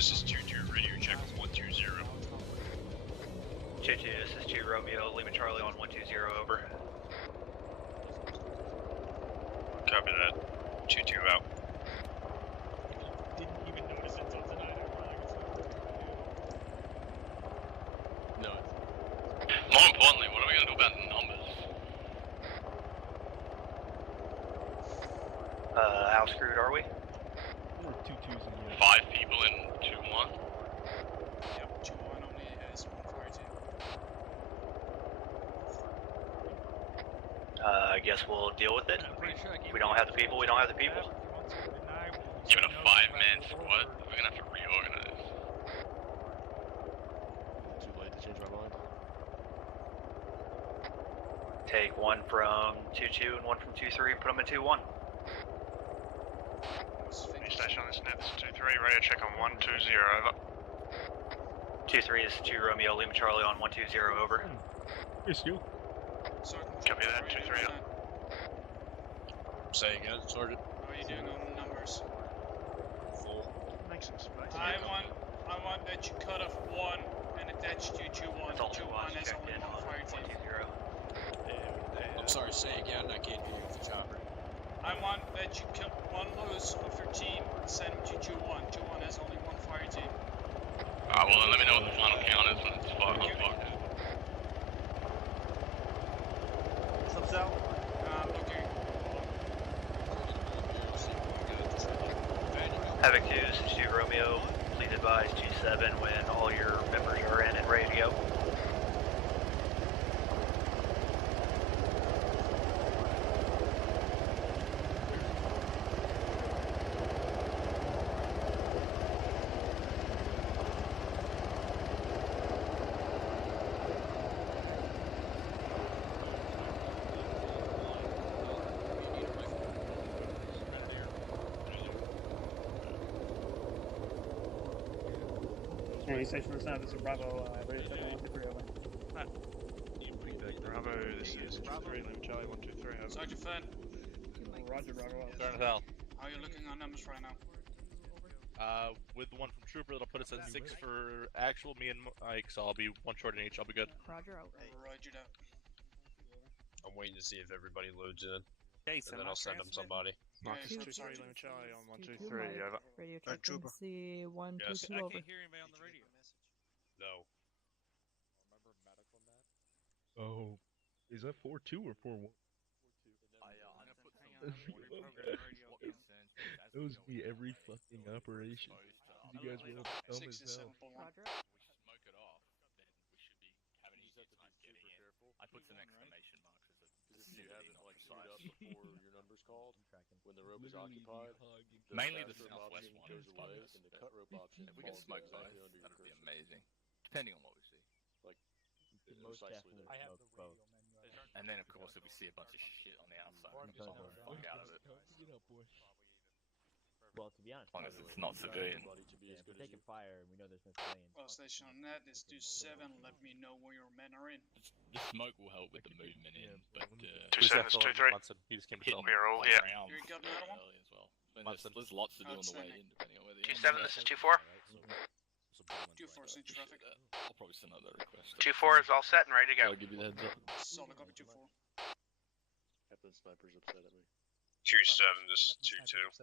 This is 2-2 radio check with 120. 2-2, SSG Romeo, Lima Charlie on 120, over. Copy that. 2-2 out. Didn't even notice it until tonight. No. More importantly, what are we going to do about numbers? How screwed are we? We're 2-2s in the 5 people in 2-1. Yep, 2-1 only has 1 fire team. I guess we'll deal with it. We don't have the people, we don't have the people. Even a 5-man squad, we're going to have to reorganize. Too late to change my mind. Take one from 2-2 and one from 2-3, put them in 2-1. Station on this net, this is 2-3, radio check on 120, over. 2-3 is 2 Romeo, Lima Charlie on 120, over. Yes, you. Copy that, 2-3 up. Say again, Sergeant. How are you doing on numbers? Full. Make some space. I want that you cut off 1 and attach 2-2-1. 2-1 has only 1 fire team. I'm sorry, say again, I can't hear you with the chopper. I want that you cut 1 loose of your team and send them to 2-1. 2-1 has only 1 fire team. Alright, well then let me know what the final count is when it's unfucked. What's up, Sal? Looking. Havoc 2, 2 Romeo, please advise 2-7 when all your members are in and ready to go. Station this time, this is Bravo, radio check 123, over. Bravo, this is 2-3, Lima Charlie, 123, over. Sergeant Fenn, Roger, Bravo. How how are you looking on numbers right now? with the one from Trooper, that'll put us at 6 for actual, me and Mike, so I'll be 1 short in each, I'll be good. Roger out. Roger that. I'm waiting to see if everybody loads in, Okay, and then I'll send them somebody. Marcus, Two, 2-3, Sergeant. Lima Charlie on 123, over. Radio check Trooper. C 122 over. hear anybody on the radio. No. Oh, is that 4-2 or 4-1? Those be every fucking operation. You guys will dumb 6 as and 7 hell. for 1. Roger. Smoke it off, then we should be having easier time getting in. I put some exclamation marks as a You haven't like screwed up before your number's called when the rope is Literally occupied. Mainly the faster southwest option one goes is away, focused. and the cut rope option If we can falls smoke both, exactly under your that'd be cursor. amazing. Depending on what we see. Most definitely. I have the radio And then of course if we see a bunch of shit on the outside, we just get the fuck out of it. Get up, boy. Well, to be honest, As long as it's not civilian. if we're taking fire and we know there's no civilians. Well, station on net is 2-7. Let me know where your men are in. The smoke will help with the movement in, but 2-7, it's 2-3. Munson, he just came to tell me. We're all play here. around You got another one? early as well. And there's lots to do on the way in, depending on where the 2-7, this is 2-4. 2-4 into traffic. I'll probably send another request. 2-4 is all set and ready to go. I'll give you the heads up. Solid copy 2-4. Captain Sniper's upset at me. 2-7, this is 2-2.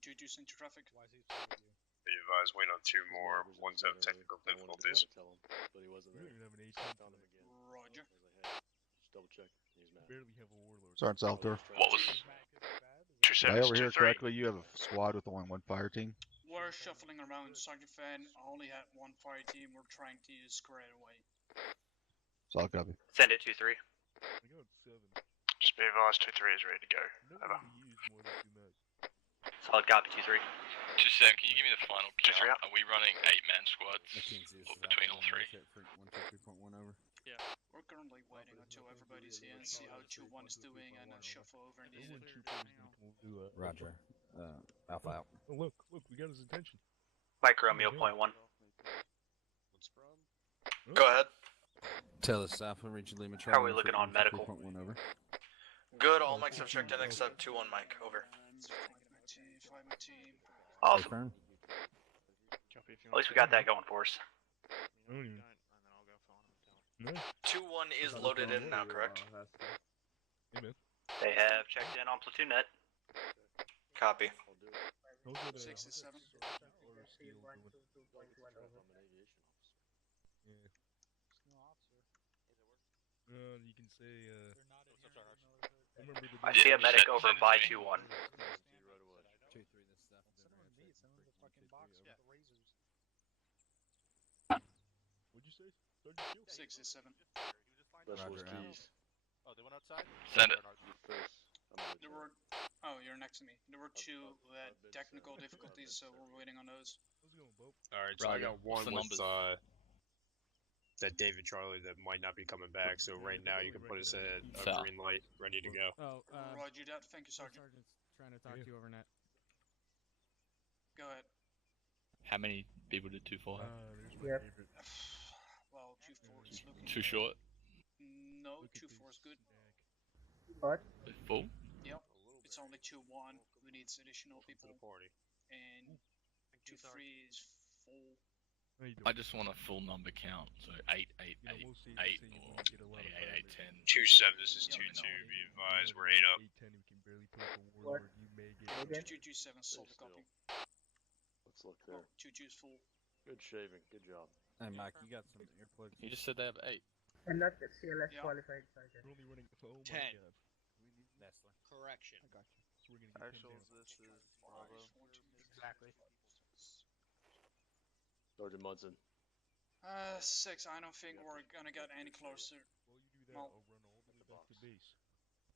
2-2 into traffic. Be advised, wait on 2 more. One's have technical difficulties. Tell him, but he wasn't We there. don't even have an 18. Found him again. Roger. I was like, hey, just double check. He's mad. Barely have a warlord. Sergeant Salvatore. What was? 2-7, Did I it's overhear 2-3. correctly? You have a squad with only 1 fire team? We're shuffling around. Sergeant Fan only had 1 fire team. We're trying to square it away. Solid copy. Send it 2-3. I got 7. Just be advised, 2-3 is ready to go. Never Over. really used more than 2 meds. Solid copy 2-3. 2-7, can you give me the final 2-3 count? out. Are we running 8-man squads between all 3? We're currently waiting until everybody's here and see how 2-1 is doing and then shuffle over and No one trooper is gonna do that. Roger. Alpha out. Oh, look, we got his attention. Mike Romeo, point 1. Go ahead. Tell us, Alpha, Region Lima. How are we looking on medical? Good, all mics have checked in except 2-1 mic. Over. my team, find my team. Awesome. At least we got that going for us. I don't even. No. 2-1 is loaded in now, correct? Hey, man. They have checked in on Platoon net. Copy. How's that, 6 is 7. or steel doing? Yeah. You can say, remember the I day- see a medic over by 2-1. 2-3 this stuff. What'd you say? 32? 6 is 7. Specialist Roger, out. keys. Oh, they went outside? Send it. You face. I'm gonna There were. Oh, you're next to me. There were 2 who had technical difficulties, so we're waiting on those. How's it going, Bob? Alright, so I Roger. got What's one the with numbers? that David Charlie that might not be coming back, so right now you can put us at a South. green light, ready to go. Oh, Roger that. Thank you, Sergeant. Sergeant's trying to talk to you over net. Go ahead. How many people did 2-4 have? There's my Yep. favorite. Well, 2-4 is looking. Too short? No, Look at 2-4 is good. What? Full? Yep. It's only 2-1. We need additional To people. the party. And 2-3 is full. How you doing? I just want a full number count, so 8, 8, You know, 8, most 8, agents say you or won't get a lot 8, of 8, 8, violence. 10. 2-7, this is Yeah, 2-2, no. be advised, we're 8 up. 8-10, we can barely play for Warlord. You may get. 2227, solid copy. Let's look Oh, there. 22 is full. Good shaving. Good job. Hey, Mike, you got some earplugs? You just said they have 8. I'm not the CLS Yeah. qualified, Sergeant. We're only running. Oh my 10. god. Nestler. Correction. I got you. So we're gonna get pinned down. This is Bravo. Exactly. Sergeant Munson. 6. I don't think we're gonna get any closer. While you do that, Well- I'll run all the way back to base.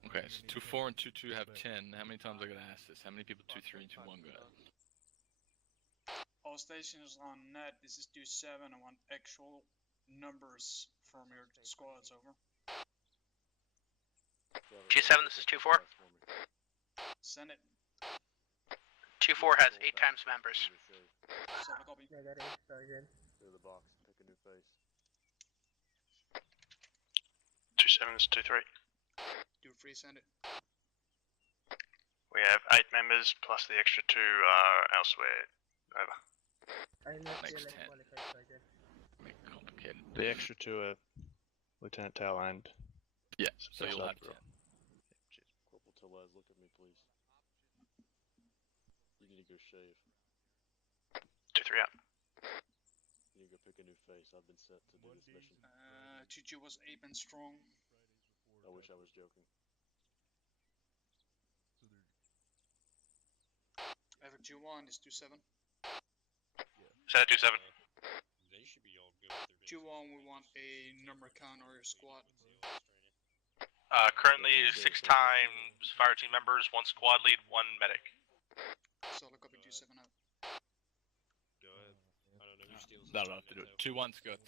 Okay, so 2-4 and 2-2 have 10. How many times I gotta ask this? How many people 2-3 and 2-1 got? All stations on net. This is 27. I want actual numbers from your squads over. 2-7, this is 2-4. Send it. 2-4 has 8 times members. Solid copy. Yeah, that is, Sergeant. Clear the box. Pick a new face. 2-7, this is 2-3. 2-3, send it. We have 8 members, plus the extra 2 are elsewhere. Over. I'm not Next CLS 10. qualified, Sergeant. Make it complicated. The extra 2 at Lieutenant Tal and Yeah, so you'll have 10. Corporal Tellez, look at me, please. You need to go shave. 2-3 out. You need to go pick a new face. I've been sent to do this mission. 2-2 was 8 men strong. I wish I was joking. So they're. Ever 2-1 is 2-7. Send it 2-7. They should be all good with their 2-1, we want a number count on your squad. Currently 6 times fire team members, 1 squad lead, 1 medic. Solid copy, 2-7 out. Go ahead. I don't know who steals That'll have to do it. 2-1's got,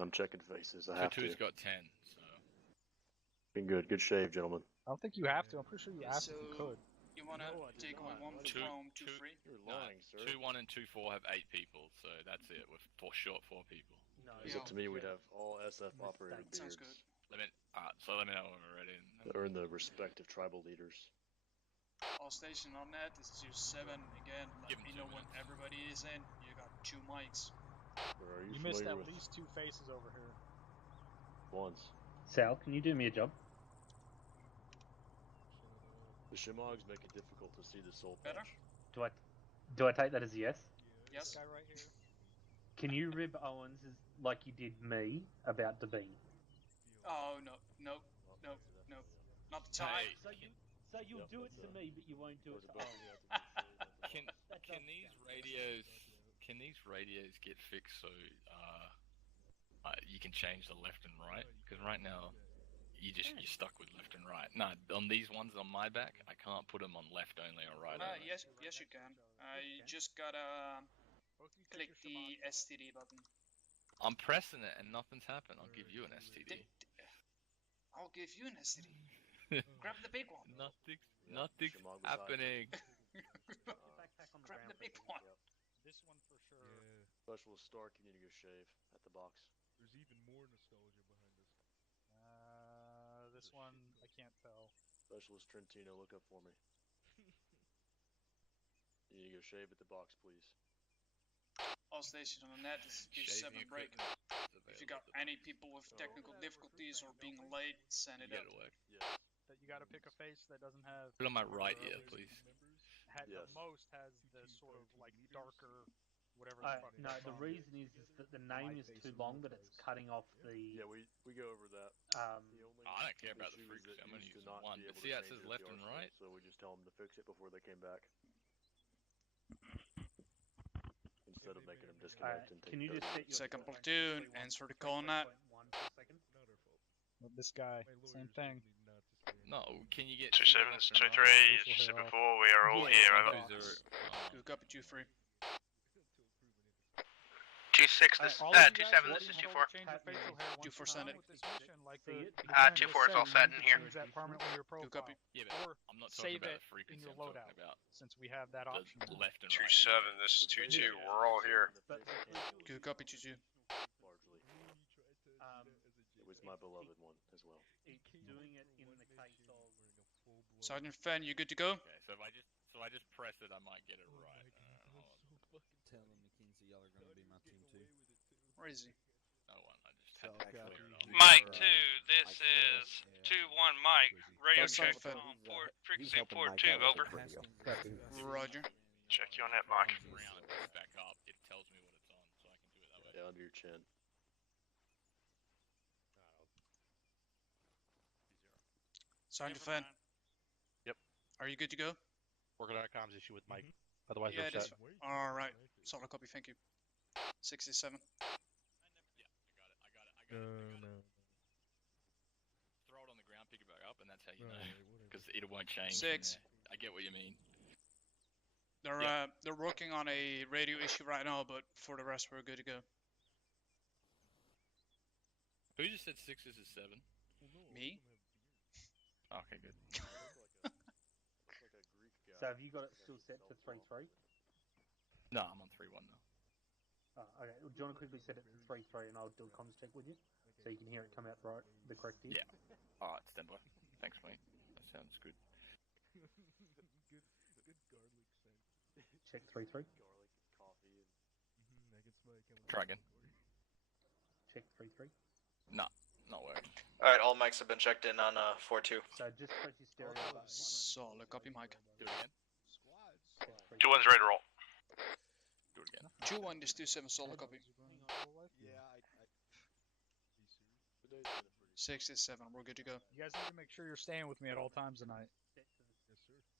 I'm checking faces. I have 2-2's to. got 10, so. Been good. Good shave, gentlemen. I don't think you have to. I'm pretty sure you asked if you So- could. You wanna take away 1 Two- from two- 2-3? You're No, lying, sir. 2-1 and 2-4 have 8 people, so that's it. We're short 4 people. It's up to me. We'd have all SF operator Sounds beards good. So let me know when we're ready. that earn the respective tribal leaders. All station on net, this is your 7. Again, let Give 'em me 2 know when minutes. everybody is in. You got 2 mics. Or are you, You missed familiar at with least 2 faces over here. once? Sal, can you do me a job? The Shimogs make it difficult to see the soul Better? patch. Do I take that as a yes? Yes? Guy right here. Can you rib Owens like you did me about the bean? Oh, no, no, no, no. Not the time. Hey, So you'll Yep, do it that's to me, but you won't do it Towards to the back, Owens. you have to be shaved. can these radios get fixed so you can change the left and right? Because right now you're stuck with left and right. No, on these ones on my back, I can't put them on left only or right only. Yes, yes you can. You just gotta click the STD button. I'm pressing it and nothing's happened. I'll give you an STD. I'll give you an STD. Grab the big one. Nothing's Shimog was happening. Grab the big one. This one for sure. Yeah. Specialist Stark, you need to go shave at the box. There's even more nostalgia behind this. This one I can't tell. Specialist Trentino, look up for me. You need to go shave at the box, please. all stations on that. This is Shaving 7 break. equipment is If you got available. any people with technical difficulties or being late, send You it get up. it work. That you gotta pick a face that doesn't have. Put on my right ear, please. The Yes. most has the sort of like darker, whatever the fuck. No, the reason is that the name is too long, but it's cutting off the. Yeah, we go over that. I The only don't care about the issue is frequency, that I'm only used to using not one. be But able see to how it change says their left PR and stuff, right? So we just tell them to fix it before they came back. Instead of making them disconnect and take Can you just 30 set your Second platoon, answer the call on that. This guy, same thing. No, can you get 2-7, left and 2-3, right? as you said before, we are all here, over. 2-0. Good copy, 2-3. 2-6, this, 2-7, this is 2-4. 2-4, send it. 2-4 is all set in here. Change that permanently in your profile. Good copy. Yeah, but Or I'm not talking save about it the frequency, in your I'm talking loadout, about since we have that option. the left and 2-7, right. this is 2-2, we're all here. Good copy, 2-2. largely. It was my beloved one as well. It's doing it in the case of. Sergeant Fenn, you good to go? Okay, so if I just press it, I might get it right. Hold on. Tell them, McKinsey, y'all are gonna be my team too. Where is he? No one, I just had to clear it off. Mike 2, this is 2-1 Mike. Radio That's check Fenn. on frequency port 2, over. Roger. Check you on that, Mike. Around and push back up, it tells me what it's on, so I can do it that way. Yeah, under your chin. Sergeant Fenn. Yep. Are you good to go? Working on a comms issue with Mike. Otherwise, Yeah, we're it is. set. Alright. Solid copy, thank you. 67. No. Throw it on the ground, pick it back up, and that's how you know. Because it won't change. 6. I get what you mean. They're working on a radio issue right now, but for the rest, we're good to go. Who just said 6 is 7? Me? Okay, good. So have you got it still set to 3-3? No, I'm on 3-1 now. Okay. Do you want to quickly set it to 3-3 and I'll do a comms check with you? So you can hear it come out the correct ear? Yeah. Alright, stand by. Thanks, mate. That sounds good. Good garlic scent. Check 3-3. Garlic, coffee, and I can smell it coming. Try again. Check 3-3. Nah, not working. Alright, all mics have been checked in on 4-2. So just press your stereo button. Solid copy, Mike. Do it again. Check 3-3. 2-1's ready to roll. Do it again. 2-1, this 2-7, solid copy. yeah, 67, we're good to go. You guys need to make sure you're staying with me at all times tonight.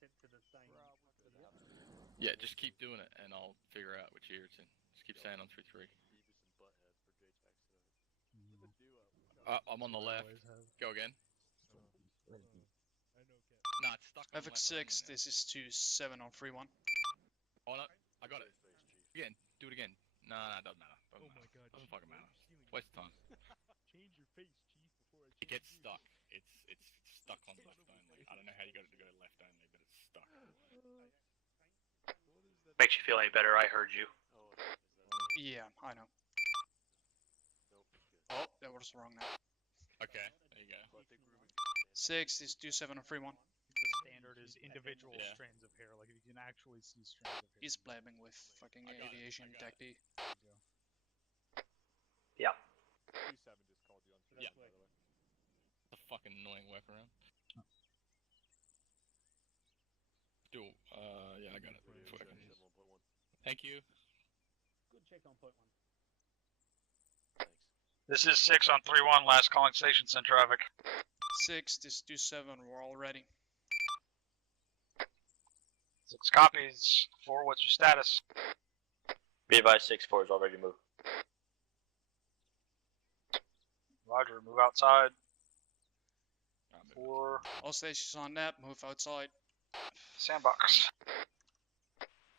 Set to the same. Yeah, just keep doing it, and I'll figure out which ear it's in. Just keep saying on 3-3. I'm on the left. Go again. Nah, it's stuck on FX6, left only this is 2-7 on 3-1. now. Oh no, I got it. Again, do it again. Nah, it doesn't matter. Doesn't matter. God. Doesn't fucking matter. Waste of time. Change your face, Chief, before I It gets stuck. It's stuck on left only. I don't know how you got it to go left only, but it's stuck. Makes you feel any better, I heard you. Yeah, I know. Oh, that was wrong now. Okay, there you go. 6 is 2-7 on 3-1. The standard is individual Yeah. strands of hair, like if you can actually see strands of hair. He's blabbing with fucking I got it, aviation I got tech D. Yeah. 2-7 just called you on Yeah. by the way. It's a fucking annoying workaround. Dual. Yeah, I got it. It's working. Thank you. Good check on point 1. This is 6 on 3-1, last calling station, send traffic. 6, this 2-7, we're all ready. 6 copies. 4, what's your status? Be advised, 6-4 is all ready to move. Roger, move outside. I'm in. 4, All stations on that, move outside. sandbox.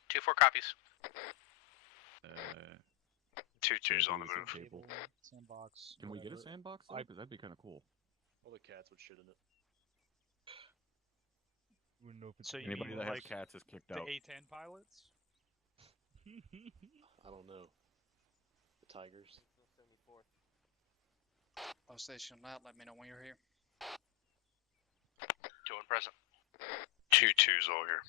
2-4 copies. 2-2's on the move. Table, sandbox. Can we get a whatever. sandbox though? Because that'd be kind of cool. All the cats would shit in it. Wouldn't know if it's So you Anybody mean that has like cats is kicked the out. A-10 pilots? I don't know. The tigers. All stations on that, let me know when you're here. 2 and present. 2-2's all here.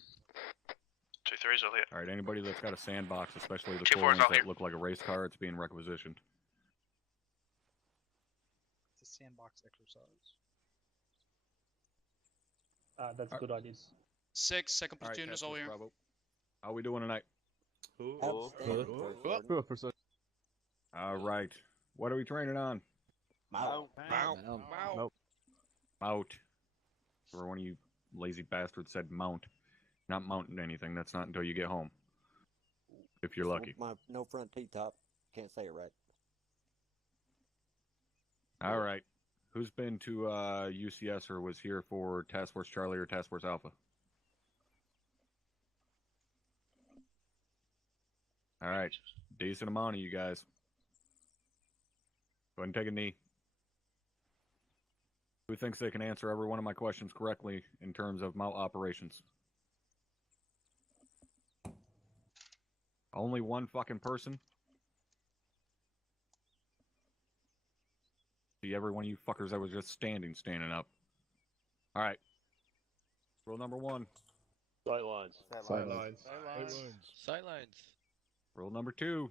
2. 2-3's all here. Alright, anybody that's got a sandbox, especially the 2-4's full ones all that here. look like a race car, it's being requisitioned. It's a sandbox exercise. That's a good idea. 6, second Alright, platoon is Task all Force here. Bravo. How we doing tonight? Alright. What are we training on? Mount. Mount. Or one of you lazy bastards said mount. Not mounting anything. That's not until you get home. If you're lucky. No front T-top. Can't say it right. Alright. Who's been to UCS or was here for Task Force Charlie or Task Force Alpha? Alright. Decent amount of you guys. Go ahead and take a knee. Who thinks they can answer every one of my questions correctly in terms of mount operations? Only one fucking person? See, every one of you fuckers that was just standing up. Alright. Rule number 1. Sightlines. Sightlines. Rule number 2.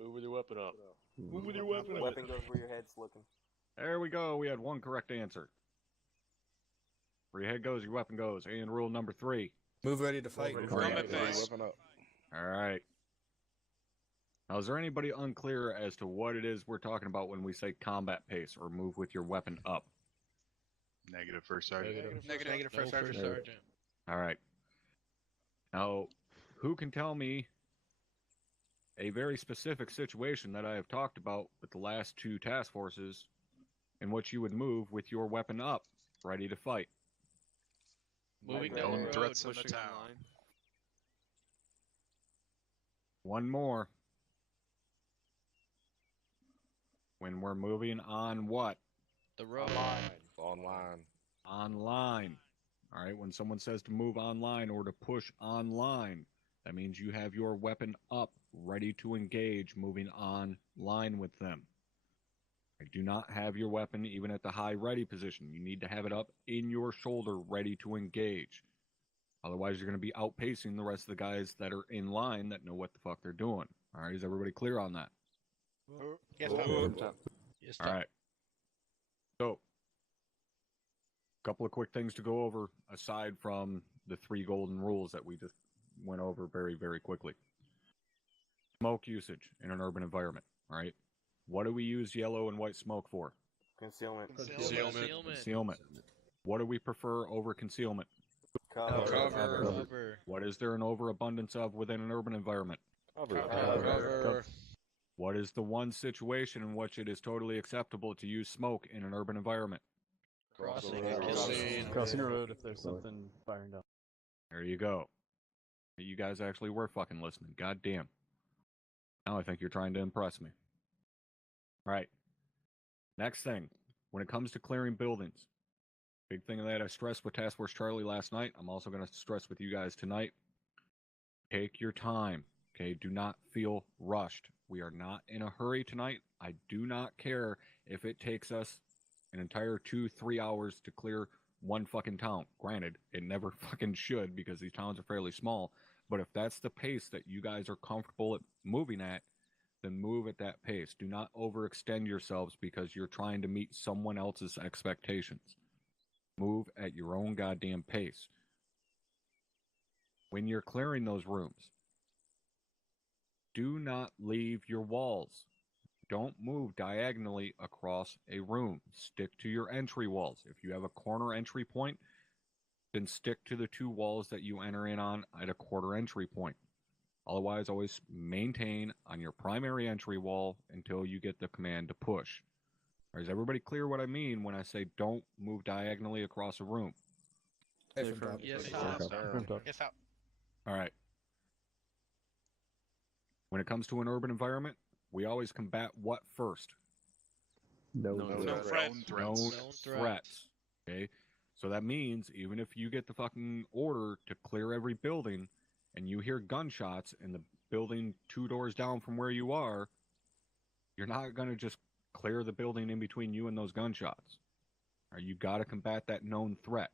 Move with your weapon up. Move with your weapon. Weapon goes where your head's looking. There we go. We had one correct answer. Where your head goes, your weapon goes. And rule number 3. Move ready to fight. Combat base. Alright. Now, is there anybody unclear as to what it is we're talking about when we say combat pace or move with your weapon up? Negative, First Sergeant. Negative. First Sergeant. Alright. Now, who can tell me a very specific situation that I have talked about with the last 2 task forces in which you would move with your weapon up, ready to fight? Moving down down the road, threats in the pushing town. line. One more. When we're moving on what? The road. Online. Online. Alright, when someone says to move online or to push online, that means you have your weapon up, ready to engage, moving online with them. Do not have your weapon even at the high ready position. You need to have it up in your shoulder, ready to engage. Otherwise, you're going to be outpacing the rest of the guys that are in line that know what the fuck they're doing. Alright, is everybody clear on that? Yes, Yes, Alright. So, a couple of quick things to go over aside from the 3 golden rules that we just went over very, very quickly. Smoke usage in an urban environment, alright? What do we use yellow and white smoke for? Concealment. Concealment. What do we prefer over concealment? Cover. What is there an overabundance of within an urban environment? Cover. What is the one situation in which it is totally acceptable to use smoke in an urban environment? Crossing the road if there's something firing down. There you go. You guys actually were fucking listening. God damn. Now I think you're trying to impress me. Alright. Next thing. When it comes to clearing buildings. Big thing that I stressed with Task Force Charlie last night. I'm also going to stress with you guys tonight. Take your time. Okay? Do not feel rushed. We are not in a hurry tonight. I do not care if it takes us an entire 2-3 hours to clear one fucking town. Granted, it never fucking should because these towns are fairly small. But if that's the pace that you guys are comfortable at moving at, then move at that pace. Do not overextend yourselves because you're trying to meet someone else's expectations. Move at your own goddamn pace. When you're clearing those rooms, do not leave your walls. Don't move diagonally across a room. Stick to your entry walls. If you have a corner entry point, then stick to the 2 walls that you enter in on at a quarter entry point. Otherwise, always maintain on your primary entry wall until you get the command to push. Is everybody clear what I mean when I say don't move diagonally across a room? Yes, sir. Alright. When it comes to an urban environment, we always combat what first? No threats. Okay? So that means even if you get the fucking order to clear every building and you hear gunshots in the building 2 doors down from where you are, you're not going to just clear the building in between you and those gunshots. You got to combat that known threat.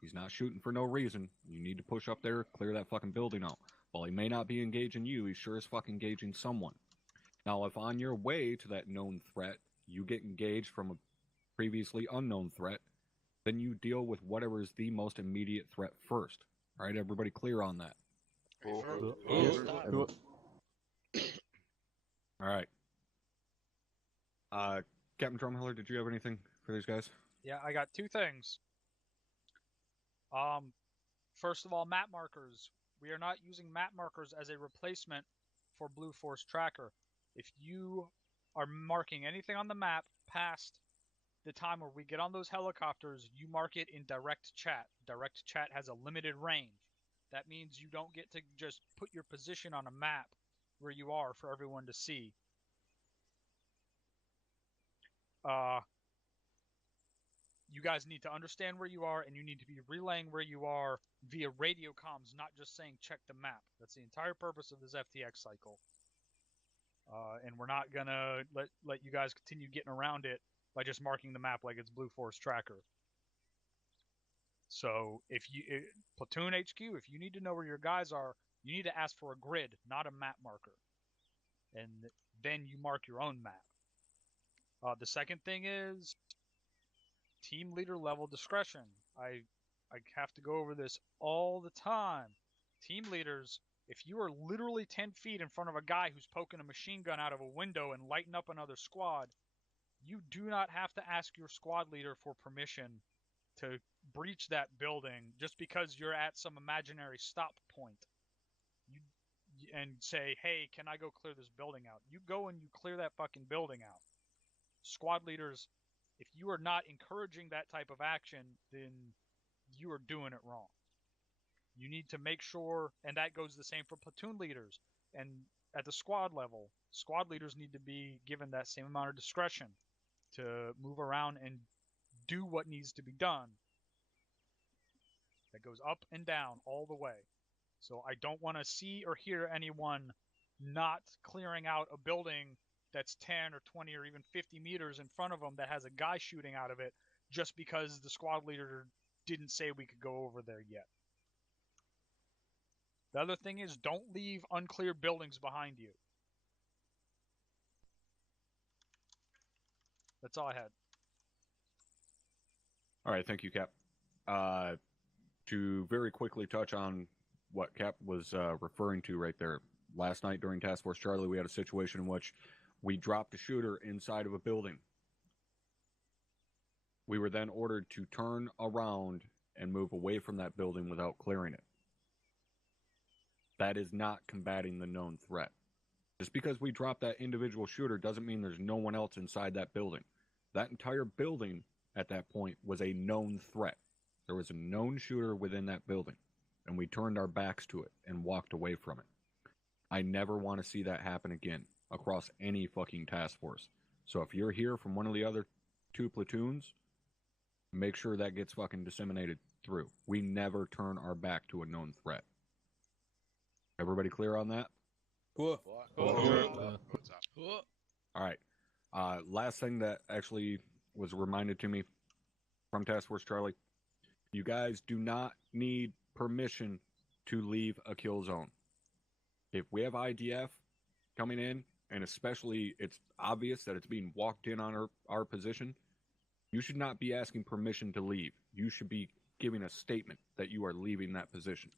He's not shooting for no reason. You need to push up there, clear that fucking building out. While he may not be engaging you, he's sure as fuck engaging someone. Now, if on your way to that known threat, you get engaged from a previously unknown threat, then you deal with whatever is the most immediate threat first. All right, everybody clear on that? All right. Captain Drumheller, did you have anything for these guys? Yeah, I got two things. First of all, map markers. We are not using map markers as a replacement for Blue Force Tracker. If you are marking anything on the map past the time where we get on those helicopters, you mark it in direct chat. Direct chat has a limited range. That means you don't get to just put your position on a map where you are for everyone to see. You guys need to understand where you are, and you need to be relaying where you are via radio comms, not just saying check the map. That's the entire purpose of this FTX cycle. And we're not gonna let you guys continue getting around it by just marking the map like it's Blue Force Tracker. So if you Platoon HQ, if you need to know where your guys are, you need to ask for a grid, not a map marker, and then you mark your own map. The second thing is team leader level discretion. I have to go over this all the time. Team leaders, if you are literally 10 feet in front of a guy who's poking a machine gun out of a window and lighting up another squad, you do not have to ask your squad leader for permission to breach that building just because you're at some imaginary stop point. And say, hey, can I go clear this building out? You go and you clear that fucking building out. Squad leaders, if you are not encouraging that type of action, then you are doing it wrong. You need to make sure, and that goes the same for platoon leaders. And at the squad level, squad leaders need to be given that same amount of discretion to move around and do what needs to be done. That goes up and down all the way. So I don't want to see or hear anyone not clearing out a building that's 10 or 20 or even 50 meters in front of them that has a guy shooting out of it just because the squad leader didn't say we could go over there yet. The other thing is, don't leave unclear buildings behind you. That's all I had. All right, thank you, Cap. To very quickly touch on what Cap was referring to right there. Last night during Task Force Charlie, we had a situation in which we dropped a shooter inside of a building. We were then ordered to turn around and move away from that building without clearing it. That is not combating the known threat. Just because we dropped that individual shooter doesn't mean there's no one else inside that building. That entire building at that point was a known threat. There was a known shooter within that building, and we turned our backs to it and walked away from it. I never want to see that happen again across any fucking task force. So if you're here from one of the other two platoons, make sure that gets fucking disseminated through. We never turn our back to a known threat. Everybody clear on that? Cool. All right. Last thing that actually was reminded to me from Task Force Charlie, you guys do not need permission to leave a kill zone. If we have IDF coming in, and especially it's obvious that it's being walked in on our position, you should not be asking permission to leave. You should be giving a statement that you are leaving that position.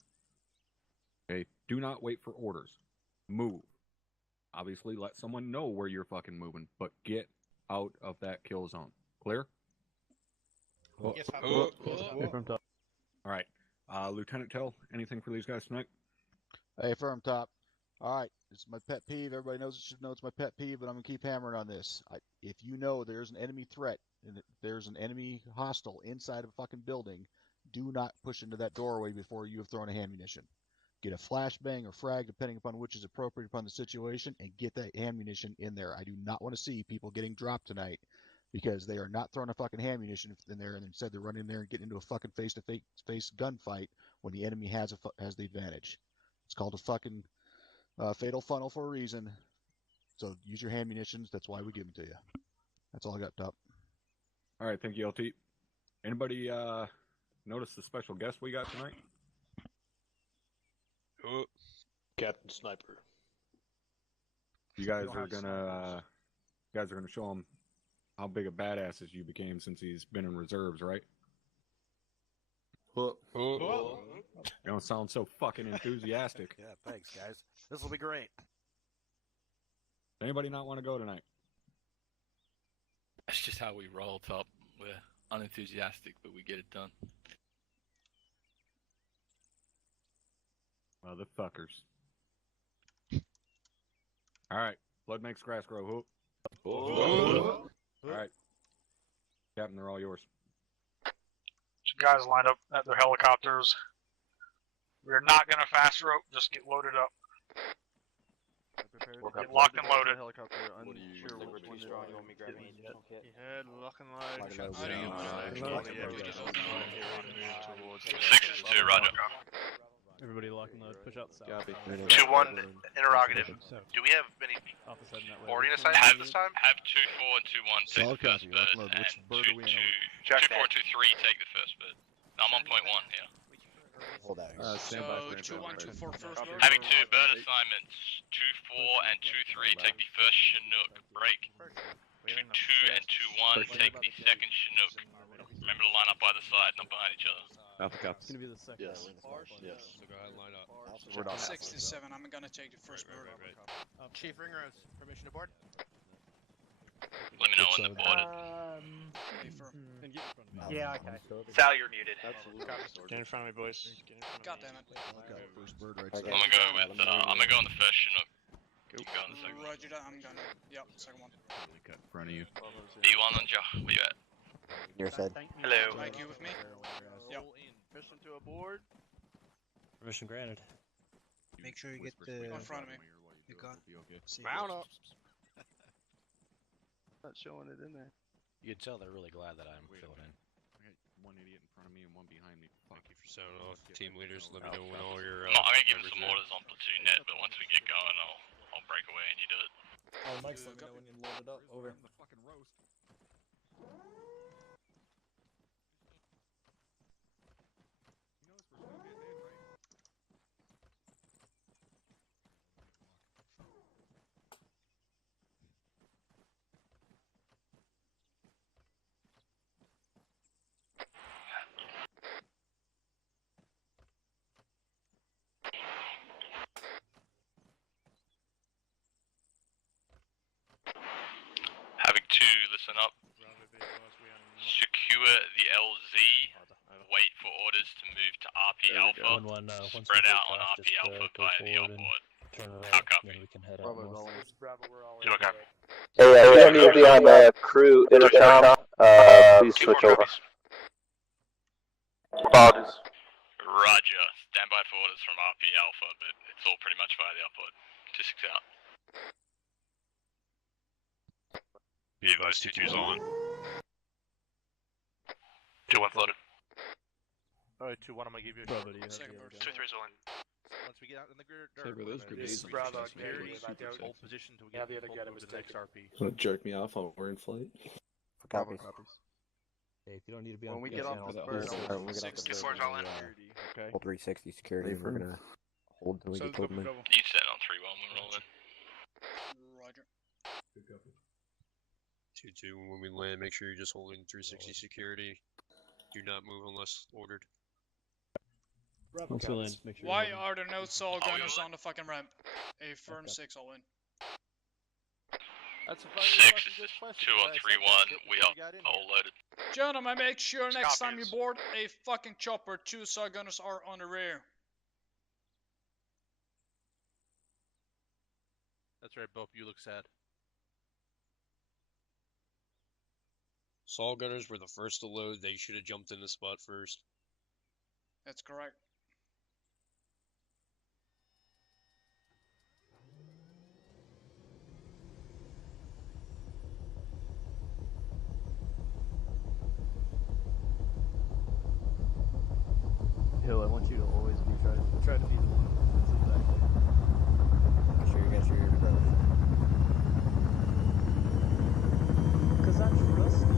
Okay? Do not wait for orders. Move. Obviously, let someone know where you're fucking moving, but get out of that kill zone. Clear? Yes, All right. Lieutenant Tell, anything for these guys tonight? Hey, firm top. All right, it's my pet peeve. Everybody should know it's my pet peeve, but I'm going to keep hammering on this. If you know there's an enemy threat and there's an enemy hostile inside of a fucking building, do not push into that doorway before you have thrown a ammunition. Get a flashbang or frag, depending upon which is appropriate upon the situation, and get that ammunition in there. I do not want to see people getting dropped tonight because they are not throwing a fucking ammunition in there, and instead they're running in there and getting into a fucking face-to-face gunfight when the enemy has the advantage. It's called a fucking fatal funnel for a reason. So use your ammunitions. That's why we give them to you. That's all I got, Top. All right, thank you, LT. Anybody notice the special guest we got tonight? Captain Sniper. You guys don't are have gonna show him how big a badasses you became since he's been in reserves, right? Whoop. You don't sound so fucking enthusiastic. Yeah, thanks, guys. This will be great. Anybody not want to go tonight? That's just how we roll, Top. We're unenthusiastic, but we get it done. Motherfuckers. Alright, blood makes grass grow. Whoop. Alright. Captain, they're all yours. Guys lined up at their helicopters. We're not gonna fast rope, just get loaded up. Get locked and loaded. Helicopter, unsure which one it is. Head, lock and load. 6 2, roger. Everybody lock and load. Push out south. 2-1, interrogative. Do we have any boarding assignments at this time? Have 2-4 and 2-1 take the first bird, and 2-4 and 2-3 take the first bird. I'm on point 1 here. Hold out. So 2-1, 2-4 first bird. Having 2 bird assignments, 2-4 and 2-3 take the first Chinook break. 2-2 and 2-1 take the second Chinook. Remember to line up either side, not behind each other. Alpha Cup. It's gonna be the second. Yes. Yes. So go ahead and line up. 67, I'm gonna take the first bird. Chief Ringrose, permission to board? Let me know when the board is. Yeah, okay. Sal, you're muted. Get in front of me, boys. Get in front of God me. damn it. First bird right I'm gonna go with, I'm gonna go on the first Chinook. You go on the second one. Roger that, I'm gonna. Yep, second one. Cut in front of you. B1 on Joe, where you at? Your side. Hello. Mike, you with me? Yep. Permission to aboard. Permission granted. Make sure you get the. In front of me. The gun. Mount up. Not showing it in there. You can tell they're really glad that I'm filling in. I got one idiot in front of me and one behind me. Thank you for sounding off. Team leaders, let me know when all your. I'm gonna give him some orders on platoon net, but once we get going, I'll break away and you do it. Oh, Mike's let me know when you load it up. Over. The fucking roast. Having 2, listen up. Secure the LZ. Wait for orders to move to RP Alpha. Spread out on RP Alpha via the outboard. How copy? We can head out. Okay. Hey, we don't need to be on the crew intercom. Please switch over. Apologies. Roger. Stand by for orders from RP Alpha, but it's all pretty much via the outboard. 2-6 out. Be advised, 2-2's on. 2-1 floated. Alright, 2-1, I'm gonna give you a Bravo, do you have Second the bird. other 2-3's on. Once we get out in the dirt, This is Bravo, hold position until we get to the next RP. Want to jerk me off while we're in flight? Copies. Hey, if you don't need to be on When we the get off channel, this that bird, whole- I'll- 2-4's all in. Okay. Hold 360 security. We're gonna hold till we So get told in. You set on 3-1 when we're rolling. Roger. 2-2, when we land, make sure you're just holding 360 security. Do not move unless ordered. Once we land, make sure. Why are there no SAL gunners on the fucking ramp? A firm 6 all in. That's a 6 is 2 on 3-1. We are all loaded. Gentlemen, make sure next time you board a fucking chopper, 2 SAL gunners are on the rear. That's right, Bope, you look sad. Saw gunners were the first to load. They should have jumped in the spot first. That's correct. Hill, I want you to always be try to be the one that's exactly. Make sure you get your brothers. Because I trust you.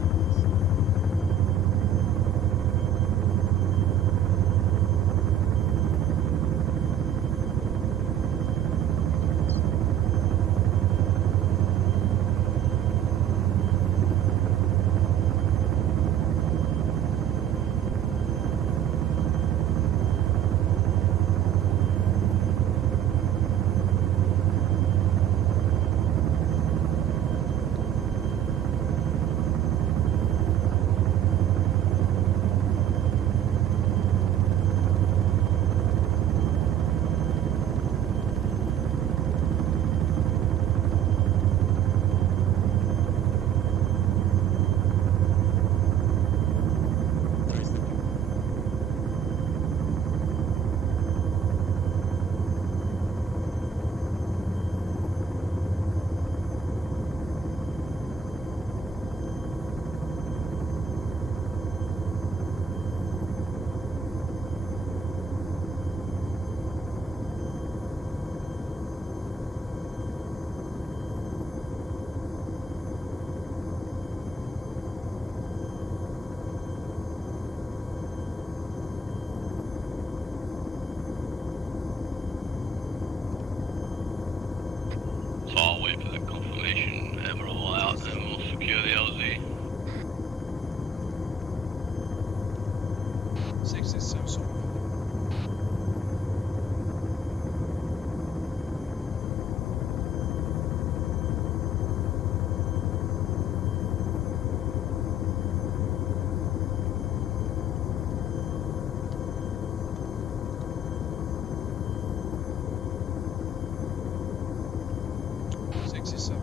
67.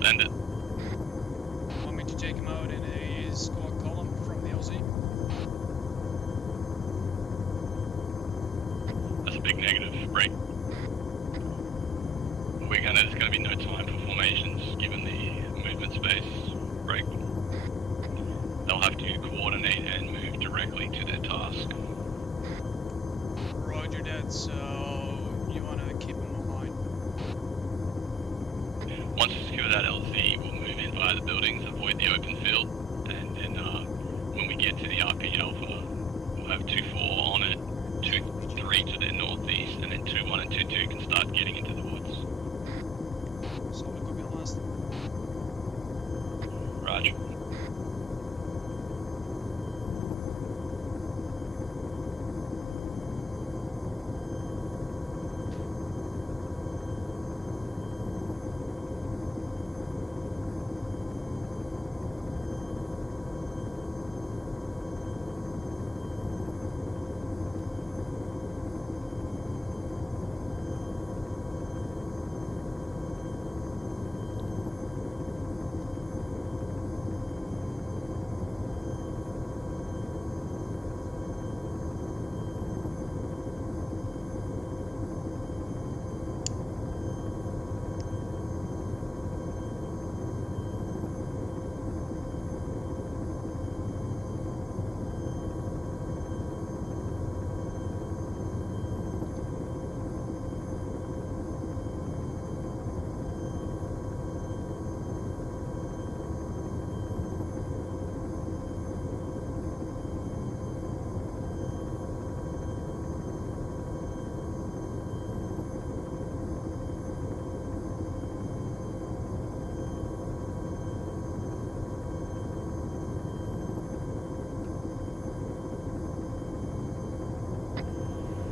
Send it. Want me to take him out in a squad column from the LZ? That's a big negative. Break. There's going to be no time for formations given the movement space. Break. They'll have to coordinate and move directly to their task. Roger that, so you want to keep them online. Once we secure that LZ, we'll move in via the buildings, avoid the open field, and then when we get to the RP Alpha, we'll have 2-4 on it, 2-3 to the northeast, and then 2-1 and 2-2 can start getting into the woods. Solid, copy on last. Roger.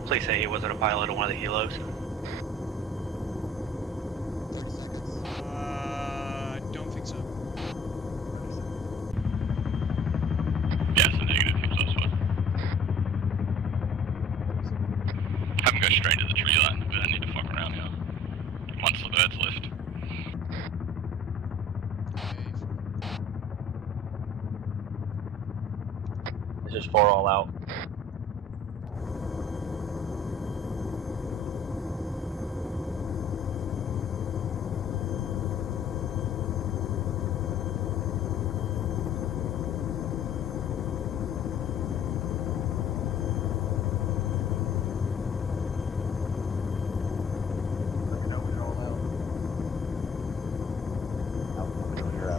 Please say he wasn't a pilot of one of the helos. 30 seconds. Don't think so. Yeah, it's a negative. He was also have him go straight to the tree line. We don't need to fuck around here. Once the birds lift. This is 4 all out.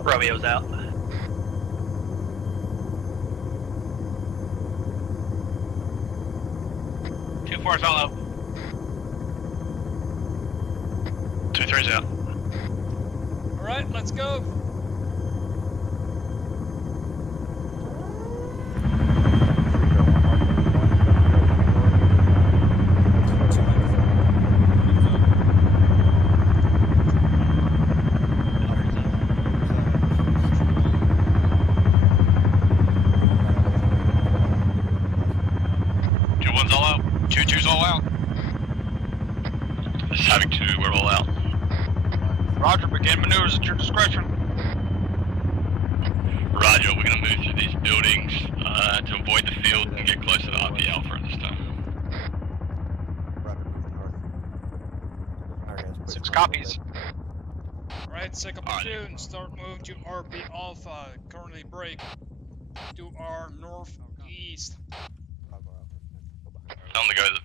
Romeo's out. Two 4's all out. 2-3's out. Alright, let's go. Havoc 2, we're all out. Roger, begin maneuvers at your discretion. Roger, we're going to move through these buildings to avoid the field and get closer to RP Alpha at this time. Six copies. Alright, second platoon, start move to RP Alpha. Currently break to our northeast. Tell them to go to the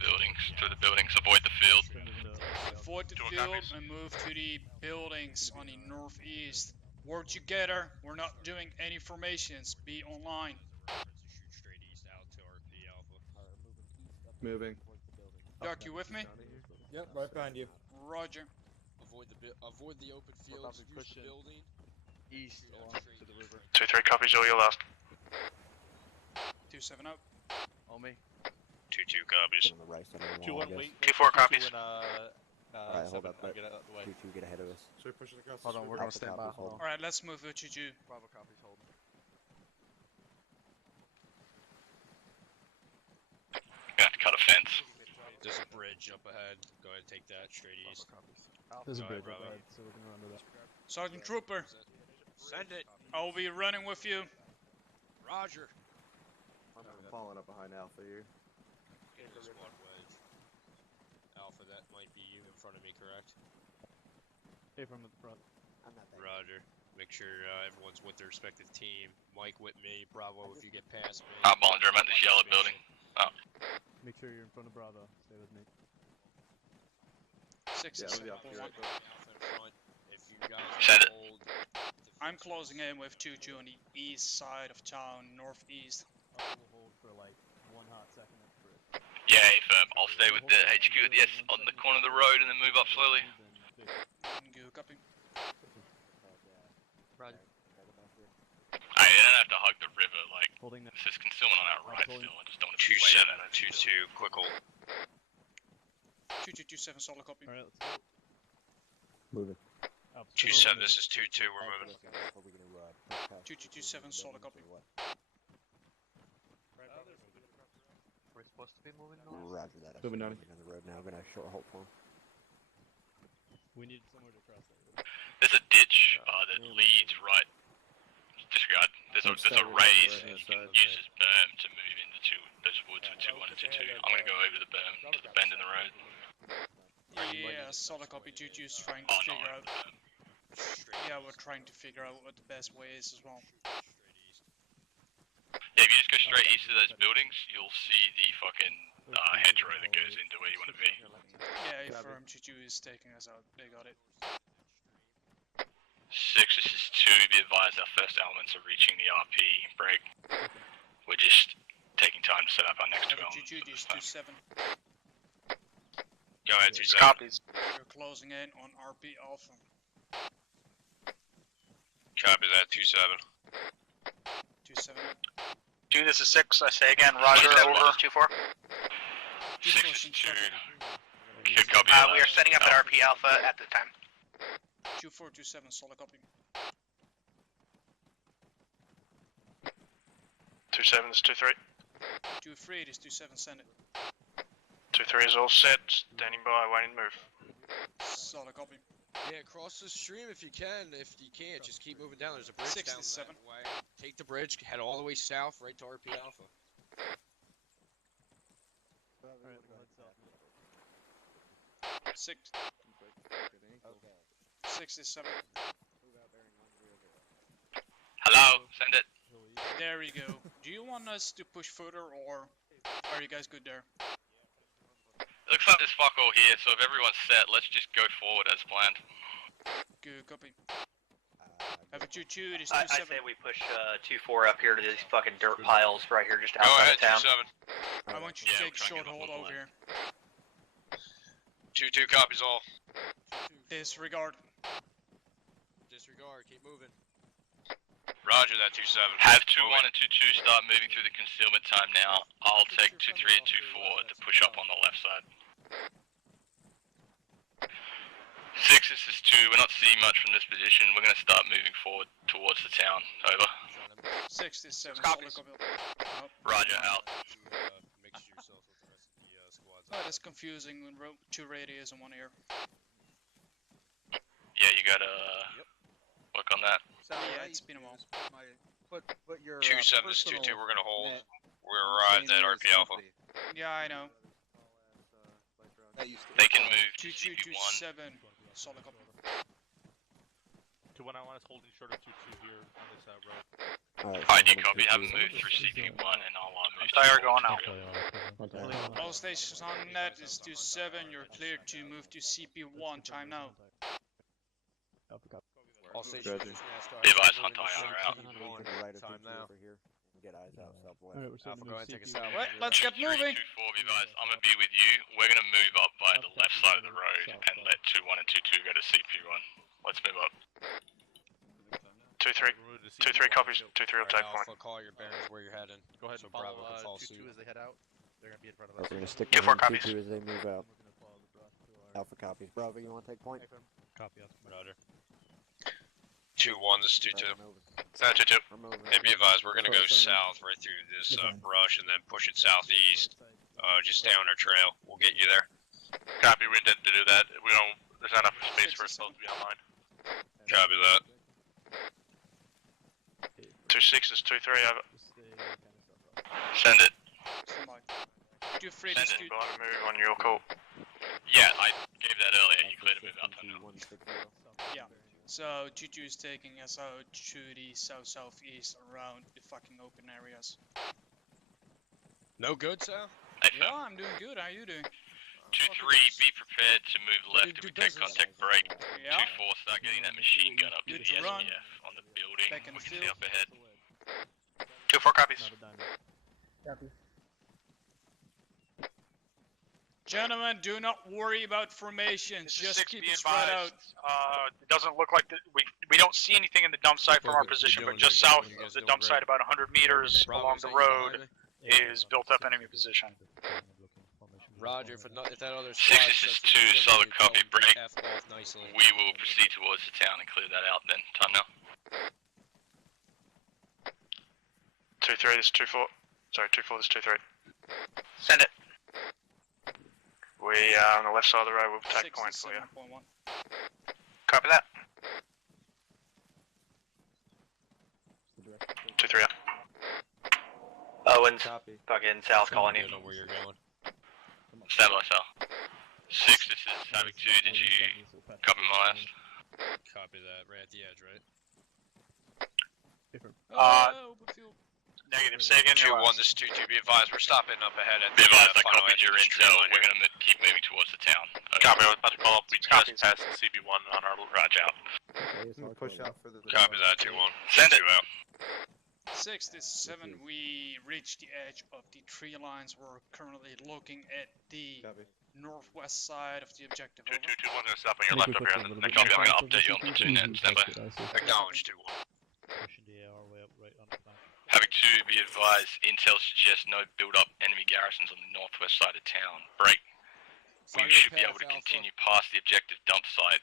buildings, avoid the field. Avoid the field and move to the buildings on the northeast. Work together, we're not doing any formations, be online. Moving. Doc, you with me? Yep, right behind you. Roger. Avoid the open fields, use the building. East along to the river. 2-3 copies, all your last. 2-7 out. On me. 2-2 copies. 2-1 wait. 2-4 copies. Alright, hold up. Get out of the way. 2-2 get ahead of us. So we're pushing across. Hold on, we're gonna stand by. Hold on. Alright, let's move to 2-2. Bravo copies, hold. You have to cut a fence. There's a bridge up ahead. Go ahead and take that straight east. There's a Go bridge ahead, up Bravo. ahead, so we're gonna run to that. Sergeant Trooper, Send it. I'll be running with you. Roger. I'm following up behind Alpha here. Get in the squad wedge. Alpha, that might be you in front of me, correct? Hey, from the front. Roger. Make sure everyone's with their respective team. Mike with me. Bravo, if you get past me. Bolinger, I'm at this yellow building. Oh. Make sure you're in front of Bravo. Stay with me. 67 I'll be Alpha in front. If you guys Send it. hold. I'm closing in with 2-2 on the east side of town, northeast. We'll hold for like 1 hot second at the bridge. Yeah, firm. I'll stay with the HQ at the on the corner of the road and then move up slowly. Go, copy. Roger. Hey, you don't have to hug the river, like, Holding that. this is concealment on our right pulling. still, I just don't want to be way 2722, quick hold. 2227, solid copy. Alright, let's go. Moving. 27, this is 22, we're moving. 2227, solid copy. We're supposed to be moving Roger that. Moving down. On the road now. Gonna short halt for him. We need somewhere to cross that. There's a ditch that leads right. Disregard. There's a raise and you can use this berm to move into those woods with 21 and 22. I'm gonna go over the berm to the bend in the road. Yeah, solid copy. 22 is trying to figure out. Yeah, we're trying to figure out what the best way is as well. Yeah, if you just go straight east of those buildings, you'll see the fucking hedgerow that goes into where you want to be. Yeah, firm 22 is taking us out. They got it. 6, this is 2. Be advised our first elements are reaching the RP break. We're just taking time to set up our next 2 elements. 22 is 27. Go ahead, 27. Copies. You're closing in on RP Alpha. Copy that, 27. 27. 2, this is 6. I say again, Roger, over. 2-4. 6 is 2. Good copy. We are setting up at RP Alpha at the time. 2427, solid copy. 27 is 2-3. 23, it is 27, send it. 2-3 is all set. Standing by, waiting to move. Solid copy. Yeah, cross the stream if you can. If you can't, just keep moving down. There's a bridge 67. down that way. Take the bridge, head all the way south, right to RP Alpha. Alright, we'll head south. 67. Hello, send it. There we go. Do you want us to push further, or are you guys good there? It looks like there's fuck all here, so if everyone's set, let's just go forward as planned. Good copy. Have a 2-2, it is I 27. say we push 2-4 up here to these fucking dirt piles right here just Go outside ahead, of town. 27. I want you to take short hold over here. 2-2 copies all. Disregard. Disregard, keep moving. Roger that, 27. Have 2-1 and 2-2 start moving through the concealment time now. I'll take 2-3 and 2-4 to push up on the left side. 6, this is 2. We're not seeing much from this position. We're going to start moving forward towards the town. Over. 6 is 7, Copies. solid copy. Roger, out. Mix yourself with the rest of the squads. Oh, that's confusing when 2 radios in 1 ear. Yeah, you gotta work on that. Yeah, it's been a while. Put your 27, this is 2-2, we're gonna hold. We're arrived at RP Alpha. Yeah, I know. They can move to 2227, solid copy. 2-1, I want us holding short of 2-2 here on this road. ID copy, haven't moved through CP1 and I'll move Tire going out. All stations on net is 27, you're cleared to move to CP1, time now. All stations. Be advised, hunt IR out. Time now. Get eyes out southwest. Alright, we're Alpha, sending go ahead, take us CP. out. Right, let's get moving. 2-4, be advised, I'm gonna be with you. We're gonna move up by the left side of the road and let 2-1 and 2-2 go to CP1. Let's move up. 2-3. 2-3 copies. 2-3 will take point. Alpha, call your bearings where you're heading. Go ahead So and follow Bravo can follow 2-2 suit. as they head out. They're gonna be in front of We're us. gonna stick 2-4 behind copies. 2-2 as they move out. Alpha copies. Bravo, you want to take point? Copy us. Roger. 2-1, this is 2-2. 2-2. We're moving. Hey, be advised, we're gonna go south right through this brush and then push it southeast Just stay on our trail. We'll get you there. Copy, we intend to do that. We don't, there's not enough space for us both to be online. Copy that. 2-6 is 2-3, have it. Send it. Do free Send to it, go on and move on your call. Yeah, I gave that earlier. You cleared to move out now. Yeah. So Juju is taking us out to the south-southeast around the fucking open areas. No good, Sal? Yeah, I'm doing good. How are you doing? 2-3, be prepared to move left if we take contact break. Yeah. 2-4, start getting that machine gun up to Good the to run. SPF on the building. Back in We the can see field. up ahead. 2-4 copies. Copy. Gentlemen, do not worry about formations. Just keep it spread out. It doesn't look like we don't see anything in the dump site from our Focus. position, You're but doing just your south job. You guys of the doing dump great. site, about 100 meters Bravo, along is the that you road, behind is built up enemy position. Roger, if that other 6 is 2, solid copy, break. F off nicely. We will proceed towards the town and clear that out then. Time now. 2-3, this is 2-4. Sorry, 2-4, this is 2-3. Send it. We on the left side of the road, we'll take point for you. 7.1. Copy that. 2-3 up. Owens, fucking South Colony. I know where you're going. Stand by, Sal. 6, this is Havoc 2. Did you copy my last? Copy that. Right at the edge, right? Open field. Negative. Say again. 2-1, this is 2-2. Be advised, we're stopping up ahead at Be the advised, I final copied edge your of this tree intel. line We're here. going to keep moving towards the town. Copy, I was about to call up. We just passed the CB1 on our ride out. Push out further. Copy that, 2-1. Send it. 2 out. 6, this is 7. We reached the edge of the tree lines. We're currently looking at the northwest side of the objective. 2-2-2-1, gonna stop on your left over here. Next copy, I'm going to update you on platoon net. Stand by. Acknowledge 2-1. Pushing the AR way up right on the flank. Havoc 2, be advised, intel suggests no build-up enemy garrisons on the northwest side of town. Break. We should be able to continue past the objective dump site,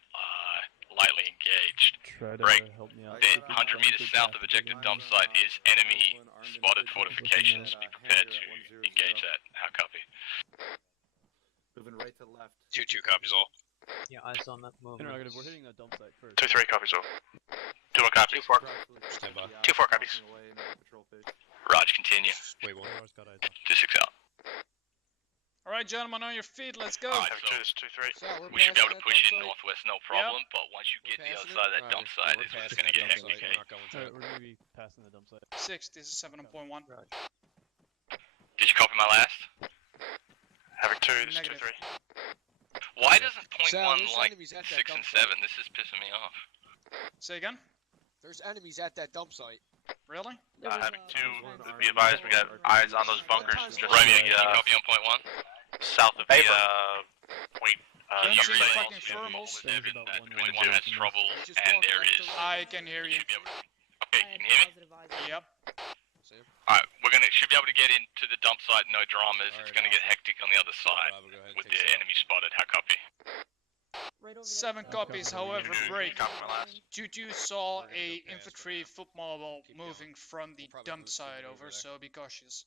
lightly engaged. Try to Break. help me out. The 100 meters south of objective dump site is enemy spotted fortifications. Be prepared to engage that. How copy? Moving right to left. 2-2 copies all. Yeah, eyes on that movement. Interrogative, we're hitting that dump site first. 2-3 copies all. 2-1 copies. 2-4. Stand by. 2-4 copies. Raj, continue. Wait, 1. 2-6 out. Alright, gentlemen, on your feet. Let's go. Alright, 2, this is 2-3. We should be able to push in northwest, no problem, but once you get to the other side of that dump site, it's just going to get hectic. Alright, we're gonna be passing the dump site. 6, this is 7.1. Did you copy my last? Havoc 2, this is Negative. 2-3. Why doesn't point Sal, 1 there's like enemies at 6 that and dump 7? This is pissing me off. Say again? There's enemies at that dump site. Really? Havoc 2, be advised, we got eyes on those bunkers. Just Romeo, can you copy on point 1? south of the point. Don't you see relay. fucking thermals. Evan, that point 1 has trouble, and there is... I can hear you. Okay, can you hear me? Yep. Alright, should be able to get into the dump site, no dramas. It's going to get hectic on the other side with the enemy spotted. How copy? 7 copies, however, break. Juju saw a infantry foot mobile moving from the dump site over, so be cautious.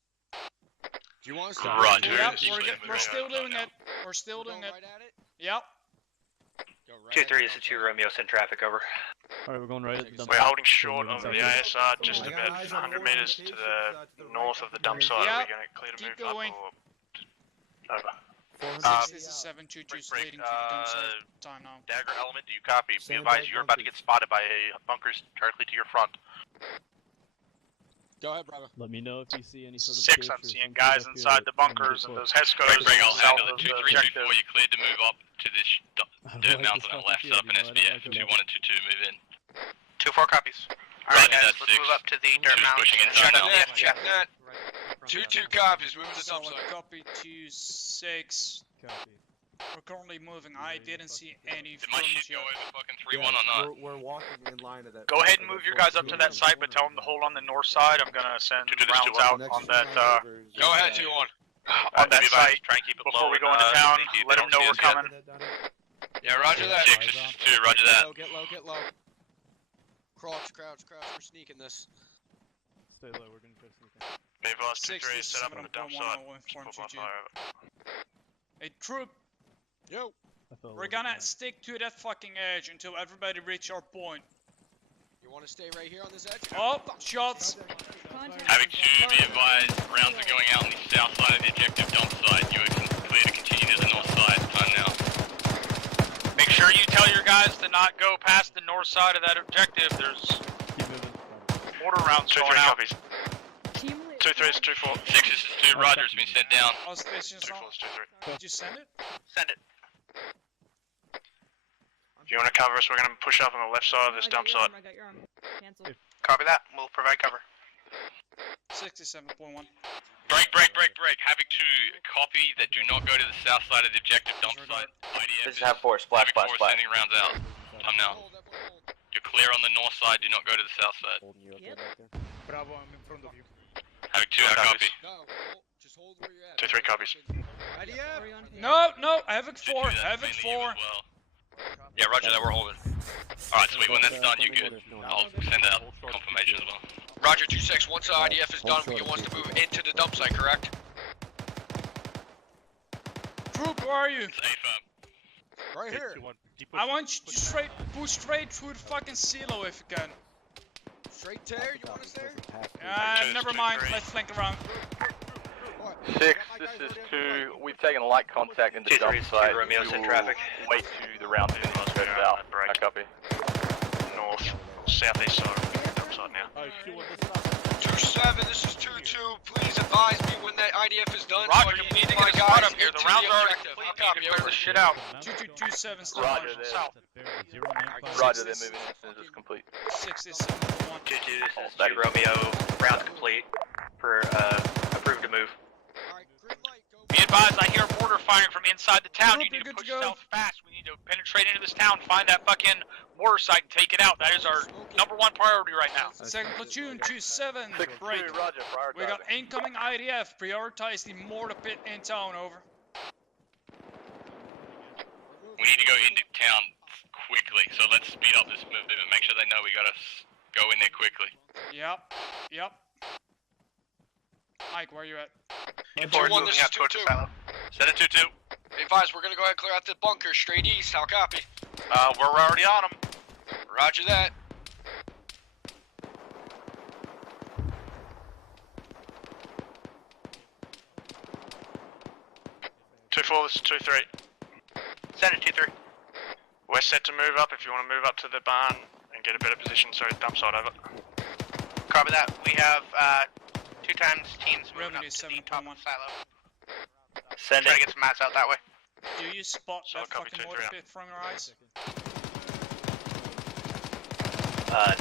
Do you want us to? Roger. Yep, we're still doing it. We're still doing it. Right at it? Yep. 2-3 is 2 Romeo, send traffic over. Alright, we're going right at the dump We're site. holding short of the ISR, just about 100 meters to the north of the dump site. Are we going to clear to Keep move going. up or over? 6, this is 7, Juju's leading to the dump site. Time now. Dagger element, do you copy? Be advised, you're about to get spotted by bunkers directly to your front. Go ahead, brother. Let me know if you see any sort of 6, I'm seeing guys inside the bunkers and those HESCOs I'll south handle of the the 2-3 objective. before you cleared to move up to this dirt mountain on the left up in SPF. 2-1 and 2-2 move in. 2-4 copies. Alright guys, let's move up to the dirt mountain. Pushing inside now. Check that. 2-2 copies. Moving to dump Solid site. copy 2-6. Copy. We're currently moving. I didn't see any Did my firms shit yet. go over fucking 3-1 or not? We're walking in line to that. Go ahead and move your guys up to that site, but tell them to hold on the north side. I'm gonna send rounds out on that Go ahead, 2-1. on that site Try and keep it before low we go into town. Let them know we're coming. Yeah, roger that. 6, this is 2, roger that. Get low, get low. Crouch, crouch, crouch. We're sneaking this. Stay low, we're gonna try to sneak in. Be advised, 2-3, set up on the dump site. Hey, troop. Yo. We're gonna stick to that fucking edge until everybody reach our point. You want to stay right here on this edge? Oh, shots. Havoc 2, be advised, rounds are going out on the south side of the objective dump site. You are clear to continue to the north side. Time now. Make sure you tell your guys to not go past the north side of that objective. There's mortar rounds going out. 2-3 is 2-4. 6 is 2, Roger, it's been sent down. All stations 2-4 on. is 2-3. Did you send it? Send it. If you want to cover us, we're going to push up on the left side of this dump site. I got your arm. Cancel. Copy that. We'll provide cover. 67.1. Break. Havoc 2, copy that do not go to the south side of the objective dump site. IDF This is Havoc 4, splash. Sending rounds out. Time now. You're clear on the north side, do not go to the south side. Bravo, I'm in front of you. Havoc 2, I copy. No, just hold where you're at. 2-3 copies. No, Havoc 4, Havoc 4. Yeah, roger that, we're holding. Alright, sweet, when that's done, you're good. I'll send out confirmation as well. Roger, 2-6, once the IDF is done, you want us to move into the dump site, correct? Troop, where are you? Right here. I want you to push straight through the fucking silo if you can. Straight there? You want us there? Never mind, let's flank around. 6, this is 2. We've taken light contact into the dump site. Romeo's in traffic. Wait to the round pin, let's go south. I copy. North, southeast side of the dump site now. 2-7, this is 2-2. Please advise me when that IDF is done. Roger, so I you can need to move get a my spot guys up here. The into rounds are objective. complete. Copy, You need to clear over. this shit out. 2227 still Roger marching this. south. Roger, they're moving in as soon as it's complete. 67.1. 2-2, this is 2 Romeo. Rounds complete. Approved to move. Be advised, I hear mortar firing from inside the town. Troop, You need to you're good push to go. south fast. We need to penetrate into this town, find that fucking mortar site, and take it out. That is our #1 priority right now. Second platoon, 2-7, 6-2, break. roger, We got prioritizing. incoming IDF. Prioritize the mortar pit in town, over. We need to go into town quickly, so let's speed up this move and make sure they know we gotta go in there quickly. Yep. Mike, where are you at? 2-1, this is 2-2. Set it 2-2. Be advised, we're gonna go ahead and clear out the bunker straight east. How copy? We're already on them. Roger that. This is 2-3. Send it 2-3. We're set to move up if you want to move up to the barn and get a better position, so dump site over. Copy that. We have 2 times teams moving up to the top of the silo. Send Try to get some mats out that way. Do you spot So that copy, fucking 2-3 mortar out. pit from your eyes?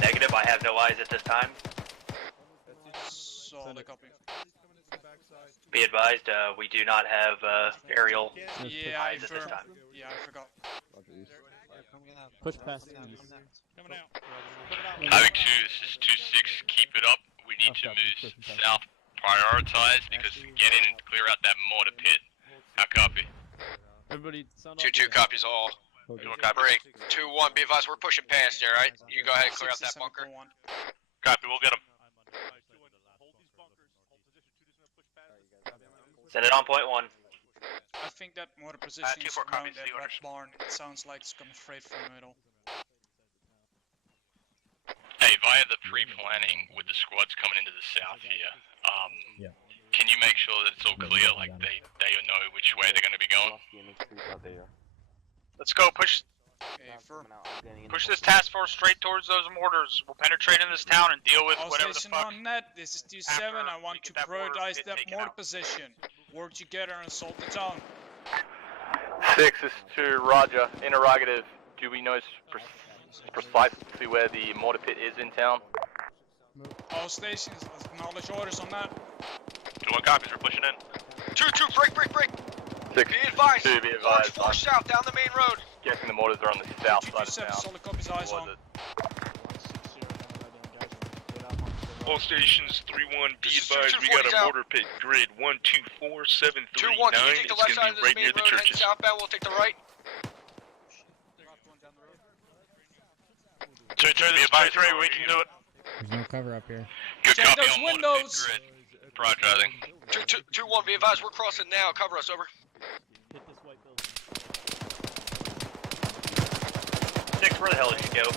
Negative, I have no eyes at this time. Solid copy. Be advised, we do not have aerial Yeah, eyes at this time. Yeah, I forgot. Push past these. Havoc 2, this is 2-6, keep it up. We need to move south, prioritize, because get in and clear out that mortar pit. How copy? Everybody sound 2-2 copies all. Break. 2-1, be advised, we're pushing past there, right? You go ahead and clear out that bunker. Copy, we'll get them. Send it on point 1. I think that mortar position is 2-4 around copies, that the red orders. barn. It sounds like it's coming straight from the middle. Hey, via the pre-planning with the squads coming into the south here, can you make sure that it's all clear, like they know which way they're going to be going? Let's go, push Okay, for this task force straight towards those mortars. We'll penetrate in this town and deal with all whatever the station fuck. on net. This is 2-7. I want to get that mortar prioritize pit that taken mortar out. position. Work together and assault the town. 6 is 2, roger. Interrogative, do we know precisely where the mortar pit is in town? All stations, acknowledge orders on that. 2-1 copies, we're pushing in. 2-2, break. 6, Be advised. 2, be Large advised. force south down the main road. Guessing the mortars are on the south side of 2-7, town. solid copies, eyes on. All stations 3-1, be This is advised, we got 2-2 a mortar pit grid 124-739. 2-1, can you take the left It's side gonna of be this right main near the road and churches. southbound? We'll take the right. 2-3, be advised, we can do it. There's no cover up here. Good Check copy those on mortar pit windows. grid. Roger, I think. 2-1, be advised, we're crossing now. Cover us, over. Hit this white building. 6, where the hell did you go?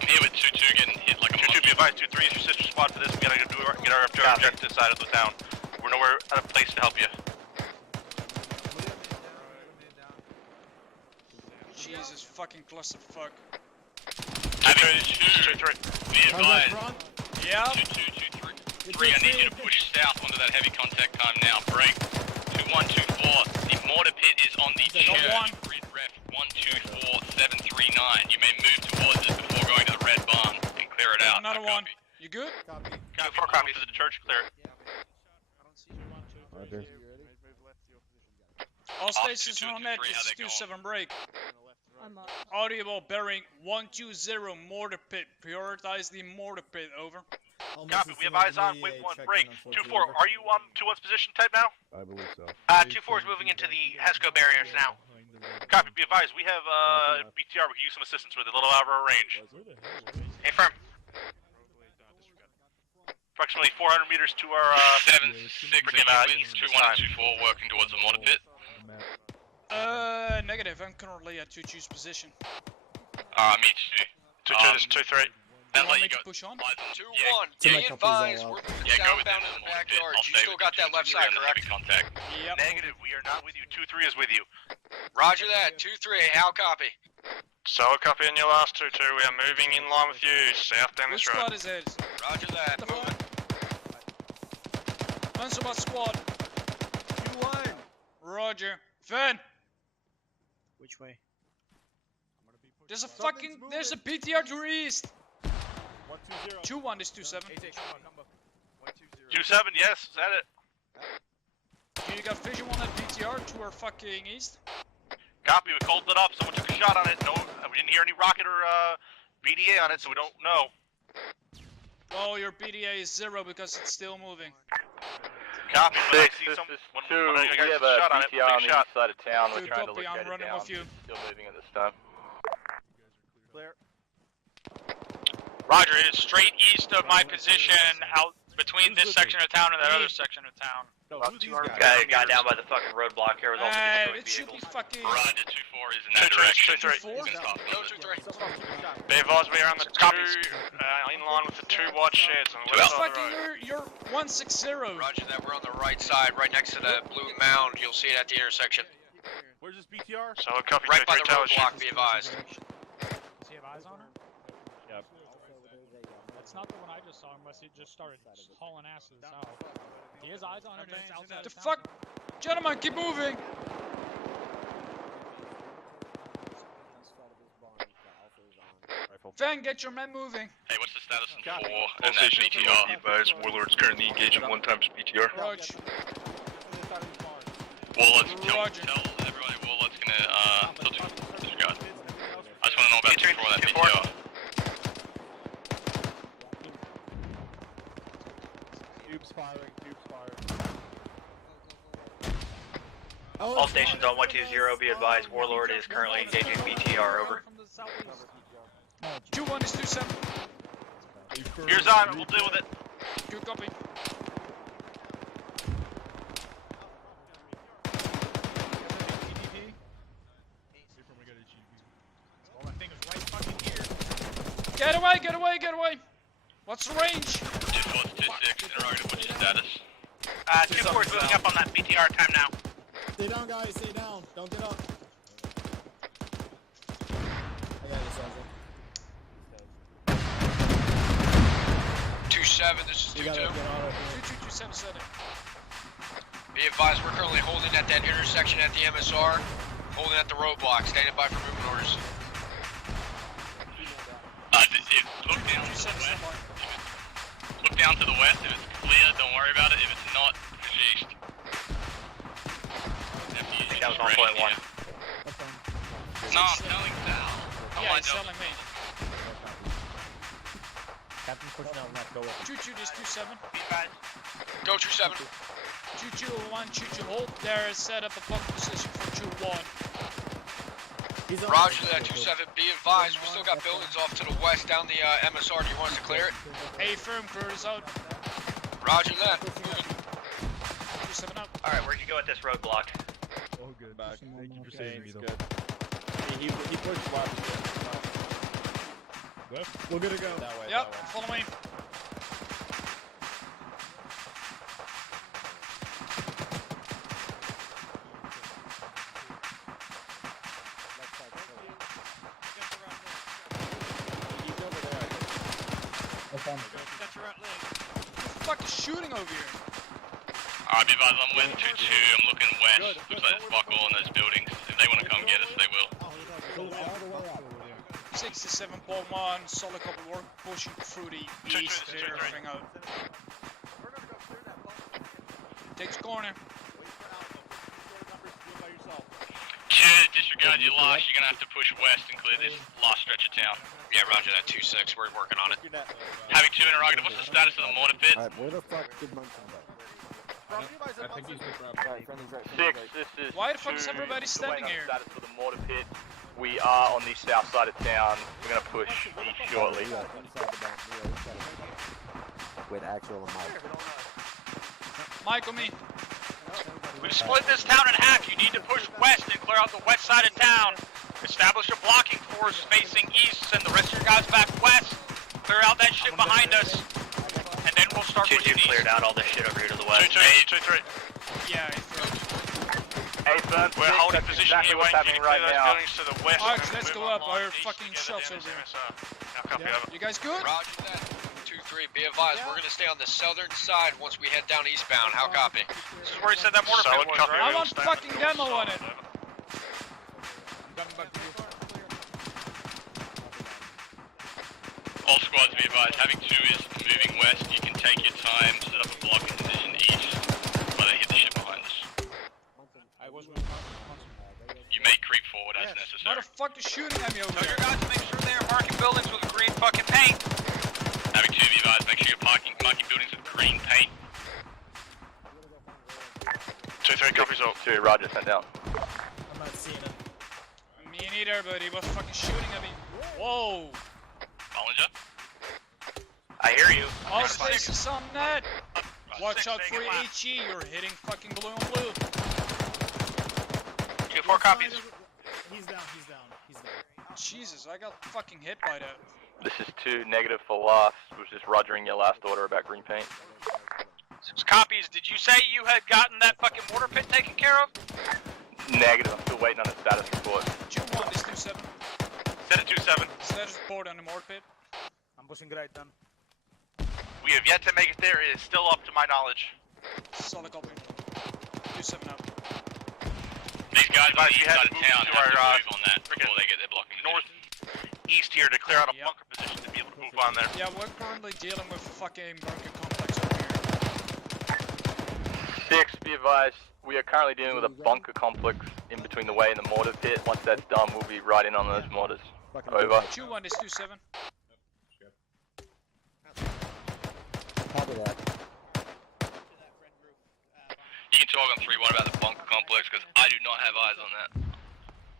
I'm here with 2-2 getting hit like a 2-2, be advised, 2-3 is your sister squad for this. We gotta get our objective side of the town. We're nowhere at a place to help you. Jesus fucking clusterfuck. Having 2-3. Be advised. Yeah. 2-2, 2-3. 3, I need you to push south onto that heavy contact time now. Break. 2-1-2-4. The mortar pit is on the church. Grid ref 124-739. You may move towards it before going to the red barn and clear it out. Another one. You good? Copy. 4 copies to the church, clear. Roger. All stations on net, this is 2-7 break. Audible bearing 120 mortar pit. Prioritize the mortar pit, over. Copy, we have eyes on wing 1 break. 2-4, are you on 2-1's position type now? I believe so. 2-4 is moving into the HESCO barriers now. Copy, be advised, we have BTR, we can use some assistance with a little out of our range. Affirm. Approximately 400 meters to our 7-6 east 2-1-2-4 working towards the mortar pit. Negative. I'm currently at 2-2's position. Me too. 2-2, this is 2-3. Then let you go. Push on. 2-1, be advised, we're southbound in the backyard. You still got that left side, correct? Contact. Yep. Negative, we are not with you. 2-3 is with you. Roger that, 2-3, how copy? Solid copy on your last 2-2. We are moving in line with you, south down Which this road. squad is it? Roger that, moving. Mansobat squad. You won. Roger. Ven. Which way? There's a BTR to your east. 120. 2-1 is 2-7. 2-7, yes, is that it? You got vision on that BTR to our fucking east? Copy, we called it up, someone took a shot on it. No, we didn't hear any rocket or BDA on it, so we don't know. Oh, your BDA is 0 because it's still moving. Copy, when I 6, see this some, is when 2. I We got have a a shot on it, BTR on we'll the take a shot. east side of town. We're Good trying to copy, locate I'm it running down. with you. Still moving at this time. Clear. Roger, it's straight east of my position, out between this section of town and that other section of town. No, who's these guys? Guy down by the fucking roadblock here with all the It should be fucking... Roger, 2-4 is in that direction. 2-3. Go 2-3. Be advised, we are on the 2, in line with the 2 wide sheds on the west side of the road. You're 160. Roger that, we're on the right side, right next to the blue mound. You'll see it at the intersection. Where's this BTR? Solid copy, Right by 2-3 the towers. roadblock, be advised. Does he have eyes on her? Yep. That's not the one I just saw unless he just started hauling asses out. He has eyes on her, just outside The of town. fuck? Gentlemen, keep moving! Van, get your men moving. Hey, what's the status on 4 All and that stations BTR? advised, Warlord's currently engaging 1x BTR. Roger. Warlord's Roger. tell everybody Warlord's gonna disregard. I just wanna know about 2-4 that BTR. Tubes firing, tubes firing. All stations on 120, be advised, Warlord is currently engaging BTR, over. 2-1 is 2-7. Here's on, we'll deal with it. Good copy. Get away, get away, get away! What's the range? 2-4 to 2-6, interrogative, what's your status? 2-4 is moving up on that BTR time now. Stay down, guys. Stay down. Don't get up. I got you, Sergeant. 2-7, this is You gotta 2-2. get auto. 2-2-2-7-7. Be advised, we're currently holding at that intersection at the MSR. Holding at the roadblock, standing by for movement orders. Look down to the west. Look down to the west. If it's clear, don't worry about it. If it's not, push east. That was 1.1. No, I'm telling Sal. Yeah, he's telling me. Captain pushing out left, go with 2-2 is 2-7. Go 2-7. 2-2-1, 2-2 hold there, set up a pump position for 2-1. Roger that, 2-7. Be advised, we still got buildings off to the west down the MSR. Do you want us to clear it? A firm, Curtis out. Roger that. 7 up. Alright, where'd you go at this roadblock? Oh, good. Back. Thank you for Okay, saving me, it's though. good. He pushed left. Left? We're gonna go. That way, Yep, that way. follow me. What the fuck is shooting over here? Be advised, I'm with 2-2, I'm looking west. Looks like there's buckle in those buildings. If they want to come get us, they will. 67.1, solid copy work, pushing through the east, clear everything out. Takes corner. Disregard your loss, you're gonna have to push west and clear this last stretch of town. Yeah, roger that. 2-6. We're working on it. Having 2 interrogative, what's the status of the mortar pit? Alright, where the fuck did Munson go? I think he's just Alright, friendly's right. 6, this is Why the fuck is 2, everybody standing waiting here? on status for the mortar pit. We are on the south side of town. We're gonna push east shortly. We are inside the bank. We are inside the bank. With actual and Mike. Mike on me. We've split this town in half. You need to push west and clear out the west side of town. Establish a blocking force facing east. Send the rest of your guys back west. Clear out that shit behind us. And then we'll start pushing east. Cleared out all this shit over here to the west. 2-3. Yeah, he's through. Hey, Burns, We're holding that's position exactly here, what's waiting for you to happening clear right those now. buildings to the west. Alright, and let's move go up. online I heard east fucking to get shots the over here. MSR. Now copy, over. You guys good? Roger that. 2-3. Be advised, we're gonna stay on the southern side once we head down eastbound. How copy? This is where he said that mortar pit was, right? I want fucking demo on it. All squads be advised, having 2 is moving west. You can take your time, set up a blocking position east. Let it hit the ship behind us. You may creep forward as necessary. Motherfucker shooting at me over Tell there. your guys to make sure they are marking buildings with green fucking paint. Having 2 be advised, make sure you're marking buildings with green paint. 2-3 copies up. 2, Roger, sent down. I'm not seeing him. Me neither, but he was fucking shooting at me. Whoa. Bolinger? I hear you. All stations on net. Watch out for HE. You're hitting fucking blue on blue. 2-4 copies. He's down. Jesus, I got fucking hit by that. This is 2, negative for loss. Was just rogering your last order about green paint. 6 copies. Did you say you had gotten that fucking mortar pit taken care of? Negative, I'm still waiting on a status report. 2-1, this 2-7. Set at 2-7. Status report on the mortar pit. I'm pushing right down. We have yet to make it there. It is still up to my knowledge. Solid copy. 2-7 out. These guys on the east side of town have to our, move on that before they get their blocking Northeast here to clear out a bunker position to be able to move on there. Yeah, we're currently dealing with fucking bunker complex over here. 6, be advised, we are currently dealing with a bunker complex in between the way and the mortar pit. Once that's done, we'll be right in on those mortars. Over. 2-1, this 2-7. Copy that. You can talk on 3-1 about the bunker complex, because I do not have eyes on that.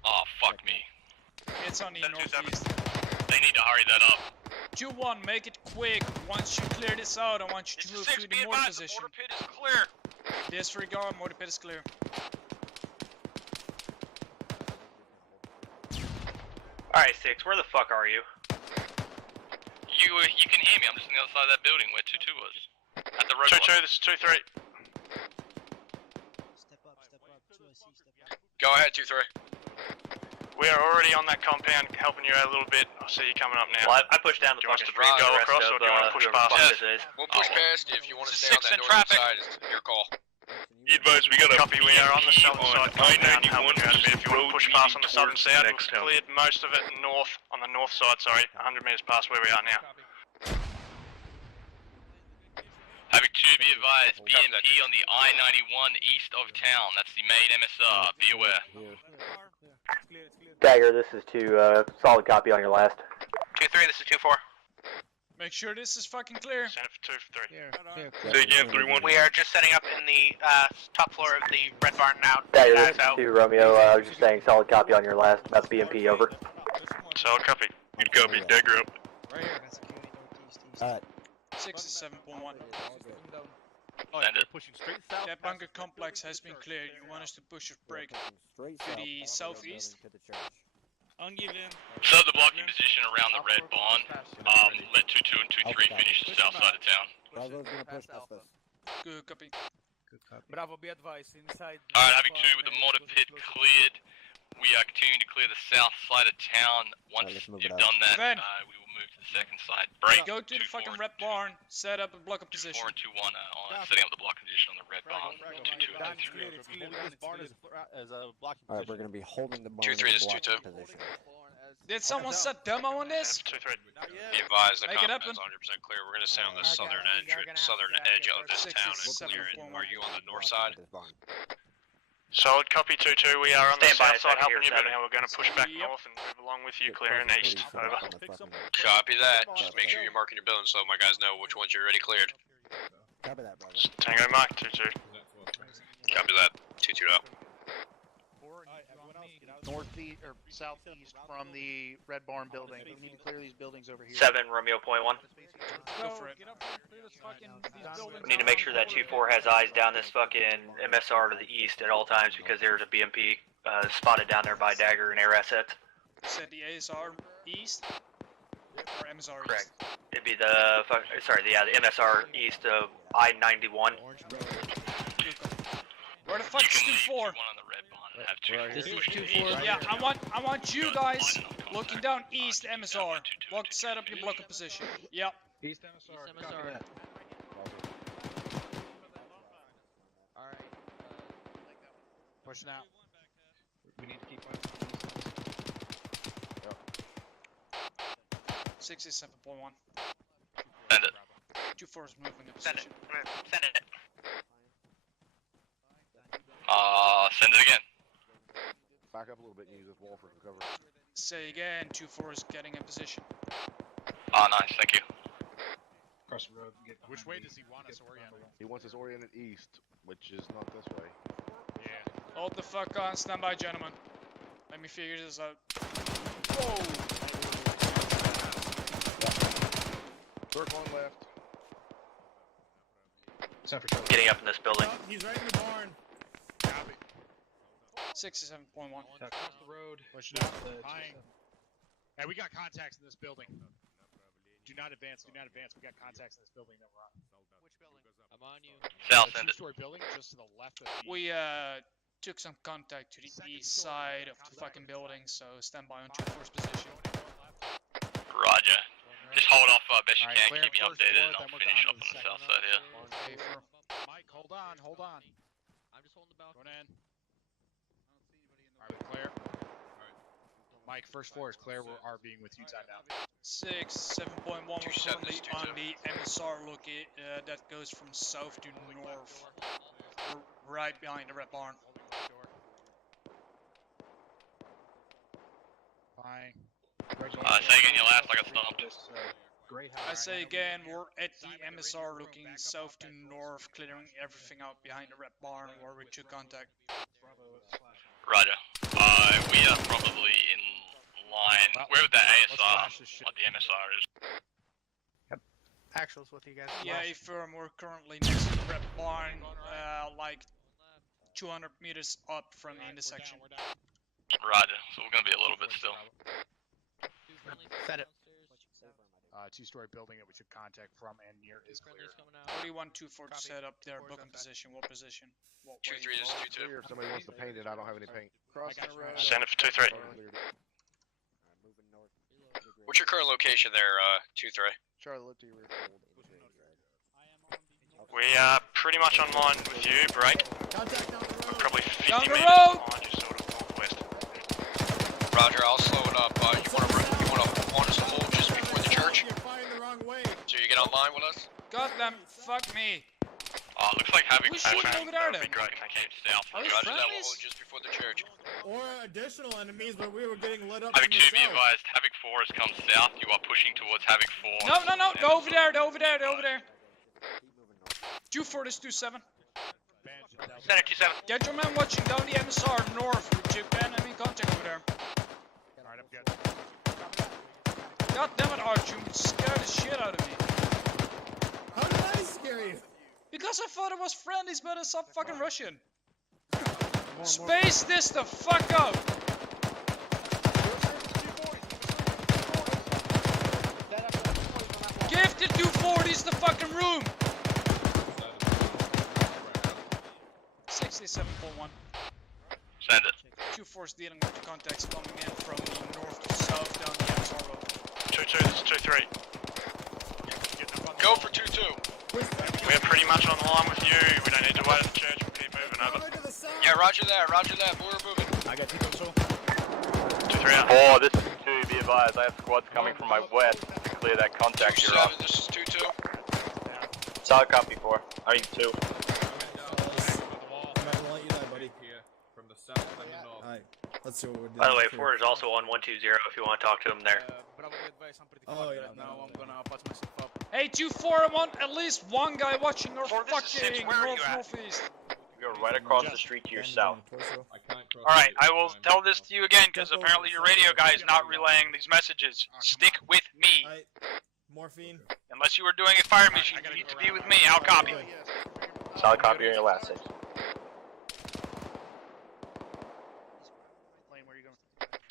Oh, fuck me. It's on the northeast. They need to hurry that up. 2-1, make it quick. Once you clear this out, I want you to move through the mortar position. The mortar pit is clear. Disregard, mortar pit is clear. Alright, 6, where the fuck are you? You can hear me, I'm just on the other side of that building where 2-2 was. At the roadblock. 2-2, this is 2-3. Go ahead, 2-3. We are already on that compound, helping you out a little bit. I see you coming up now. Well, I pushed down the fucking street. Go across, or do you want to push past? We'll push past you if you want to stay on that northern side. It's your call. You advise we got a copy. We are on the southern side compound, helping you out a bit. If you want to push past on the southern side, we've cleared most of it north, on the north side, sorry, 100 meters past where we are now. Having 2 be advised, BMP on the I-91 east of town. That's the main MSR, be aware. Dagger, this is 2, solid copy on your last. 2-3, this is 2-4. Make sure this is fucking clear. Send it for 2-3. Say again, 3-1. We are just setting up in the top floor of the Red Barn now. Dagger, this is 2, Romeo, I was just saying solid copy on your last, about the BMP, over. Solid copy. Good copy, Dagger up. Right here. Alright. 6 is 7.1. Oh yeah, they're pushing straight south. That bunker complex has been cleared. You want us to push a break to the southeast? Set the blocking position around the red barn. Let 2-2 and 2-3 finish the south side of town. Bravo's gonna push past us. Good copy. Bravo, be advised, inside. Alright, having 2 with the mortar pit cleared. We are continuing to clear the south side of town. Once you've done that, we will move to the second side. Break. Go to the fucking red barn, set up a block of position. 4 and 2-1 on setting up the block position on the red barn. 2-2 and 2-3. Alright, we're gonna be holding the barn. 2-3, this is 2-2. Position. Did someone set demo on this? Be advised, the Make it combat happen. is 100% clear. We're going to sound the southern edge of this town and clear it. Are you on the north side? Solid copy 2-2. We are on the south side helping you, but now we're going to push back north and move along with you, clearing east. Over. Copy that. Just make sure you're marking your buildings so my guys know which ones you're already cleared. Copy that, bravo. Tango Mike 2-2. Copy that. 2-2 out. Northeast or southeast from the Red Barn building. We need to clear these buildings over here. 7 Romeo point 1. Go for it. We need to make sure that 2-4 has eyes down this fucking MSR to the east at all times because there's a BMP spotted down there by Dagger and air assets. Set the ASR east or MSR Correct. east. It'd be the the MSR east of I-91. Where the fuck is 2-4? This is 2-4. Yeah, I want you guys looking down east MSR. Set up your block of position. Yep. East MSR. Alright. Pushing out. We need to keep 67.1. Send it. 2-4 is moving the Send position. it. Send it. Send it again. Back up a little bit and use this wall for cover. Say again, 2-4 is getting in position. Nice, thank you. Across the road. Which way does he want us oriented? He wants us oriented east, which is not this way. Yeah. Hold the fuck on, stand by, gentlemen. Let me figure this out. Whoa! Circle on left. Getting up in this building. He's right in the barn. 67.1. Across the road. Push it out. Hey, we got contacts in this building. Do not advance. Do not advance. We got contacts in this building that we're on. Which building? I'm on you. South end. Two-story building just to the left of the... We took some contact to the east side of the fucking building, so stand by on 2-4's position. Roger. Just hold off best you Alright, can, clear keep me first updated, floor, and I'll then we're finish down up to on the the south second side here. Okay, for Mike, hold on, hold on. I'm just holding the balcony. Going in. Alright, we clear. Mike, first floor is clear. We're RVing with you time now. 67.1, we're currently on the MSR look that goes from south to north. We're right behind the red barn. Fine. Say again, your last, I got stumped. I say again, we're at the MSR looking south to north, clearing everything out behind the red barn where we took contact. Roger. We are probably in line. Where would the ASR or the MSR is? Actuals with you guys. Yeah, firm, we're currently next to the red barn, like 200 meters up from the intersection. Roger. So we're gonna be a little bit still. Set it. Two-story building that we took contact from and near is clear. 3124 set up their booking position. What position? What 2-3 is 2-2. If somebody wants to paint it, I don't have any paint. Cross the road. Send it for 2-3. What's your current location there, 2-3? Charlotte, you were We are pretty much online with you, break. We're probably 50 Down the meters road! behind you, sort of northwest. Roger, I'll slow it up. You want us to hold just before the church? So you get online with us? Goddamn, fuck me. Looks like Havoc We shooting over there then. came south. Are we Roger, that will friendlies? hold just before the church. Or additional enemies, but we were getting lit up Havoc from 2, the be south. advised, Havoc 4 has come south. You are pushing towards Havoc 4. No, go over there, they're over there, they're over there. 2-4 is 2-7. Send it 2-7. Get your man watching down the MSR north. We took enemy contact over there. Alright, I'm good. God damn it, Arch, you scared the shit out of me. How did I scare you? Because I thought it was friendlies, but it's not fucking Russian. Space this the fuck out! Give the 240s the fucking room! 67.1. Send it. 2-4's dealing with the contacts coming in from the north to south down the MSR road. 2-2, this is 2-3. Go for 2-2. We're pretty much on the line with you. We don't need to wait at the church. We'll keep moving, over. Yeah, roger that, We're moving. I got people so. 2-3 out. 4, this is 2, be advised, I have squads coming from my west to clear that contact you're off. 2-7, this is 2-2. Solid copy 4, are you 2? Alright, let's see what we're doing. By the way, 4 is also on 120 if you want to talk to him there. Oh, yeah. Now I'm gonna patch myself up. Hey, 2-4, I want at least one guy watching our fucking northeast. You go right across the street to your south. Alright, I will tell this to you again, because apparently your radio guy is not relaying these messages. Stick with me. Morphine. Unless you are doing a fire mission, you need to be with me. I'll copy. Solid copy on your last 6.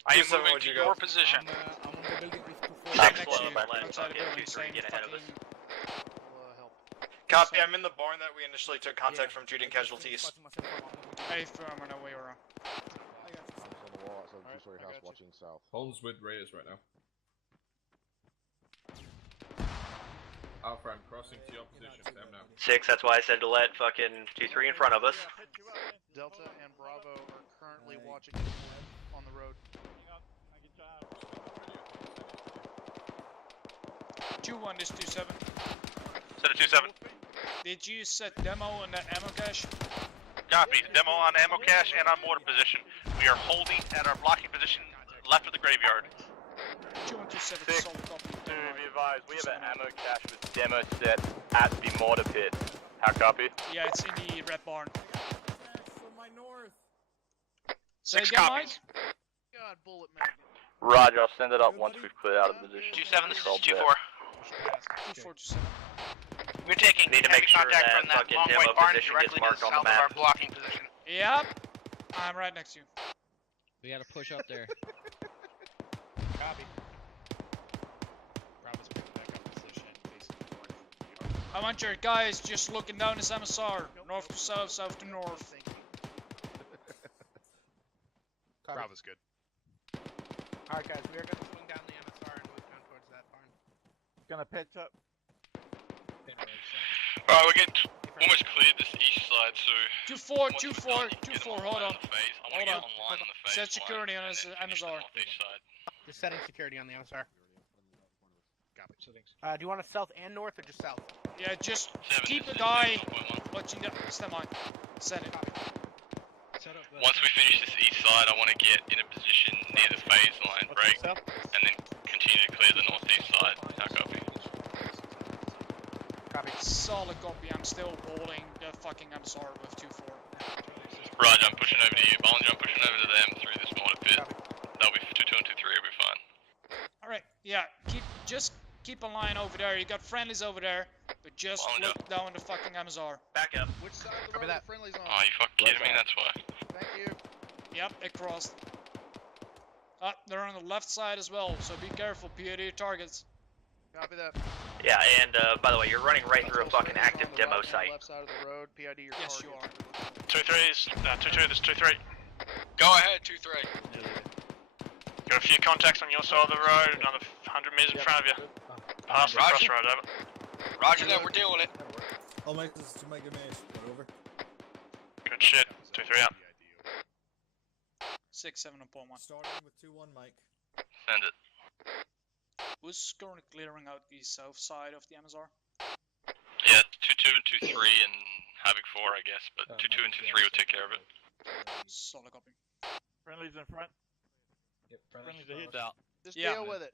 I am moving to your position. I'm on the building with 2-4. Next to you, outside the building, saying fucking... Copy, I'm in the barn that we initially took contact from shooting casualties. Hey, firm, I know where you're at. watching south. Holmes with Reyes right now. Alpha, I'm crossing to your position, Sam now. 6, that's why I said to let fucking 2-3 in front of us. Delta and Bravo are currently watching on the road. 2-1, this 2-7. Set a 2-7. Did you set demo on that ammo cache? Copy. Demo on ammo cache and on mortar position. We are holding at our blocking position left of the graveyard. 2-1-2-7, 6, solid copy. to be advised, we have an ammo cache with demo set at the mortar pit. How copy? Yeah, it's in the red barn. From my north. Say 6 again, copies. God, bullet magnet. Roger, I'll send it up once we've cleared out of the position. 2-7, this is 2-4. 2-4-2-7. We're taking Need to heavy make sure contact that from that fucking long demo white barn position directly gets to the marked on the south of our map. blocking position. Yep. I'm right next to you. We gotta push up there. Copy. I want your guys just looking down this MSR. North to south, south to north. Bravo's good. Alright guys, we are gonna swing down the MSR and move down towards that barn. Gonna pitch up. Alright, we're getting almost cleared this east side, so... 2-4, 2-4, 2-4, hold on. Hold on. Set security on his MSR. Just setting security on the MSR. Copy. Do you want it south and north or just south? Yeah, just keep the guy watching the... Stand by. Set it. Once we finish this east side, I want to get in a position near the phase line break, and then continue to clear the northeast side. How copy? Copy. Solid copy. I'm still holding the fucking MSR with 2-4. Roger, I'm pushing over to you. Bolinger, I'm pushing over to them through this mortar pit. That'll be 2-2 and 2-3, it'll be fine. Alright, yeah, just keep a line over there. You got friendlies over there, but just Bolinger. look down the fucking MSR. Back up. Which side of the road are friendlies on? Oh, you fucking kidding me? That's why. Thank you. Yep, it crossed. They're on the left side as well, so be careful, PAD targets. Copy that. Yeah, and by the way, you're running right through a fucking active demo site. Left side of the road, PID your Yes, target. you are. 2-3 is 2-2. This is 2-3. Go ahead, 2-3. Got a few contacts on your side of the road. Another 100 meters in front of you. Past the crossroad. Over. Roger that, we're dealing it. I'll make this to make a match. Over. Good shit. 2-3 out. 6-7.1. Starting with 2-1, Mike. Send it. Who's currently clearing out the south side of the MSR? Yeah, 2-2 and 2-3 and Havoc 4, I guess, but 2-2 and 2-3 will take care of it. Solid copy. Friendly's in front. Yep, Friendly's ahead. Out. Just deal with it.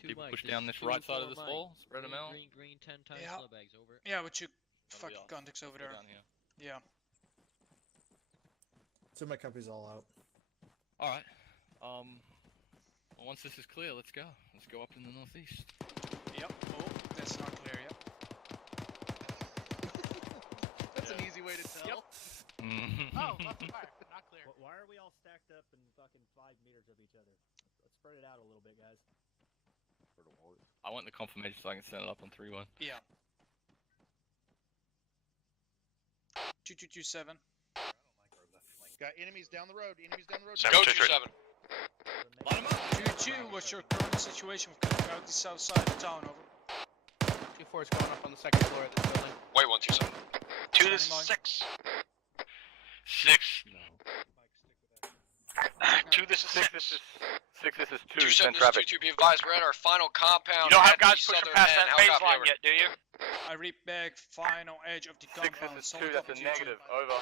People push down this right side of this wall, spread them out. Green, 10 times Yeah. slow bags, over. Yeah, with your fucking contacts over there. Yeah. So my copy's all out. Alright. Well, once this is clear, let's go. Let's go up in the northeast. Yep. Oh, that's not clear. Yep. That's an easy way to tell. Yep. Oh, left and right. Not clear. Why are we all stacked up in fucking 5 meters of each other? Let's spread it out a little bit, guys. I want the confirmation so I can set it up on 3-1. Yeah. 2227. Got enemies down the road. Enemies down the road. Go 27. 22, what's your current situation with coming out the south side of town? Over. 2-4 is going up on the second floor of this building. Wait, 127. 2 to 6. 6. 2 this is 6. 6 this is 2. 27 Send this traffic. is 2. Be advised, we're at our final compound. You don't have at the guys pushing southern past end. that How phase copy, line over? yet, do you? I read back final edge of the 6 compound. this is Solid 2. That's a copy, negative. Over.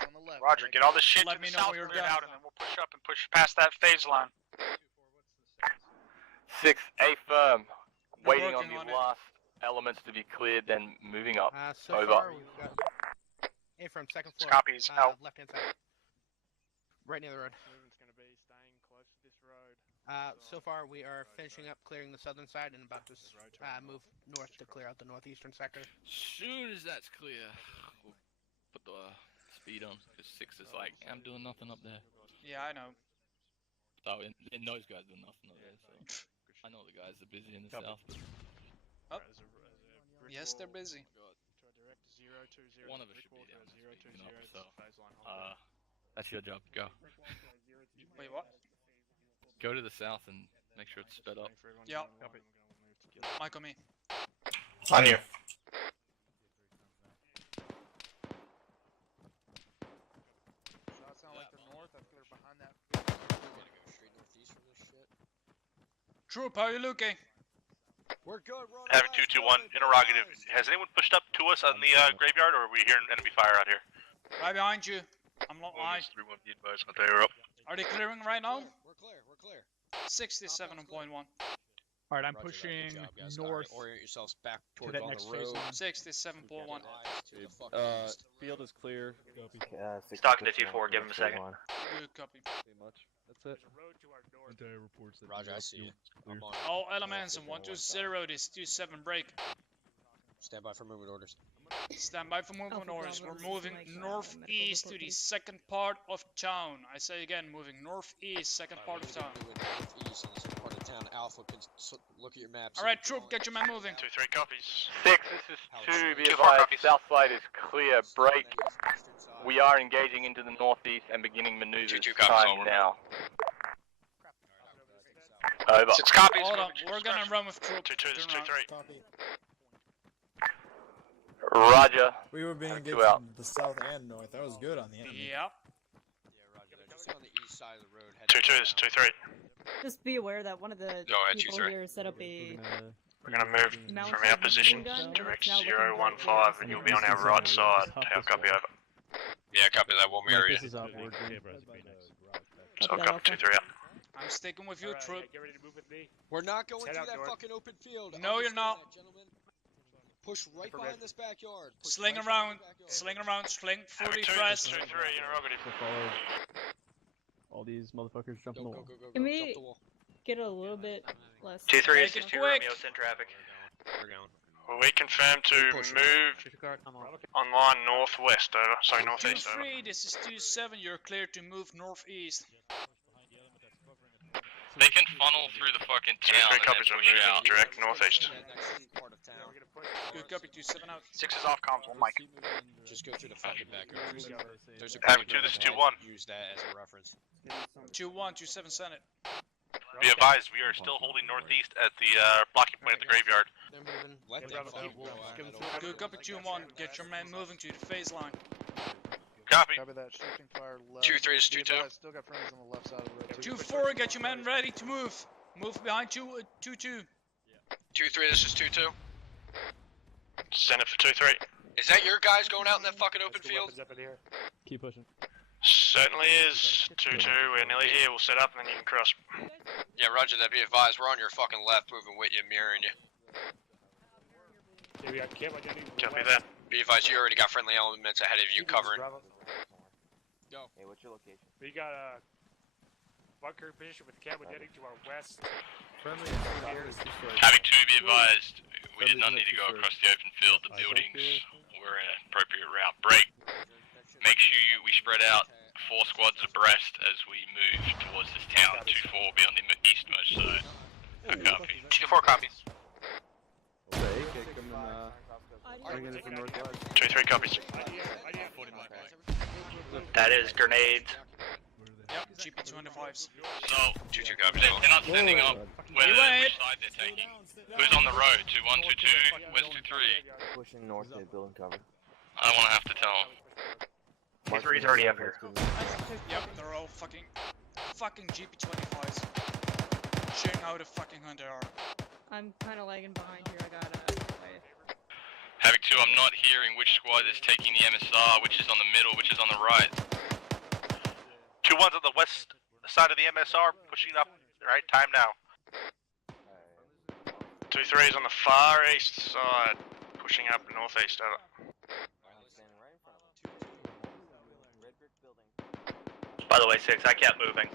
On the left. Roger, get all this shit Let to me the know south, where you're clear it going. out, and then we'll push up and push past that phase line. 6 A firm. We're Waiting on working the on it. last elements to be cleared, then moving up. So Over. far, we've got A from second floor. Copies, out. Left hand side. Right near the road. So far, we are finishing up clearing the southern side and about to move north to clear out the northeastern sector. Soon as that's clear, we'll put the speed on. Because 6 is like, I'm doing nothing up there. Yeah, I know. So, and those guys doing nothing up there. So I know the guys are busy in the south. But Oh. Yes, they're busy. one of us should be down there speeding up. So, that's your job. Go. Wait, what? Go to the south and make sure it's sped up. Yeah. Mike on me. On you. Shots sound like they're north. I think they're behind that. Troop, how you looking? We're good. We're on Having 221. Interrogative. Has anyone pushed up to us on the graveyard, or are we hearing enemy fire out here? Right behind you. I'm not lying. 3-1, be advised, but they were up. Are they clearing right now? We're clear. We're clear. 67.1. Alright, I'm pushing north Orient yourselves back to towards that on next the phase road. line. 67.1. Field is clear. He's talking to 2-4. Give him a second. Good copy. Pretty much. That's it. Entire reports that Roger, I see you. I'm on. All elements in 120, this 27 break. Stand by for movement orders. Stand by for movement orders. We're moving northeast to the second part of town. I say again, moving northeast, second part of town. Northeast on the second part of town. Alpha can look at your maps. Alright, troop, get your man moving. 2-3 copies. 6 this is 2. Be advised. South side is clear. Break. We are engaging into the northeast and beginning maneuvers. 2-2 copies, Time over. now. Over. 6 copies. Hold on, we're gonna run with troop. 2-2, this is Turn around. 2-3. Copy. Roger. We were being engaged Two out. from the south and north. That was good on the enemy. Yep. Just on the east side of the road. 2-2, this is 2-3. Just be aware that one of the ahead, people 2-3. here set up a We're gonna move mounted from our position machine gun. direct It's now looking 015, and you'll be on our right side. How copy over? Yeah, copy that. We'll mirror you. So I'll copy 2-3 out. I'm sticking with you, troop. We're not going through that fucking open field. No, you're Understand not. that, gentlemen. Push right behind this backyard. Push Sling right around, behind this backyard. sling around, sling Having 40 2, fast. 2-3, interrogative. All these motherfuckers jumping the wall. Can we get a little bit less? 2-3 is Take just it 2 quick. Romeo. Send traffic. We're going. Well, we confirm to move online northwest, over. Sorry, northeast, over. 2-3, this is 2-7, you're clear to move northeast. They can funnel through the fucking town 2-3 and copies, then we're push moving out. direct northeast. Part of town. Good copy, 2-7 out. 6 is off comms, 1 mic. Just go through the fucking backyard. There's a Having graveyard 2, this is ahead. 2-1. Use that as a reference. 2-1, 2-7 Senate. Be advised, we are still holding northeast at the blocking point at the graveyard. They're moving. Let them fucking go out. Good copy, 2-1, get your man moving to the phase line. Copy. Copy that. Shifting fire left. 2-3 is 2-2. Still got friends on the left side of the road. 2-4, get your man ready to move. Move behind 2-2. 2-3, this is 2-2. Send it for 2-3. Is that your guys going out in that fucking open field? Keep pushing. Certainly is. 2-2, we're nearly here. We'll set up and then you can cross. Yeah, roger that. Be advised, we're on your fucking left, moving with you, mirroring you. Copy that. Be advised, you already got friendly elements ahead of you covering. Go. Hey, what's your location? We got bunker position with cab heading to our west. Havoc 2, be advised, we did not need to go across the open field. The buildings were in an appropriate route. Break. Make sure we spread out 4 squads abreast as we move towards this town. 2-4 will be on the eastmost side. A copy. 2-4 copies. Bringing it from northwest. 2-3 copies. That is grenades. Yep, GP25s. So, 2-2 copies. They're not sending up which side they're taking. Who's on the road? 2-1, 2-2, where's 2-3? Pushing north, they building cover. I don't want to have to tell them. 2-3's already up here. Yep, they're all fucking GP25s. Shooting out a fucking hunter are. I'm kind of lagging behind here. I gotta. Havoc 2, I'm not hearing which squad is taking the MSR, which is on the middle, which is on the right. 2-1's on the west side of the MSR, pushing up. Right, time now. 2-3's on the far east side, pushing up northeast. Over. By the way, 6, I kept moving.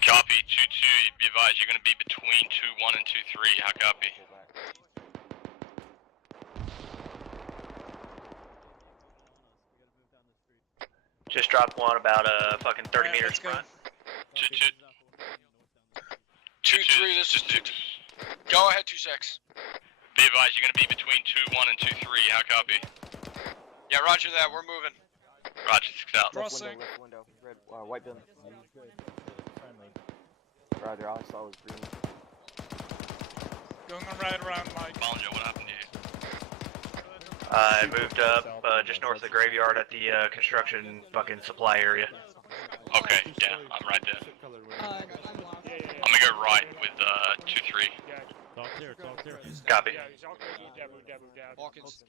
Copy, 2-2, be advised, you're going to be between 2-1 and 2-3, how copy? Just dropped one about fucking 30 meters front. 2-2. 2-3, this is 2. Go ahead, 2-6. Be advised, you're going to be between 2-1 and 2-3, how copy? Yeah, roger that, we're moving. Roger, 6 out. Crossing. Left window, red, white building. Roger, all I saw was green. Going right around, Mike. Bolinger, what happened to you? I moved up just north of the graveyard at the construction fucking supply area. Okay, yeah, I'm right there. I'm gonna go right with 2-3. Talk clear, talk clear. Copy. Hawkins.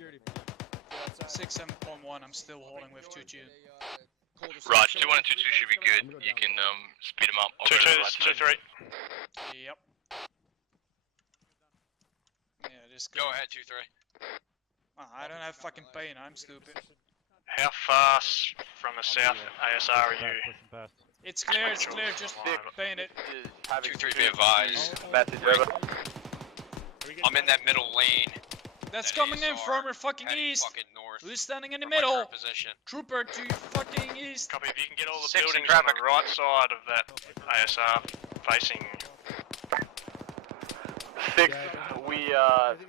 6-7-1, I'm still holding with 2-2. Raj, 2-1 and 2-2 should be good. You can speed them up. 2-2, this is 2-3. Yep. Yeah, just go ahead, 2-3. I don't have fucking pain, I'm stupid. How fast from the south ASR are you? It's clear, just paint it. 2-3, be advised. I'm in that middle lane. That's coming in from our fucking east. Who's standing in the middle? Trooper to your fucking east. Copy, if you can get all the buildings on the right side of that ASR facing. 6, we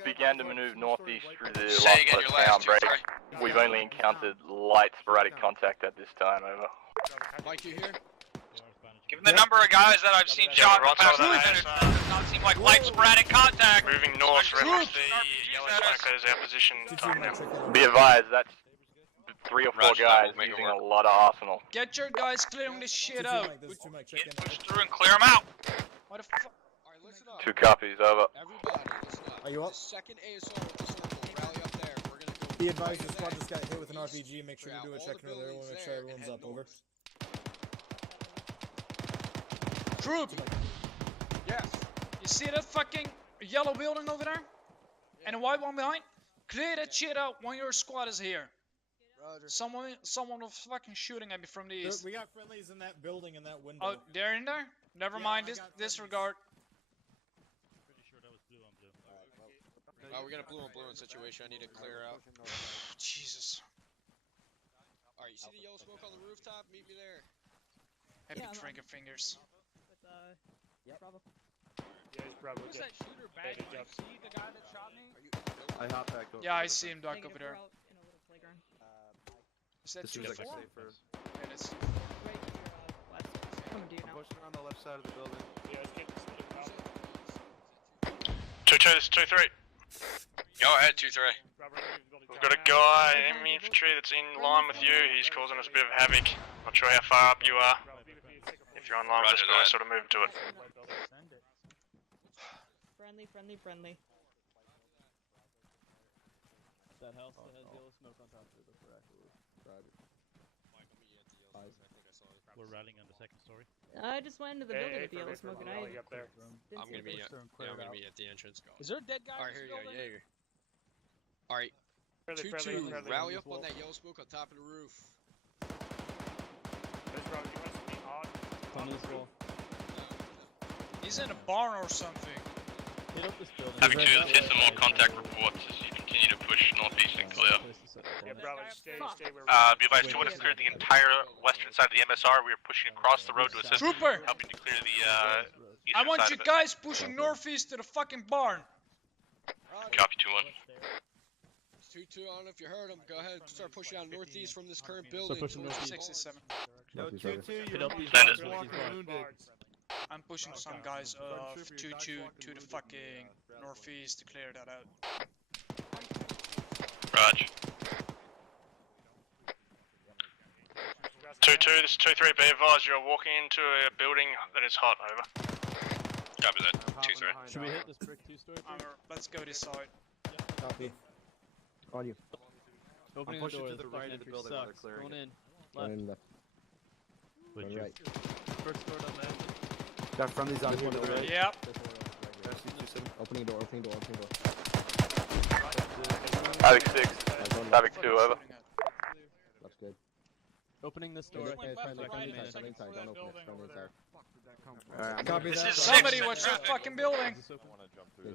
began to move northeast through the town break. We've only encountered light sporadic contact at this time, over. Mike, you here? Given the number of guys that I've seen shot in the past 2 minutes, it does not seem like light sporadic contact. Moving north, reference the yellow smoke as our position. Be advised, that's 3 or 4 guys using a lot of arsenal. Get your guys clearing this shit out. Push through and clear them out. What the fuck? 2 copies, over. Are you up? Second ASR with the circle. Rally up there. We're gonna go. Be advised, the squad just got hit with an RPG. Make sure you do a check for everyone. Make sure everyone's up. Over. Troop! Yes. You see that fucking yellow building over there? And a white one behind? Clear that shit out when your squad is here. Roger. Someone was fucking shooting at me from the east. We got friendlies in that building in that window. Oh, they're in there? Never mind, disregard. We got a blue on blue in situation. I need to clear out. Jesus. Alright, you see the yellow smoke on the rooftop? Meet me there. Happy trigger fingers. Bravo. Yeah, it's Bravo. Who's that shooter back? Did you see the guy that shot me? I hop back over. Yeah, I see him duck over there. Is that This seems like a 2-4? safer. Yeah, that's Coming to you now. Pushing on the left side of the building. Yeah, it's getting 2-2, this is 2-3. Go ahead, 2-3. We've got a guy, enemy infantry, that's in line with you. He's causing us a bit of havoc. Not sure how far up you are. If you're on line with us, we'll sort of move to it. Friendly. That house that has yellow smoke on top of it, that's where actually Roger. We're rallying on the second story. I just went into the building with the yellow smoke and I up there. I'm gonna be at the entrance. Is there a dead guy? Alright, here you go, Jaeger. Alright, 2-2, rally up on that yellow smoke on top of the roof. Bravo, you want us to be on? On this wall. He's in a barn or something. Hit up this building. Having to hit some more contact reports as you continue to push northeast and clear. Yeah, Bravo, stay where we Be advised, 2-1 has cleared the entire western side of the MSR. We are pushing across the road to assist. Trooper! Helping to clear the I eastern want side you of it. guys pushing northeast to the fucking barn. Copy 2-1. 2-2, I don't know if you heard him. Go ahead, start pushing out northeast from this current building. pushing towards northeast. 6 and 7. Yo, 2-2, Hit up these guys. I'm pushing some guys off 2-2 to the fucking northeast to clear that out. Raj. 2-2, this is 2-3, be advised you're walking into a building that is hot, over. Copy that. 2-3. Should we hit this brick 2-story? Let's go this side. Copy. On you. Opening the door to the right of the building. Sucks. Going in. Going in left. Going right. First door down there. Got friendlies on you. Right. Yep. Opening door, opening door, opening door. Havoc 6, Havoc 2, over. That's good. Opening this door. Friendly inside, don't open it. Friendly inside. Alright, Copy that. Somebody, what's your fucking building?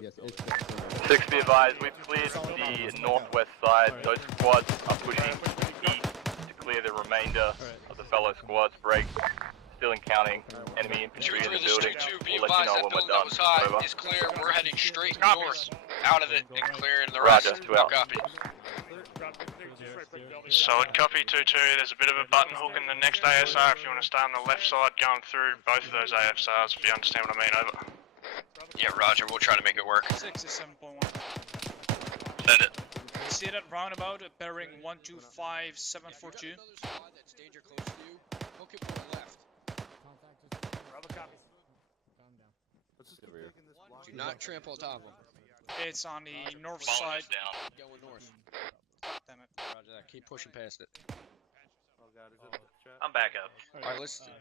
Yes, it's 6, be advised, we've cleared the northwest side. Those squads are pushing east to clear the remainder of the fellow squads. Break. Still encountering enemy infantry in the building. Be We'll let you advised know that when we're building that done. was high Over. is clear. We're heading straight north out of it and clearing the Roger, rest. 2 out. Copy. Solid copy, 2-2, there's a bit of a button hook in the next ASR if you want to stay on the left side going through both of those AFSRs, if you understand what I mean, over. Yeah, Roger, we'll try to make it work. 6 is 7.1. Send it. You see that roundabout bearing 125742? That's danger close to you. Hook it from the left. Bravo, copy. Do not trample on top of them. It's on the north Following side. us down. Going north. Damn it. Roger that. Keep pushing past it. I'm back up. Alright, let's do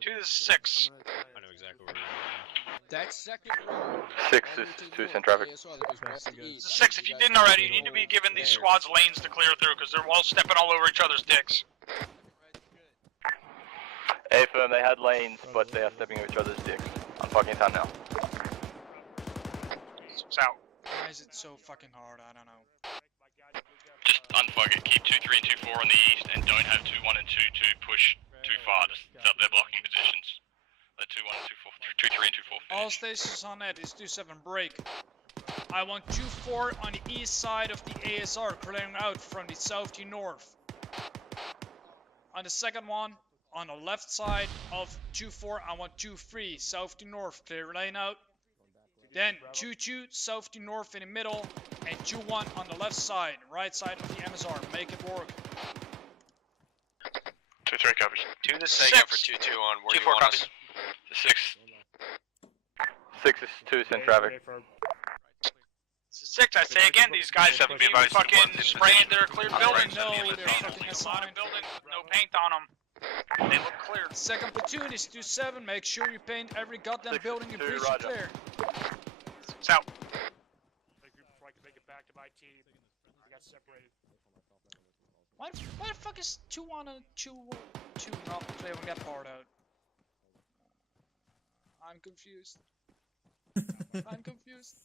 2-6. I know exactly where we're at. that second road. 6 is 2 send traffic. 6, if you didn't already, you need to be giving these squads lanes to clear through, because they're all stepping all over each other's dicks. A firm, they had lanes, but they are stepping over each other's dicks. I'm fucking time now. 6 out. Why is it so fucking hard? I don't know. Just unfuck it. Keep 2-3 and 2-4 on the east, and don't have 2-1 and 2-2 push too far. Just up their blocking positions. Let 2-1 and 2-4, 2-3 and 2-4 All stations on that is 2-7 break. I want 2-4 on the east side of the ASR, clearing out from the south to north. On the second one, on the left side of 2-4, I want 2-3 south to north, clear lane out. Then 2-2 south to north in the middle, and 2-1 on the left side, right side of the MSR. Make it work. 2-3 copies. 2 the second for 2-2 on where you 2-4 want copies. us. 6. 6 is 2 send traffic. 6, I say again, these guys have been fucking spraying their cleared buildings. No, They're they're paint. fucking A lot assigned. of buildings, no paint on them. They look clear. Second platoon is 2-7. Make sure you paint every goddamn 6 building you 2, breach roger. clear. 6 out. Before I can make it back to my team, we got separated. Why the fuck is 2-1 and 2-2 not clearing that part out? I'm confused. I'm confused.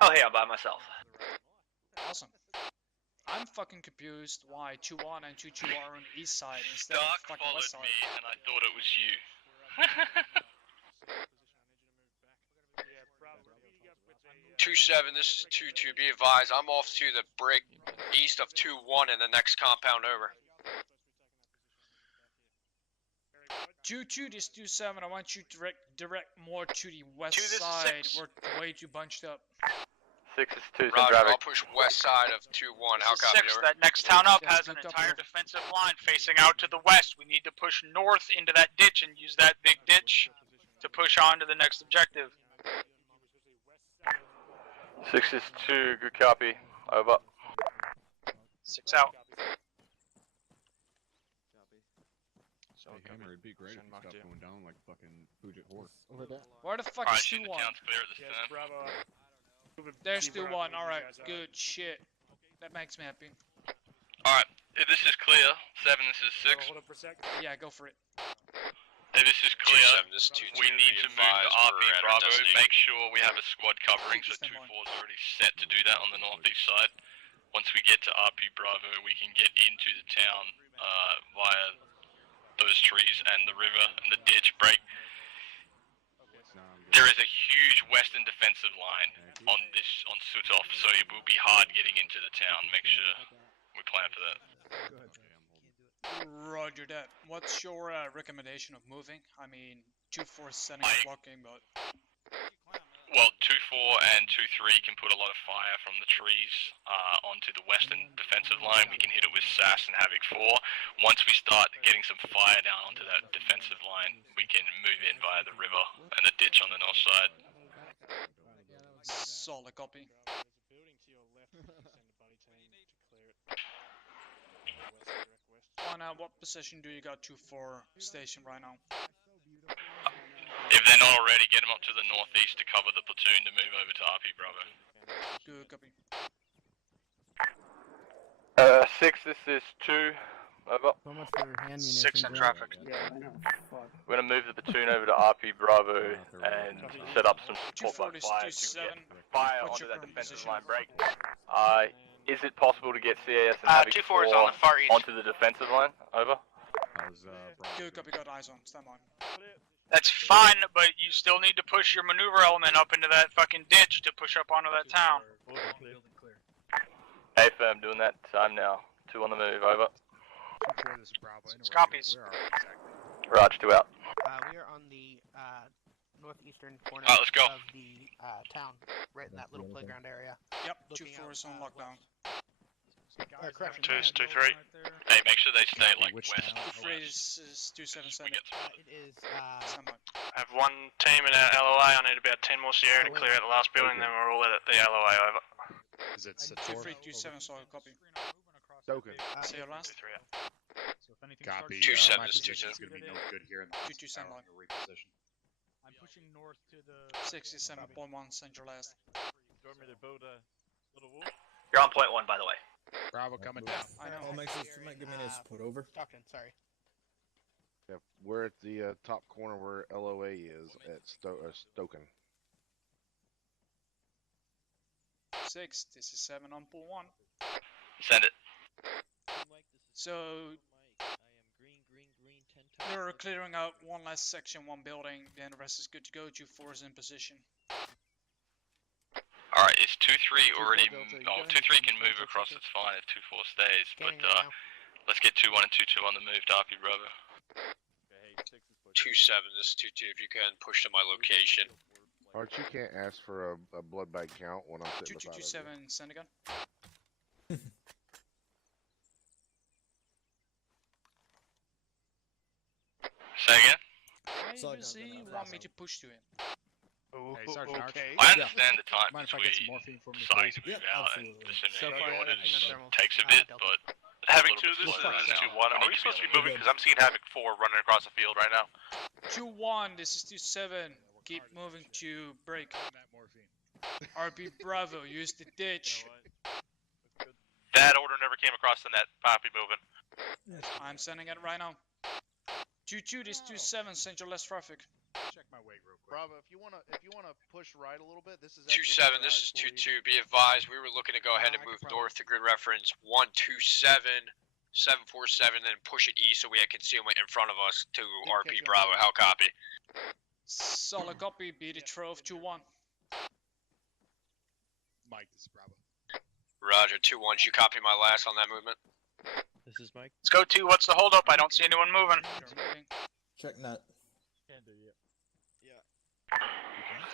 Oh, hey, I'm by myself. Awesome. I'm fucking confused why 2-1 and 2-2 are on the east side instead of Dark fucking followed west side. me, and I thought it was you. 2-7, this is 2-2. Be advised, I'm off to the break east of 2-1 in the next compound over. 2-2, this 2-7. I want you to direct more to the west 2, this is side. 6. We're way too bunched up. 6 is 2 send Roger, traffic. I'll push west side of 2-1. How This is copy, 6, over? that next town up Yes, has an looked up entire here. defensive line facing out to the west. We need to push north into that ditch and use that big ditch to push on to the next objective. 6 is 2, good copy. Over. 6 out. Hey, Hammer, it'd be great if you stopped going down like fucking Fujit Horse. Where the fuck Alright, is shit, the 2-1? town's clear at this Yes, time. Bravo. There's 2-1. Alright, good shit. That makes me happy. Alright, this is clear. 7, this is 6. Hold up for a sec. Yeah, go for it. Hey, this is clear. 2-7, this is 2-2. We need to move to RP We're at our Bravo. destination. Make sure we have a squad covering, so 2-4 is already set to do that on the northeast side. Once we get to RP Bravo, we can get into the town via those trees and the river and the ditch break. There is a huge western defensive line on Sutov, so it will be hard getting into the town. Make sure we plan for that. Roger that. What's your recommendation of moving? I mean, 2-4 setting blocking, but... Well, 2-4 and 2-3 can put a lot of fire from the trees onto the western defensive line. We can hit it with SAS and Havoc 4. Once we start getting some fire down onto that defensive line, we can move in via the river and the ditch on the north side. Solid copy. What position do you got 2-4 station right now? If they're not already, get them up to the northeast to cover the platoon to move over to RP Bravo. Good copy. 6, this is 2. Over. So much for hand 6 in traffic. We're gonna move the platoon over to RP Bravo and set up some support by fire to get fire onto that defensive line break. Is it possible to get CAS and Havoc 2-4 is on the far east. onto the defensive line? Over. Good copy, got eyes on. Stand by. That's fine, but you still need to push your maneuver element up into that fucking ditch to push up onto that town. Hey fam, doing that time now. 2 on the move, over. Copies. Raj, 2 out. We are on the northeastern corner Let's go. of the town, right in that little playground area. Yep, 2-4 is on lockdown. Correction. 2-3. Hey, make sure they stay like west. 2-3 is 2-7 center. It is, Stand by. I have one team in our LOA. I need about 10 more Sierra to clear out the last building, then we're all at the LOA. Over. Is it 2-3, 2-7, solid copy. Token. Say your last. 2-3 out. So if anything Copy. 2-7 my is position 2-2. is gonna be no good here in the 2-2 stand by. reposition. I'm pushing north to the 67.1, send your last. Do you want me to build a little wall? You're on point 1, by the way. Bravo coming down. I know. I'll make sure you might give me a support over. Stockton, sorry. Yep, we're at the top corner where LOA is at Stoken. 6, this is 7 on pool 1. Send it. So they're clearing out one last section, one building, then the rest is good to go. 2-4 is in position. Alright, is 2-3 already... Oh, 2-3 can move across, it's fine if 2-4 stays, but let's get 2-1 and 2-2 on the move to RP Bravo. 2-7, this is 2-2. If you can, push to my location. Art, you can't ask for a blood bag count when I'm sitting beside 2-2-2-7, send again. Say again? Why does he want me to push to him? Hey, Sergeant Arch. I understand the time Mind if I get some between morphine from you, starting please? to move out and So disseminating far, orders takes a bit, but... Havoc 2, this is 2-1. Are we supposed to be moving? Because I'm seeing Havoc 4 running across the field right now. 2-1, this is 2-7. Keep moving to break. RP Bravo, use the ditch. That order never came across in that poppy moving. I'm sending it right now. 2-2, this 2-7, send your less traffic. Check my weight real quick. Bravo, if you wanna push right a little bit, this is 2-7, this is 2-2. Be advised, we were looking to go ahead and move north to grid reference 127, 747, then push it east so we had concealment in front of us to RP Bravo. How copy? Solid copy, be the trove 2-1. Mike, this is Bravo. Roger, 2-1. You copy my last on that movement? This is Mike. Let's go 2. What's the holdup? I don't see anyone moving. Check nut. Can do, yeah.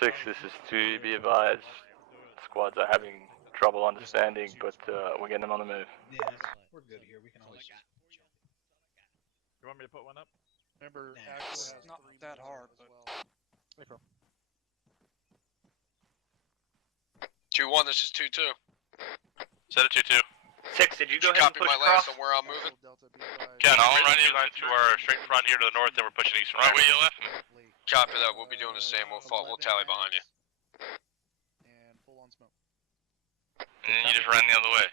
6, this is 2, be advised. Squads are having trouble understanding, but we're getting them on the move. Yeah, we're good here. We can always. You want me to put one up? Remember, It's not that hard, but... 2-1, this is 2-2. Set it 2-2. 6, did you go ahead and Copy push my across? last on where I'm moving? Yeah, no, I'm running to our straight front here to the north, then we're pushing east from Right there. where you left me. Copy that. We'll be doing the same. We'll tally behind you. And full on smoke. And then you just ran the other way.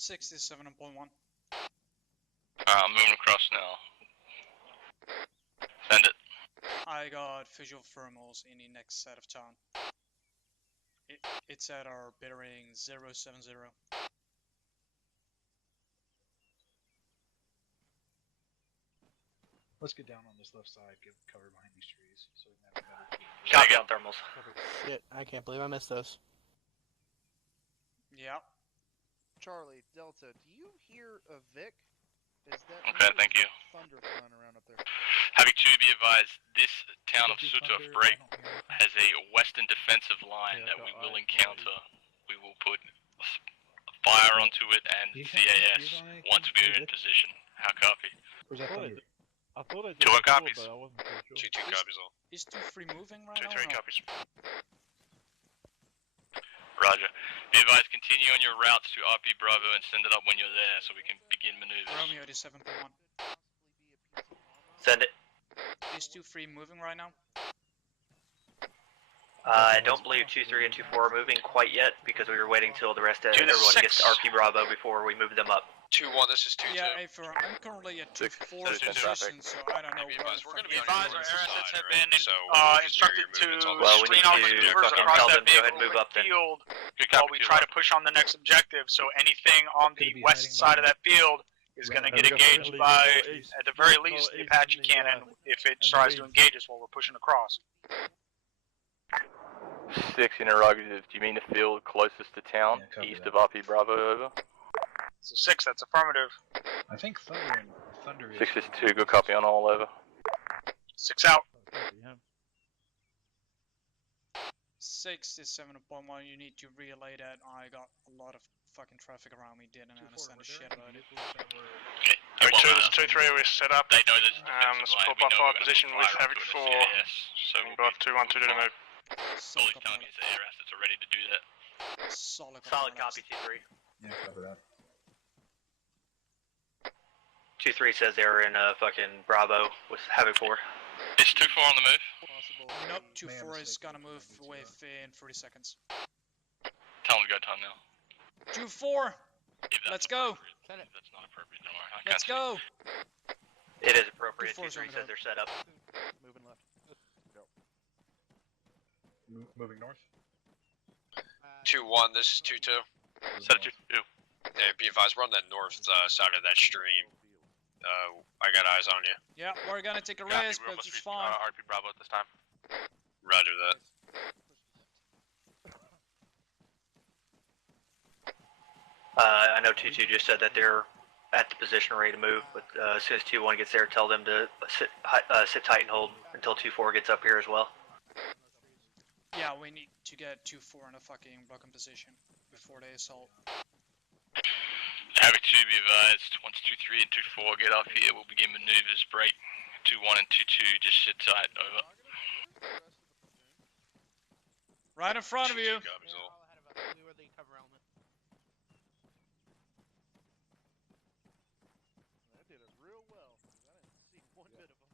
67.1. I'm moving across now. Send it. I got visual thermals in the next set of town. It's at our bearing 070. Let's get down on this left side, get cover behind these trees, so we can have a better view. Copy on thermals. Shit, I can't believe I missed those. Yep. Charlie, Delta, do you hear a Vic? Is that Okay, thank you. thunder flying around up there? Havoc 2, be advised, this town of Sutov Break has a western defensive line that we will encounter. We will put fire onto it and CAS once we're in position. How copy? Where's that thunder? I thought I did. 2-1 copies. But I wasn't too sure. 2-2 copies all. Is 2-3 moving right now? 2-3 copies. Roger. Be advised, continue on your routes to RP Bravo and send it up when you're there so we can begin maneuvers. Romeo 87.1. Send it. Is 2-3 moving right now? I don't believe 2-3 and 2-4 are moving quite yet because we were waiting till the rest of everyone gets to RP Bravo before we move them up. 2-1, this is 2-2. Yeah, I'm currently at 2-4 position, so I don't know where the fuck We're gonna be on Advise your our side, RSS have right? been So instructed to Well, we screen need all to maneuvers fucking across tell that them to go ahead and vehicle move up then. field while we try to push on the next objective. So anything on the west side of that field is going to get engaged by, at the very least, the Apache cannon if it tries to engage us while we're pushing across. 6 interrogative, do you mean the field closest to town, east of RP Bravo, over? So 6, that's affirmative. I think thunder is... 6 is 2, good copy on all over. 6 out. 67.1, you need to relay that. I got a lot of fucking traffic around me, didn't understand the shit about it. Okay, 2-3, we're set up. They know there's let's pop up our position with Havoc 4. So we both 2-1, 2 to move. Solid copy. Air assets are ready to do that. Solid copy, 2-3. Yeah, cover that. 2-3 says they're in fucking Bravo with Havoc 4. Is 2-4 on the move? Nope, 2-4 is gonna move within 30 seconds. Tell them to go time now. 2-4! Let's go! That's not appropriate, don't worry. Let's go! It is appropriate. 2-4's 2-3 says they're set up. Moving left. Moving north. 2-1, this is 2-2. Set it 2-2. Yeah, be advised, we're on that north side of that stream. I got eyes on you. Yeah, we're gonna take a risk, but it's fine. RP Bravo at this time. Roger that. I know 2-2 just said that they're at the position ready to move, but as soon as 2-1 gets there, tell them to sit tight and hold until 2-4 gets up here as well. Yeah, we need to get 2-4 in a fucking blocking position before they assault. Havoc 2, be advised. Once 2-3 and 2-4 get up here, we'll begin maneuvers. Break. 2-1 and 2-2, just sit tight. Over. Right in front of you. We were the cover element. That did it real well. I didn't see one bit of them.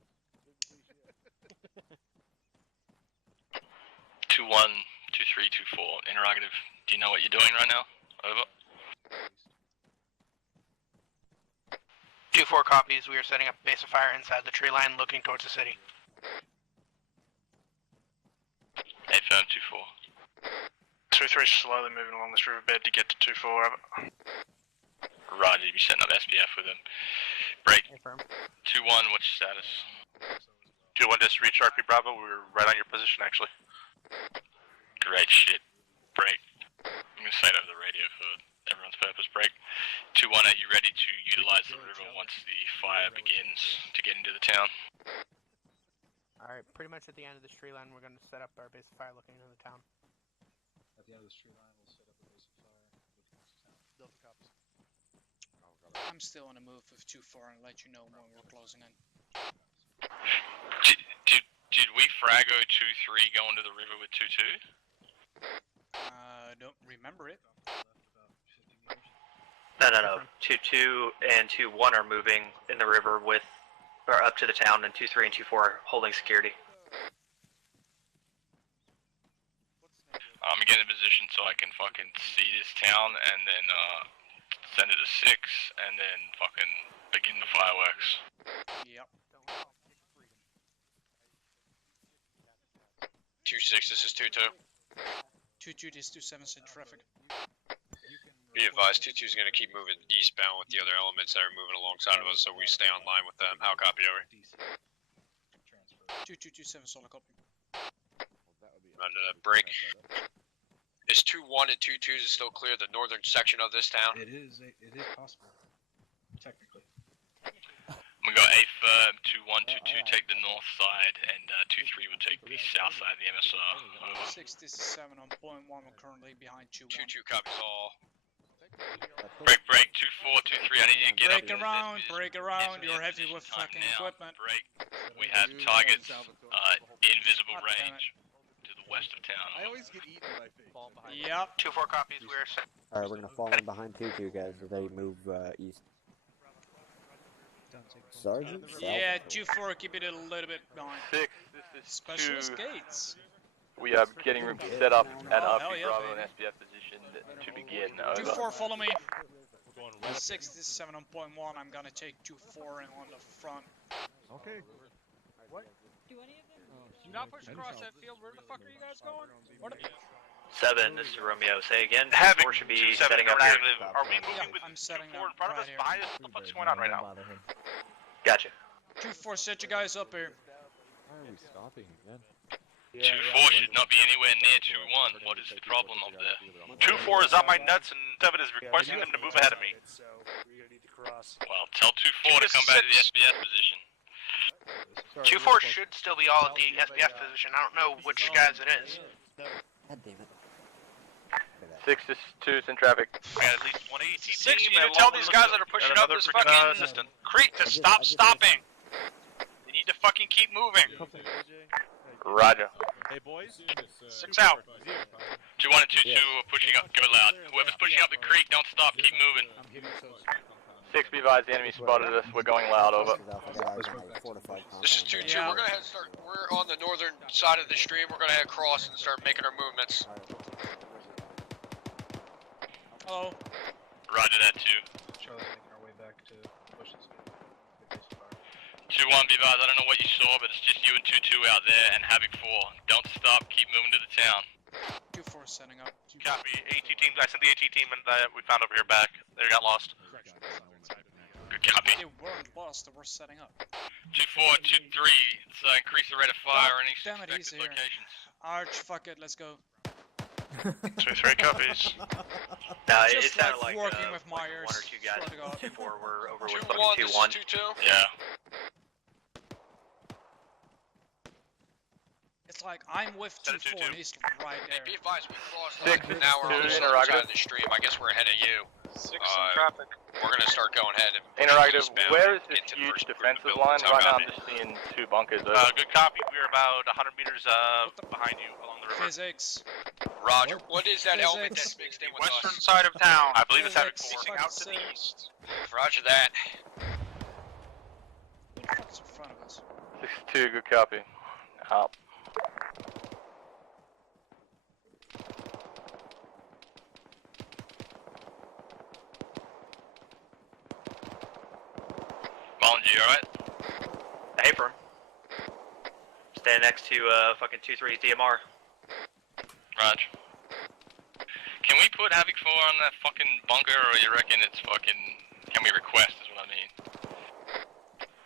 2-1, 2-3, 2-4. Interrogative. Do you know what you're doing right now? Over. 2-4 copies. We are setting up a base of fire inside the tree line looking towards the city. 8 firm, 2-4. 2-3 slowly moving along this riverbed to get to 2-4, over. Roger, you'll be setting up SPF with him. Break. 2-1, what's your status? 2-1, just reach RP Bravo. We're right on your position, actually. Great shit. Break. I'm gonna say it over the radio for everyone's purpose. Break. 2-1, are you ready to utilize the river once the fire begins to get into the town? Alright, pretty much at the end of this tree line, we're going to set up our base of fire looking into the town. At the end of this tree line, we'll set up a base of fire looking into town. Delta copies. I'm still on the move with 2-4 and let you know when we're closing in. Did we frago 2-3 go into the river with 2-2? Don't remember it. No. 2-2 and 2-1 are moving in the river with, or up to the town, and 2-3 and 2-4 are holding security. I'm getting in position so I can fucking see this town and then send it to 6, and then fucking begin the fireworks. Yep. 2-6, this is 2-2. 2-2, this 2-7's in traffic. Be advised, 2-2 is going to keep moving eastbound with the other elements that are moving alongside of us, so we stay on line with them. How copy, over? 2-2-2-7, solid copy. Under that break. Is 2-1 and 2-2 is still clear the northern section of this town? It is possible. Technically. We got A firm, 2-1, 2-2 take the north side, and 2-3 will take the south side of the MSR. Over. 6, this is 7 on point 1, we're currently behind 2-1. 2-2 copies all. Break, 2-4, 2-3, I need you to get break up. Break around, you're heavy with fucking equipment. Break. We have targets, invisible range, to the west of town. I always get eaten by face. Yep. 2-4 copies, we're... Alright, we're gonna fall in behind 2-2, guys, as they move east. Sergeant? Yeah, 2-4, keep it a little bit behind. 6, this is Specialist 2. gates. We are getting set up at Oh, RP hell yeah, Bravo baby. and SPF position to begin. 2-4, follow me. 6, this is 7 on point 1, I'm gonna take 2-4 and on the front. Okay. What? Do not push across that field. Where the fuck are you guys going? What 7, this is Romeo. Say again. Havoc, 4 should be 2-7, setting up here. active. Are we moving with I'm setting 2-4 up in front of right us? here. Behind us? What the fuck's going on right now? Gotcha. 2-4, set you guys up here. Why are we stopping again? 2-4 should not be anywhere near 2-1. What is the problem up there? 2-4 is on my nuts and 7 is requesting them to move ahead of me. So we're gonna need to cross. Well, tell 2-4 to come back to the SBF position. 2-4 should still be all at the SBF position. I don't know which guys it is. God damn it. 6, this is 2, it's in traffic. We got at least one AT 6, team. you need to tell these guys that are pushing up this fucking creek to stop stopping. They need to fucking keep moving. Roger. Hey boys. 6 out. 2-1 and 2-2 are pushing up. Go loud. Whoever's pushing up the creek, don't stop. Keep moving. 6, be advised, the enemy spotted us. We're going loud, over. This is 2-2, we're gonna head start. We're on the northern side of the stream. We're gonna head across and start making our movements. Hello. Roger that, 2. Charlie's making our way back to bushes. 2-1, be advised, I don't know what you saw, but it's just you and 2-2 out there and Havoc 4. Don't stop. Keep moving to the town. 2-4 setting up. Copy. AT teams. I sent the AT team and we found over here back. They got lost. Good copy. They weren't lost, they were setting up. 2-4, 2-3. So increase the rate of fire or any Damn it, he's suspected here. locations. Arch, fuck it, let's go. 2-3 copies. No, it Just sounded like like working with like Myers. 1 or 2 guys. Swear to God. 2-4 were over with 2-1, this is 2-1. 2-2. Yeah. It's like I'm with 2-4 and he's right Hey, there. be advised, we crossed 6, like now we're on the southern side of the stream. I guess we're ahead of you. 6 in traffic. We're gonna start going ahead and Interrogative, eastbound, where is this get to the huge first group of defensive buildings. line? How Right now copy? I'm just seeing 2 bunkers, over. Good copy. We're about 100 meters behind you along the river. Physics. Roger. What is that element that's mixed in with Western us? side of town. I believe it's Havoc Physics. 4. Out to the Fuck east. Roger that. Who the fuck is in front of us? 6-2, good copy. Out. Bolinger, you alright? Hey, firm. Stand next to fucking 2-3's DMR. Raj. Can we put Havoc 4 on that fucking bunker, or you reckon it's fucking... Can we request, is what I mean?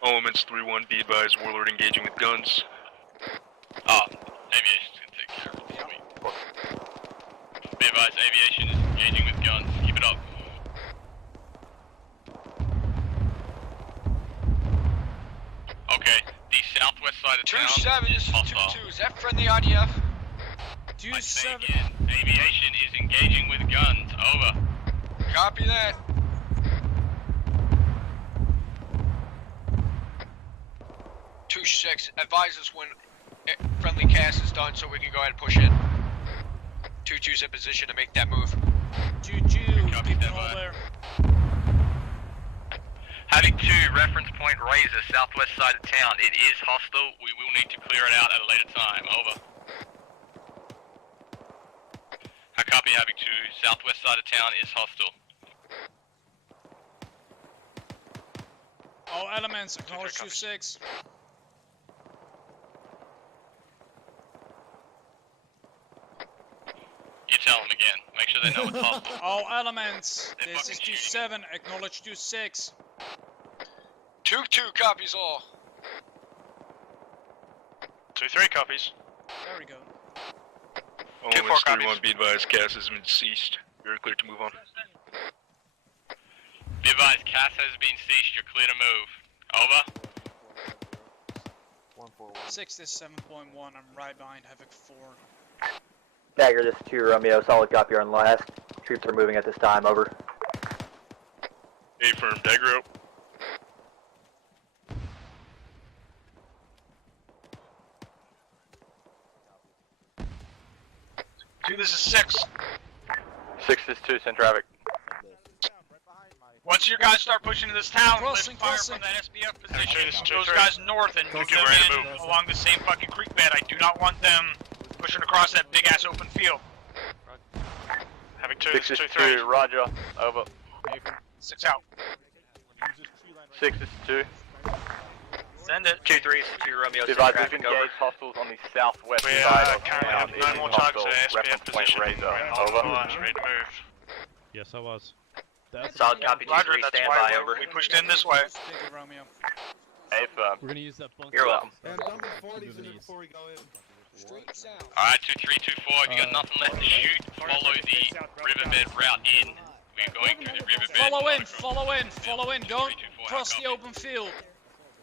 Elements 3-1, be advised, Warlord engaging with guns. Oh, Aviation's gonna take care of it. Sweet. Be advised, Aviation is engaging with guns. Keep it up. Okay, the southwest side of town 2-7, is this is hostile. 2-2. Is that friendly IDF? I say again, Aviation is engaging with guns. Over. Copy that. Two 6. Advise us when friendly cast is done so we can go ahead and push in. 2-2's in position to make that move. 2-2, keep it all there. Havoc 2, reference point Razor, southwest side of town. It is hostile. We will need to clear it out at a later time. Over. I copy Havoc 2, southwest side of town is hostile. All elements, acknowledge 2-6. You tell them again. Make sure they know what's possible. All elements, this is 2-7, acknowledge 2-6. 2-2 copies all. 2-3 copies. There we go. Owens 3-1, be advised, gas has been ceased. You're clear to move on. Be advised, CAS has been ceased. You're clear to move. Over. 6 is 7.1, I'm right behind Havoc 4. Dagger, this is 2 Romeo, solid copy on last. Troops are moving at this time, over. Affirm, Dagger out. This is 6. 6 is 2, send traffic. Once your guys start pushing to this town, crossing, lift fire from that SBF position. Those guys north and move them in along the same fucking creek bed. I do not want them pushing across that big ass open field. Having 2, 6 is 2-3. 2, roger, over. 6 out. 6 is 2. Send it. 2-3 is 2 Romeo, Be send advised, traffic, we've over. engaged hostiles on the southwest We side of currently town. have 9 more targets at Reference SPF point position. Razor, Over. over. Ready to move. Yes, I was. Solid copy, 2-3, Roger, that's stand why by, over. we pushed in this way. Thank you, Romeo. Affirm. We're gonna use that bunker. You're welcome. And dump the 40s in it before we go in. Straight south. Alright, 2-3, 2-4. If you got nothing left to shoot, follow the riverbed route in. We're going through the riverbed. Follow in. Don't cross the open field.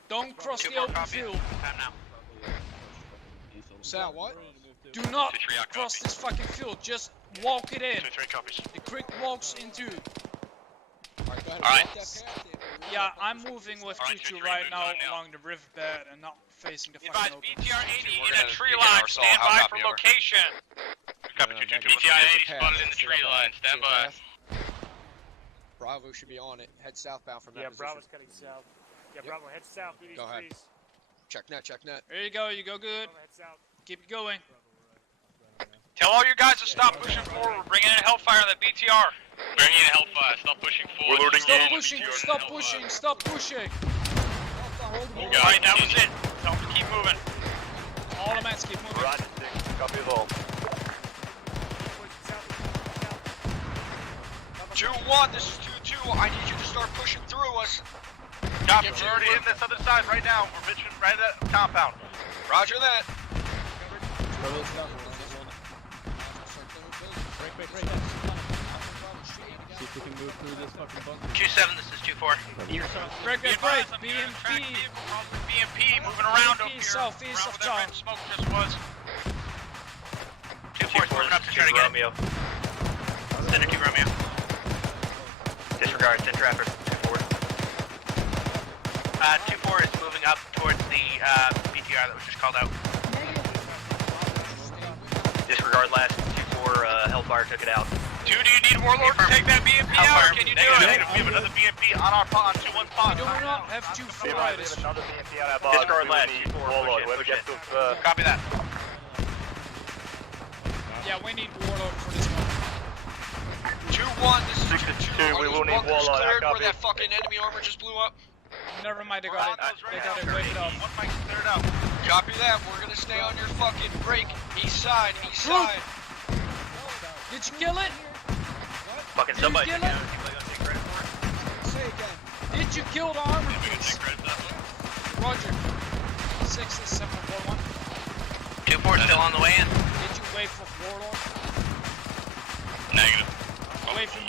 Don't cross the open field. Sal, what? Do not cross this fucking field. Just walk it in. 2-3 copies. The creek walks into. Alright, go ahead. Alright. Walk that path in. Yeah, I'm moving with Alright, 2-2 2-3, right move now on now. along the riverbed and not facing the Advise fucking open. BTR 80 We're in gonna a tree begin line. our assault. Stand How by copy, for over. location. Copy 2-2. There's BTI a 80 path. spotted in the tree line. Stand by. Bravo should be on it. Head southbound from that Yeah, position. Bravo's cutting south. Yeah, Bravo, head south through these Go ahead. trees. Check net, check net. There you go good. Bravo, head south. Keep it going. Tell all your guys to stop pushing forward. We're bringing in Hellfire on that BTR. Bring in Hellfire. Stop pushing forward. Warlord Stop pushing. Alright, that was it. Tell them to keep moving. All the mats keep moving. Roger, 6, copy of all. 2-1, this is 2-2. I need you to start pushing through us. Copy, we're already in this other side right now. We're pitching right at that compound. Roger that. See if we can move through this fucking bunker. 2-7, this is 2-4. Break. BMP. BMP moving around up here. Southeast around of where that town. red smoke just was. 2-4 is moving up to try to get Romeo. Send it to Romeo. Disregard, send traffic. 2-4. 2-4 is moving up towards the BTR that was just called out. Disregard last 2-4, Hellfire took it out. 2, do you need Warlord to take that BMP out, or can you do it? We have another BMP on our on 2-1 spot. We do not have 2-4 riders. Another BMP on our bar. Disregard last 2-4, Warlord, push whoever it. gets us, Copy that. Yeah, we need Warlord for this one. 2-1, this is 2-2, we will need bunkers Warlord, cleared I where copy. that fucking enemy armor just blew up. Never mind, they got it. They got it waited up. One mic cleared out. Copy that. We're gonna stay on your fucking break. East side, east side. Did you kill it? Fucking somebody kill took it it? out. Anybody gonna take credit for it? Say again. Did you kill the armor We can piece? take credit for that one. Roger. 6 is 741. 2-4 still on the way in. Did you wait for Warlord? Negative. Wait for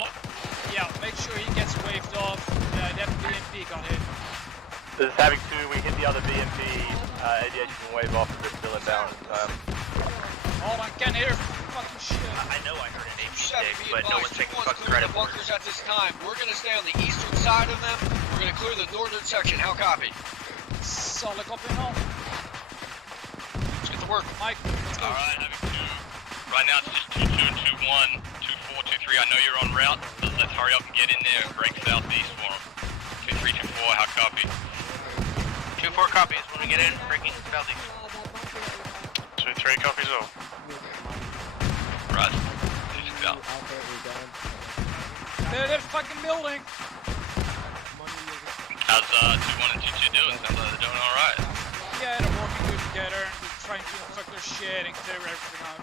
yeah, make sure he gets waved off. That BMP got hit. This is Havoc 2, we hit the other BMP, aviation can wave off if they're still inbound. Hold on, can't hear fucking shit. I know I heard an 7, AP6, be but no one's advised, taking 2-1's fucking clearing credit the for it. bunkers at this time. We're gonna stay on the eastern side of them. We're gonna clear the northern section. How copy? Solid copy now. Let's get to work. Mike, let's go. Alright, having 2. Right now it's just 2-2 and 2-1. 2-4, 2-3. I know you're on route, but let's hurry up and get in there and break southeast for them. 2-3, 2-4. How copy? 2-4 copies. When we get in, breaking southeast. 2-3 copies all. Right. Just out. They're fucking building. How's 2-1 and 2-2 doing? Sounds like they're doing alright. Yeah, they're working good together and they're trying to fuck their shit and clear everything out.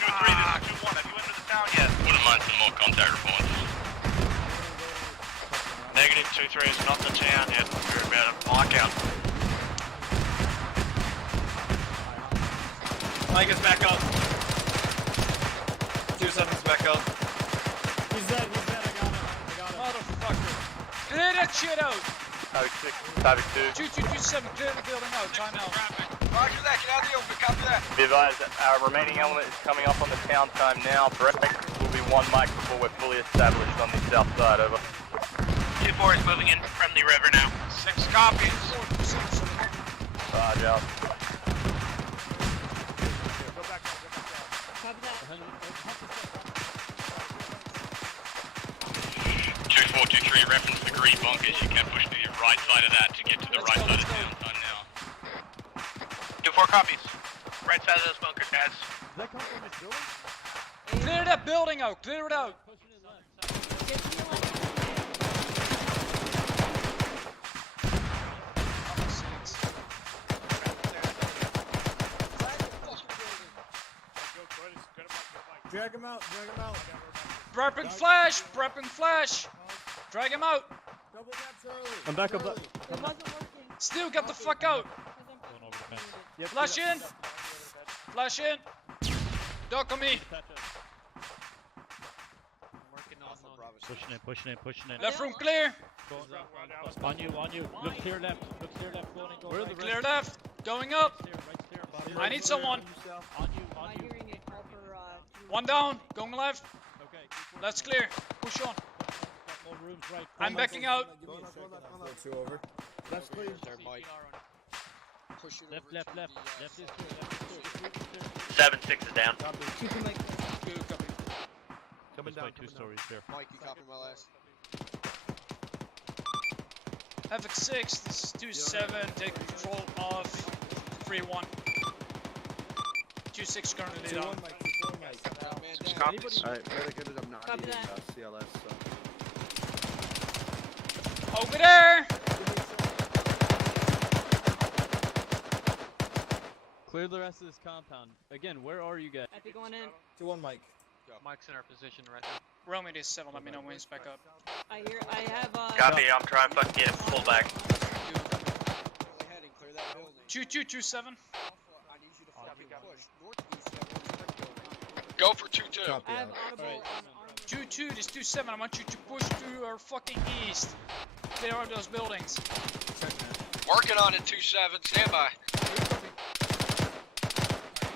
2-3, this is 2-1. Have you entered the town yet? Wouldn't mind some more contact reports. Negative 2-3 is not in the town yet. We're about to block out. Mike is back up. 2-7's back up. He's dead, I got him. Motherfucker. Clear that shit out. Havoc 6, Havoc 2. 2227, clear the building out. Time out. Roger that, get out of the open, copy that. Be advised, our remaining element is coming up on the town time now. Break will be 1 mic before we're fully established on the south side, over. 2-4 is moving in from the river now. 6 copies. Roger out. 2423, reference the green bunkers. You can push to the right side of that to get to the right side of town time now. 2-4 copies. Right side of those bunkers, guys. Does that come from this building? Clear that building out. Clear it out. Drag him out, drag him out. Prepping flash, prepping flash. Drag him out. Double tap Charlie. I'm back up. Still get the fuck out. Flash in. Flash in. Duck on me. Pushing in. Left room clear. On you. Look clear left. Going. Clear left. Going up. I need someone. On you. One down. Going left. That's clear. Push on. More rooms right. I'm backing out. Two over. That's clear. Push it Left over is clear. 7-6 is down. Coming down. 2 stories there. Mike, you copy my last. Havoc 6, this is 2-7, take control of 3-1. 2-6 currently down. Alright, medicated, I'm not needing CLS, so. Over there! Clear the rest of this compound. Again, where are you guys? Epi going in. 2-1 Mike. Mike's in our position right now. Roman is 7, let me know when he's back up. I have Copy, I'm trying to fucking get him pulled back. 2-2-2-7. Go for 2-2. I have audible 2-2, this 2-7, I want you to push to our fucking east. Clear out those buildings. Working on it, 2-7. Stand by.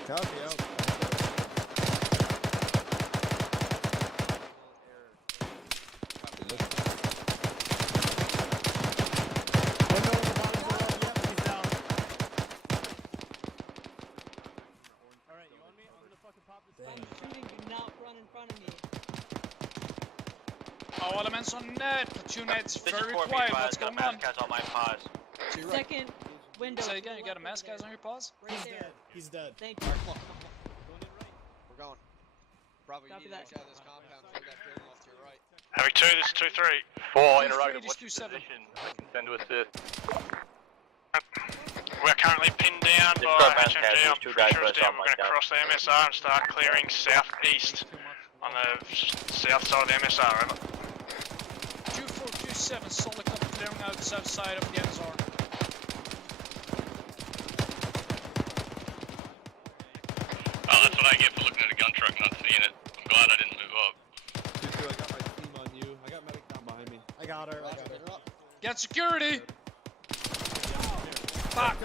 Copy out. shooting. Do not run in front of me. All elements on net. Platoon net's very quiet. What's going on? On my pause. Second window. Say again, you got a mask guys on your paws? Right there. He's dead. Thank you. We're going. Probably Copy need to that. get out of this compound through that building off to your right. Havoc 2, this is 2-3. 4 interrogative, what's 2-3, your position? I can send to assist. We're currently pinned down This by got mass HMG. casualties, I'm 2 pretty guys sure it's left down. on We're my going to cross the MSR and start clearing southeast on the south side of the MSR. Over. 2427, solid up clearing out the south side of the MSR. Oh, that's what I get for looking at a gun truck and not seeing it. I'm glad I didn't move up. I got my team on you. I got medic down behind me. I got her. I got her. Get security! Fuck!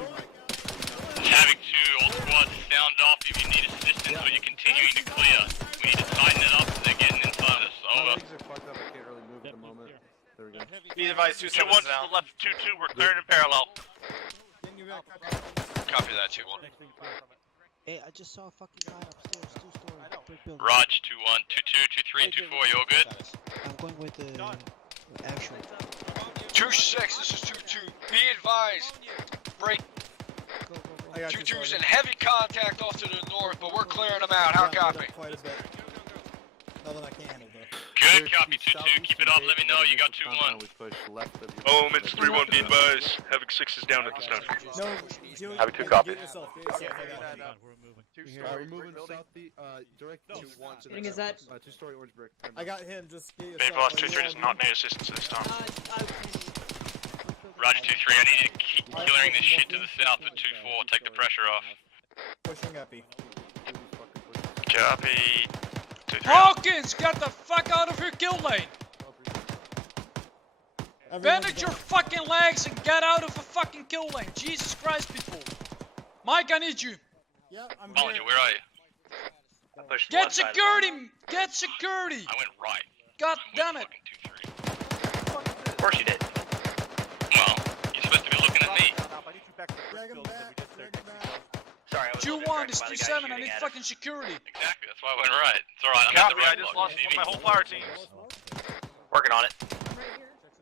Havoc 2, all squads sound off if you need assistance or you're continuing to clear. We need to tighten it up, they're getting inside us. My Over. legs are fucked up. I can't really move at the moment. There we go. Be advised, 2-1 to the left, 2-2, we're cleared in parallel. Copy that, 2-1. Hey, I just saw a fucking guy upstairs, 2-story, brick building. Raj 2-1, 2-2, 2-3, and 2-4, you all good? I'm going with the actual. 2-6, this is 2-2. Be advised, break. 2-2's in heavy contact off to the north, but we're clearing them out. How copy? Quite a bit. Nothing I can't handle though. Good copy, 2-2. Keep it up. Let me know. You got 2-1. Owens 3-1, be advised. Havoc 6 is down at this time. No, Havoc 2 copy. We're moving south, direct to one. Getting his that. Two-story orange brick. I got him. Just get Main boss 2-3 does not need assistance at this time. Roger, 2-3. I need you to keep clearing this shit to the south with 2-4. Take the pressure off. Pushing Epi. Copy. 2-3. Hawkins, get the fuck out of your kill lane! Bandage your fucking legs and get out of the fucking kill lane. Jesus Christ, people. Mike, I need you. Yeah, I'm Bolinger, where are you? Get security! Get security! I went right. God damn it! Of course you did. Well, you're supposed to be looking at me. Sorry, I was 2-1, it's 2-7, I need fucking security. Exactly, that's why I went right. It's alright, I'm Copy, at I the just roadblock. lost You see my me? whole flower team. Working on it.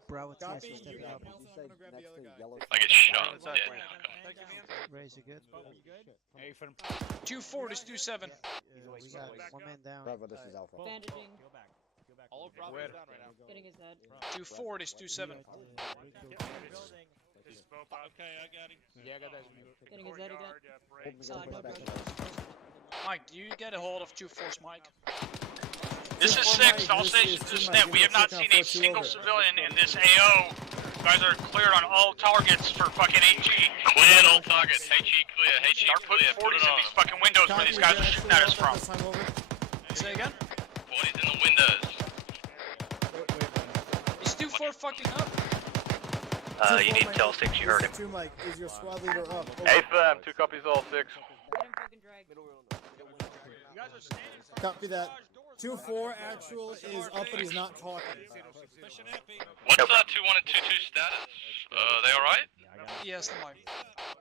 Bravo TS Copy, is stepping you up. got You say Grab the next other to guy. yellow. I get shot. I'm dead now. Raise, you good? Hey, for 2-4, it's 2-7. We got one man down. Bravo, this is Alpha. Bandaging. all of Bravo is down right now. Getting his head. 2-4, it's 2-7. Okay, I got him. Yeah, I got that. Getting his head again. No drugs. Mike, do you get a hold of 2-4's Mike? This is 6, all stations to SNIT. We have not seen a single civilian in this AO. You guys are cleared on all targets for fucking HE. Cleared all targets. HE clear. HE Start putting clear. 40s in these fucking windows where these guys are shooting at us from. Say again? 40's in the windows. Is 2-4 fucking up? You need to tell 6 you heard him. Mike, is your squad leader up? Hey fam, 2 copies all 6. Get him fucking dragged. Copy that. 2-4 actual is up, but he's not talking. What's 2-1 and 2-2 status? They alright? Yes, the Mike.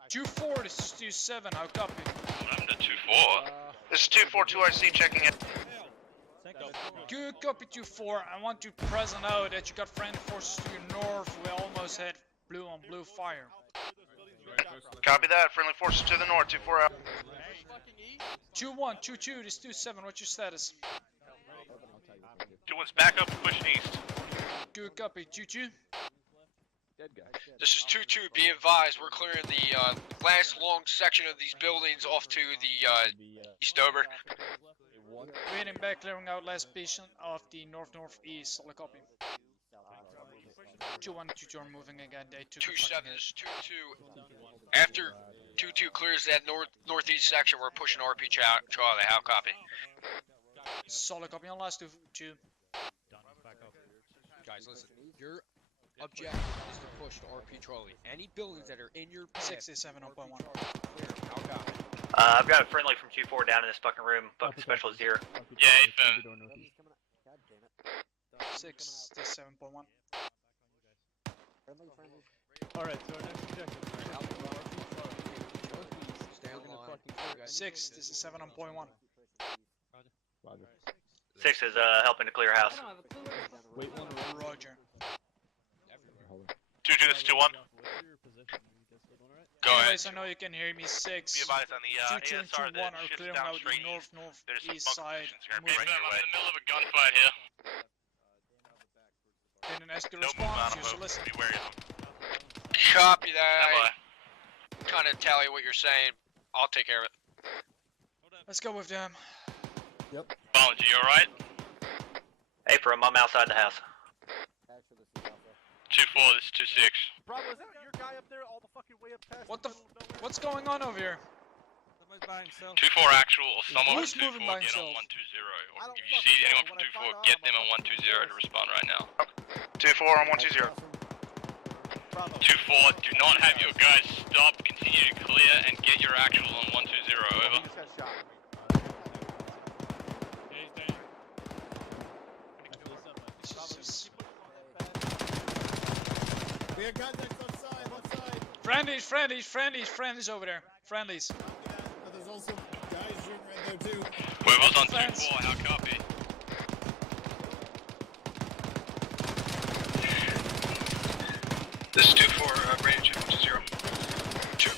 2-4, this is 2-7, how copy? I'm the 2-4. This is 2-4-2IC checking in. Good copy 2-4. I want to present out that you got friendly forces to your north. We almost had blue on blue fire. Copy that. Friendly forces to the north. 2-4 out. 2-1, 2-2, this is 2-7. What's your status? 2-1's back up, pushing east. Good copy 2-2. This is 2-2, be advised, we're clearing the last long section of these buildings off to the east over. Waiting back, clearing out last patient of the north-northeast. Solid copy. 2-1, 2-2 are moving again. They took 2-7 is 2-2. After 2-2 clears that northeast section, we're pushing RP Charlie. How copy? Solid copy on last 2-2. Guys, listen. Your objective is to push to RP Charlie. Any buildings that are in your path. 67 on point 1. How copy? I've got a friendly from 2-4 down in this fucking room. Fucking special 0. Yeah, fam. 67.1. Alright, so our next objective is 6, this is 7 on point 1. Roger. 6 is helping to clear house. Wait one. Roger. 2-2, this is 2-1. Go ahead. Anyways, I know you can hear me. 6. Be advised on the 2-2 and ASR 2-1 that are shifts clearing down out the straight east. north-northeast There's some side. bunk Hey, positions fam, I'm right in the middle of a gunfight here. Didn't ask a No move response, on you them. should listen. Be wary of them. Copy Stand that. by. Kind of tally what you're saying. I'll take care of it. Let's go with them. Yep. Bolinger, you alright? Hey, from I'm outside the house. 2-4, this is 2-6. Bravo, is that your guy up there all the fucking way up past? What the what's going on over here? Somebody's by himself. 2-4 actual, or someone Who's from 2-4 moving by get on himself? 120. Or if you see anyone from 2-4, get them on 120 to respond right now. 2-4 on 120. 2-4, do not have your guys stop, continue to clear, and get your actual on 120, over. We have contacts left side. Friendlies over there. Friendlies. There's also guys shooting right there too. Whoever's on 2-4, how copy? This is 2-4, range 0. 2.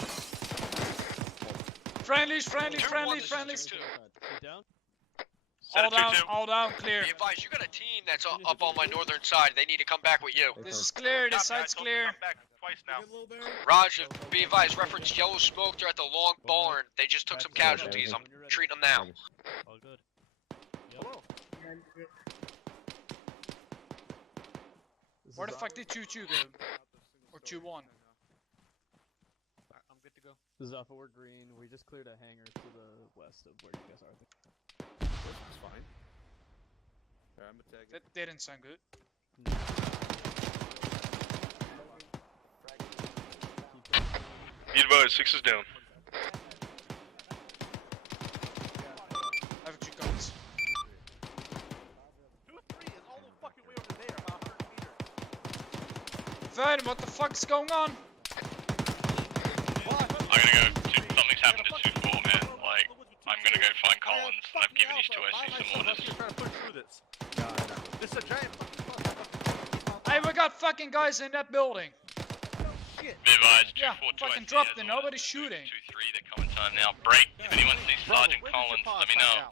Friendlies. Down? All down, clear. Be advised, you got a team that's up on my northern side. They need to come back with you. This is clear, this side's clear. Twice now. Roger, be advised, reference yellow smoke. They're at the long barn. They just took some casualties. I'm treating them now. All good. Where the fuck did 2-2 go? Or 2-1? I'm good to go. This is Alpha, we're green. We just cleared a hangar to the west of where you guys are. That's fine. Alright, I'm gonna tag it. That didn't sound good. Be advised, 6 is down. I have 2 guns. 2-3 is all the fucking way over there, about 100 meters. Van, what the fuck's going on? I'm gonna go. Something's happened to 2-4, man. Like, I'm gonna go find Collins. I've given these 2 SC some orders. Trying to push through this. This is a giant Hey, we got fucking guys in that building. shit. Be advised, 2-4 Yeah, fucking dropped it. Nobody's shooting. 2-3, they're coming time now. Break. If anyone sees Sergeant Collins, let me know.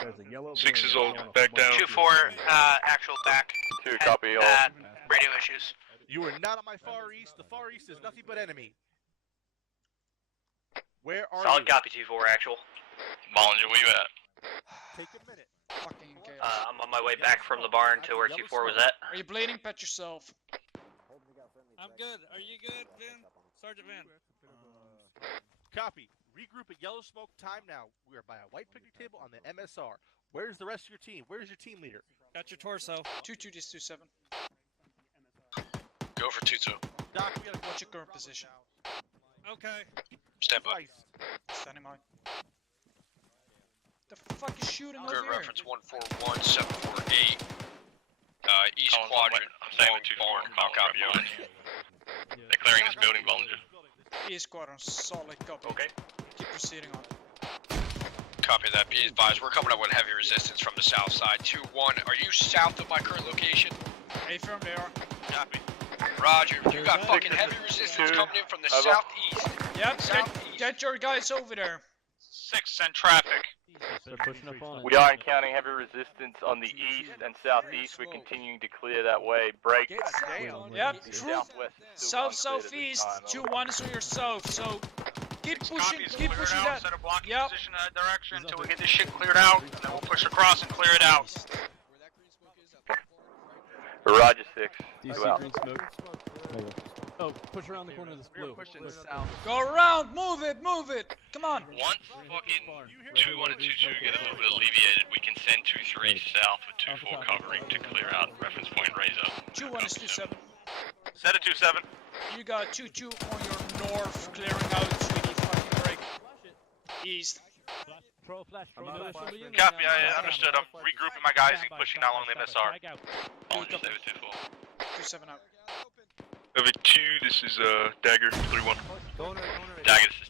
There's a yellow 6 is all back down. 2-4, actual back. 2 copy all. Radio issues. You are not on my far east. The far east is nothing but enemy. Where are Solid you? copy 2-4, actual. Bolinger, where you at? Take a minute. Fucking chaos. I'm on my way back from the barn to where 2-4 was at. Are you bleeding? Pet yourself. I'm good. Are you good, Vin? Sergeant Vin. Copy. Regroup at yellow smoke. Time now. We are by a white picnic table on the MSR. Where's the rest of your team? Where's your team leader? Got your torso. 2-2, just 2-7. Go for 2-2. Doc, we gotta go. What's your current position? Okay. Stand by. Christ. Standing by. The fuck is shooting over Grid here? reference 141748. East Collins, quadrant. I'm staying with 2-4. I'll copy you. They're clearing this building, Bolinger. East quadrant, solid copy. Okay. Keep proceeding on. Copy that. Be advised, we're coming up with heavy resistance from the south side. 2-1. Are you south of my current location? Affirm they are. Copy. Roger. You got fucking heavy resistance coming in from the southeast. Yep, get your guys over there. 6, send traffic. They're pushing up on it. We are encountering heavy resistance on the east and southeast. We're continuing to clear that way. Break. Yep, The true. southwest is still South, uncleared at this southeast, time. 2-1 is to your south, so keep pushing, Copies, keep clear it pushing out, that. set a blocking Yep. position in that direction until we get this shit cleared out, and then we'll push across and clear it out. Roger 6. Do you Two see out. green smoke? Oh, push around the corner of this blue. Go around, move it, come on. Once fucking 2-1 and 2-2 get a little bit alleviated, we can send 2-3 south with 2-4 covering to clear out reference point razor. 2-1 is 2-7. Set a 2-7. You got 2-2 on your north, clearing out 3D fucking break. East. Throw a flash. Copy, I understood. I'm regrouping my guys and pushing down on the MSR. Bolinger, stay with 2-4. 2-7 out. Havoc 2, this is Dagger 3-1. Dagger, this is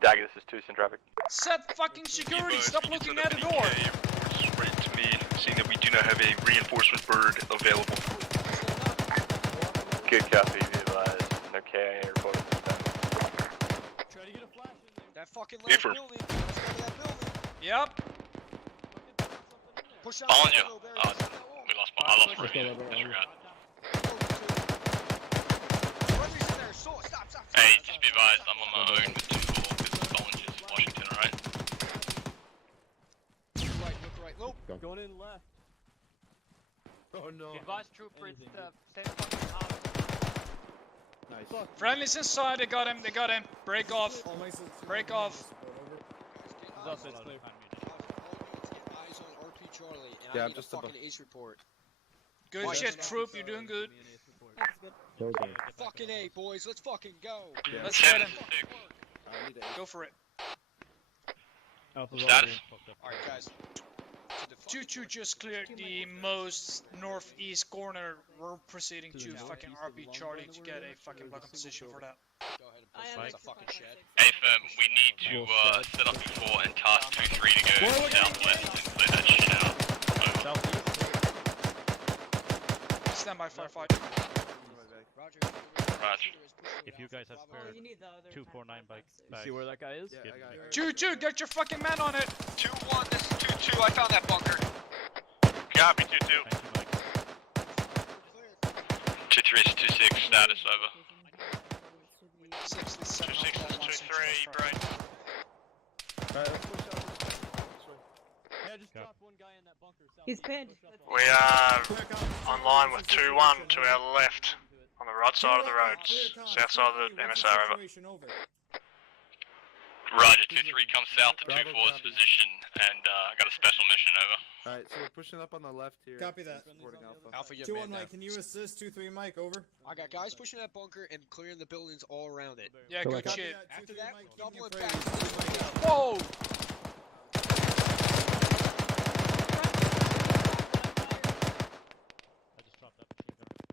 Dagger, this is 2, send traffic. Set fucking security, Advised, stop we can looking set at up the an door. EK force right to me, seeing that we do not have a reinforcement bird available. Good copy, be advised. No KIA reported. Try to get a flash in there. That fucking last building. Let's go to that building. Yep. Push out Bolinger. the I lost radio. Disregard. Hey, just be advised, I'm on my own with 2-4 because Bollinger's in Washington, alright? Look right. Nope. Going in left. Oh no. Advise trooper, it's Anything. the same fucking house. Nice. Friendly's inside, they got him. Break off. Break off. It's clear. Eyes on RP Charlie, and Yeah, I I'm need just a fucking ace report. Good shit, troop, you're doing good. Fucking A, boys, let's fucking go. Let's get him. I need a Go for it. Status? Alright, guys. 2-2 just cleared the most northeast corner. We're proceeding to fucking RP Charlie to get a fucking blocking position for that. Go ahead and push that's a fucking shed. Hey, we need to set up 4 and task 2-3 to go southwest and clear that shit out. Stand by firefight. Roger. Roger. If you guys have spare you need the other 249 bike packs. bags. See where that guy is? Yeah, I got it. 2-2, get your fucking man on it. 2-1, this is 2-2. I found that bunker. Copy, 2-2. 2-3 is 2-6, status over. 67 2-6 is 2-3, Brian. Alright, let's push out this way. Yeah, just drop one guy in that bunker. He's pinned. We are online with 2-1 to our left, on the right side of the road, south side of the MSR, over. Roger, 2-3 comes south to 2-4's position, and I got a special mission, over. Alright, so we're pushing up on the left here. Copy that. Supporting Alpha. Alpha, you 2-1 man Mike, can you assist? 2-3 Mike, over. I got guys pushing that bunker and clearing the buildings all around it. Yeah, good shit. After that, double it back. Whoa!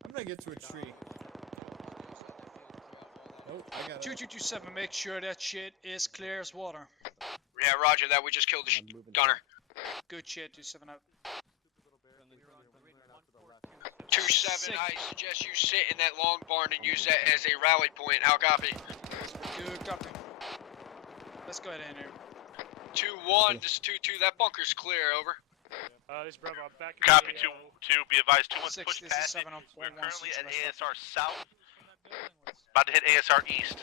I'm gonna get to a tree. Oh, I got it. 2227, make sure that shit is clear as water. Yeah, roger that. We just killed the gunner. Good shit, 27 out. 2-7, I suggest you sit in that long barn and use that as a rally point. How copy? Good copy. Let's go ahead and enter. 2-1, this is 2-2. That bunker's clear, over. This is Bravo, back. Copy, 2-2, be advised, 2-1's 6, pushed this is past it. 7 on We're 4-1, currently at 6, ASR south, about to hit ASR east.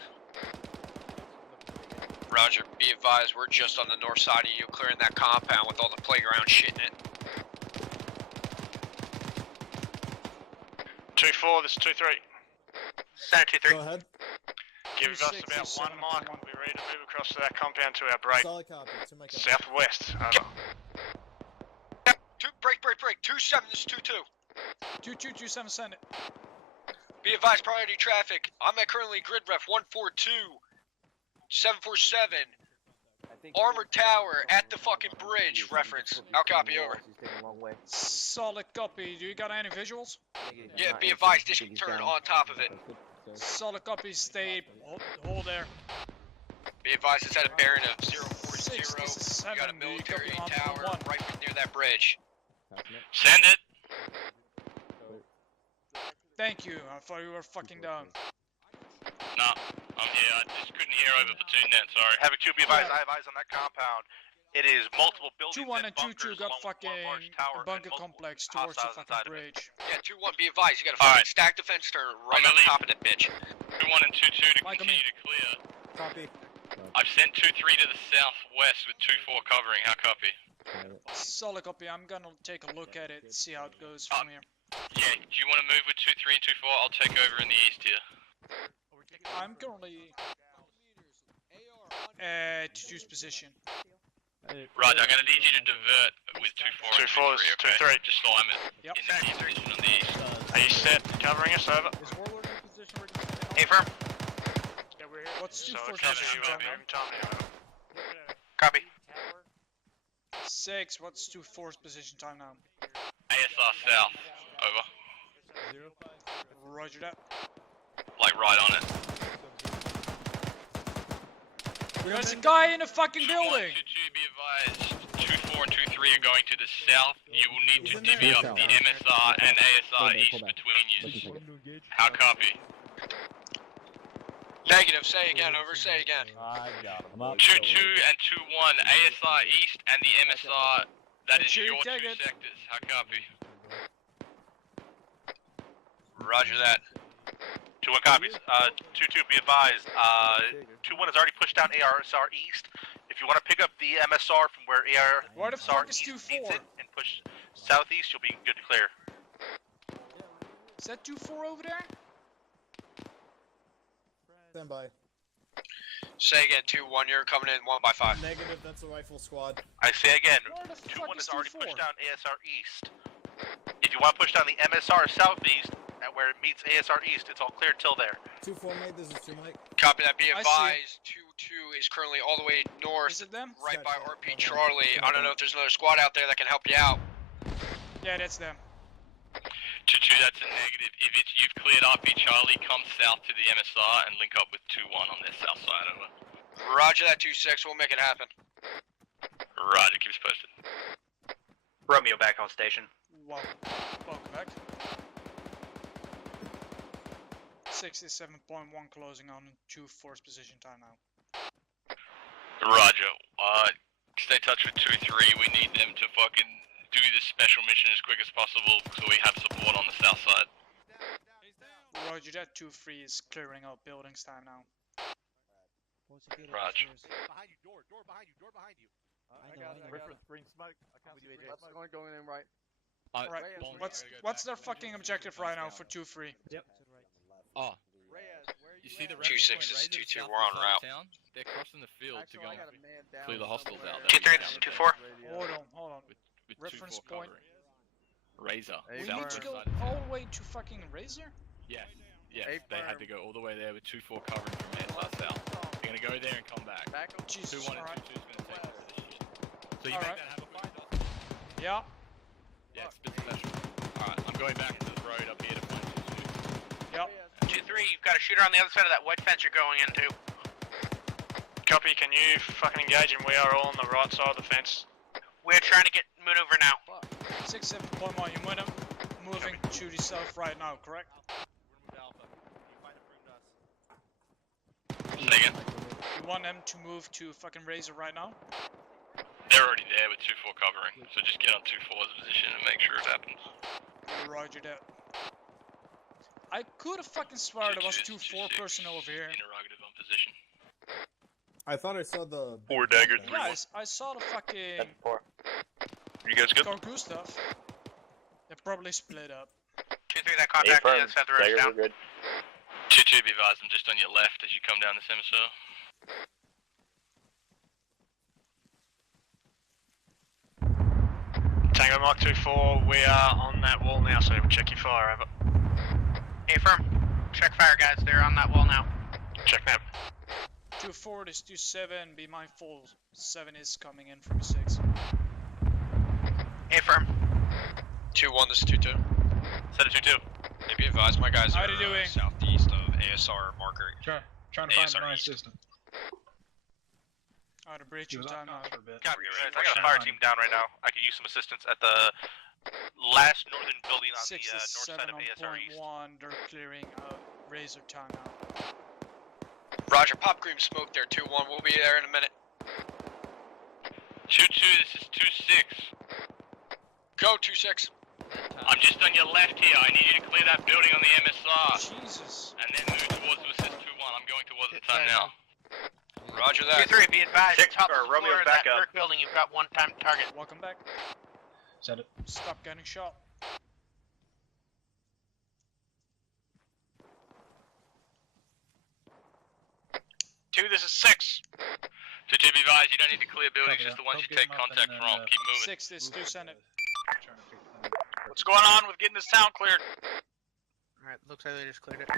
Roger, be advised, we're just on the north side of you, clearing that compound with all the playground shit in it. 2-4, this is 2-3. Center 2-3. Go ahead. Give us about 1 mark, we'll be ready to move across to that compound to our break. Solid copy. 2 Mike. Southwest, over. Break. 2-7, this is 2-2. 2227, send it. Be advised, priority traffic. I'm at currently grid ref 142, 747, armored tower at the fucking bridge, reference. I'll copy, over. Solid copy. Do you got any visuals? Yeah, be advised, this can turn on top of it. Solid copy. Stay. Hold there. Be advised, it's at a bearing of 040. 6, this is 7. You got a Do you military copy on tower 1? right near that bridge. Send it! Thank you. I thought you were fucking down. Nah, I'm here. I just couldn't hear over platoon net, sorry. Havoc 2, be advised, I have eyes on that compound. It is multiple buildings 2-1 and 2-2 bunkers got along with fucking one large tower bunker and multiple complex towards the hostiles fucking inside of it. bridge. Yeah, 2-1, be advised, you got a fucking stack defense turn right on top of that bitch. 2-1 and 2-2 to continue to clear. Copy. I've sent 2-3 to the southwest with 2-4 covering, how copy? Solid copy. I'm gonna take a look at it, see how it goes from here. Yeah, do you want to move with 2-3 and 2-4? I'll take over in the east here. I'm currently at 2-2's position. Right, I'm gonna need you to divert with 2-4 and 2-4 is 2-3, okay? 2-3. Just so I'm Yep. in the key position on the east. Are you set? Covering us, over. Is Warlord in position? Affirm. Yeah, we're here. What's So 2-4's it's up to position you, time over. now? Tell me, over. Looking at Copy. tower. 6, what's 2-4's position time now? ASR south, over. Roger that. Like right on it. There's a guy in the fucking 2-1, building! 2-2, be advised. 2-4 and 2-3 are going to the south. You will need to divvy up the MSR and ASR east between you. How copy? Negative, say again, over, say again. I got him. 2-2 and 2-1, ASR east and the MSR. That is your 2 take it. sectors. How copy? Roger that. 2-1 copies. 2-2, be advised. 2-1 has already pushed down ARSR east. If you want to pick up the MSR from where Where the ARSR fuck is east 2-4? needs it and push southeast, you'll be good to clear. Is that 2-4 over there? Stand by. Say again, 2-1, you're coming in 1x5. Negative, that's a rifle squad. I say again, Where the 2-1 fuck has is already 2-4? pushed down ASR east. If you want to push down the MSR southeast, at where it meets ASR east, it's all clear till there. 2-4 Mike, this is 2 Mike. Copy that, be I see. advised, 2-2 is currently all the way north, Is it them? right by RP Charlie. I don't know if there's another squad out there that can help you out. Yeah, that's them. 2-2, that's a negative. If it's you've cleared RP Charlie, come south to the MSR and link up with 2-1 on their south side, over. Roger that, 2-6, we'll make it happen. Roger, keep us posted. Romeo back on station. Welcome back. 67.1 closing on 2-4's position time now. Roger. Stay in touch with 2-3. We need them to fucking do this special mission as quick as possible so we have support on the south side. Roger that. 2-3 is clearing out buildings time now. Roger. Behind you, door behind you, door behind you. I got it. Green smoke. I can't see Let's going in right. Alright, what's their fucking objective right now for 2-3? Yep. Oh. You see the 2-6 is 2-2. We're on route. They're crossing the field to go down clear the hostiles out. 2-3, this is 2-4. Hold on. With Reference 2-4 point. covering. Razor. We south need to go side. all the way to fucking Razor? Yes. Yes. They had to go all the way there with 2-4 covering from north south. They're gonna go there and come back. Jesus, 2-1 and alright. 2-2 is gonna take the position. So you Alright. make that happen for us? Yeah. Yeah, it's a bit special. Alright, I'm going back to the road up here to find 2-2. Yep. 2-3, you've got a shooter on the other side of that white fence you're going into. Copy, can you fucking engage and we are all on the right side of the fence. We're trying to get maneuver now. 67.1, you want them moving to the south right now, correct? Negative. You want them to move to fucking Razor right now? They're already there with 2-4 covering, so just get on 2-4's position and make sure it happens. Roger that. I could have fucking swear there was 2-4 personnel over here. Interrogative on position. I thought I saw the... 4 dagger, 3-1. Yeah, I saw the fucking... You guys good? Cargo stuff. They probably split up. 2-3, that contact on the other side of the road is down. 2-2, be advised, I'm just on your left as you come down this MSO. Tango Mike 2-4, we are on that wall now, so we'll check your fire, over. Affirm. Check fire, guys, they're on that wall now. Check now. 2-4 is 2-7, be mindful, 7 is coming in from 6. Affirm. 2-1, this is 2-2. Set it 2-2. Maybe advise my guys How are you doing? southeast of ASR marker. Trying to find a nice system. Out of breaching time now. Copy, guys. I got a fire team down right now. I could use some assistance at the last northern building on the north side of ASR East. 67.1, they're clearing out Razor Town now. Roger, pop green smoke there, 2-1. We'll be there in a minute. 2-2, this is 2-6. Go, 2-6. I'm just on your left here. I need you to clear that building on the MSR. Jesus. And then move towards to assist 2-1. I'm going towards the time now. Roger that. 2-3, be advised. Top or floor Romeo's of that back up. brick building, you've got one time target. Welcome back. Set it. Stop getting shot. 2, this is 6. 2-2, be advised, you don't need to clear buildings, just the ones you take contact from. Keep moving. 6, this 2 send it. What's going on with getting this town cleared? Alright, looks like they just cleared it.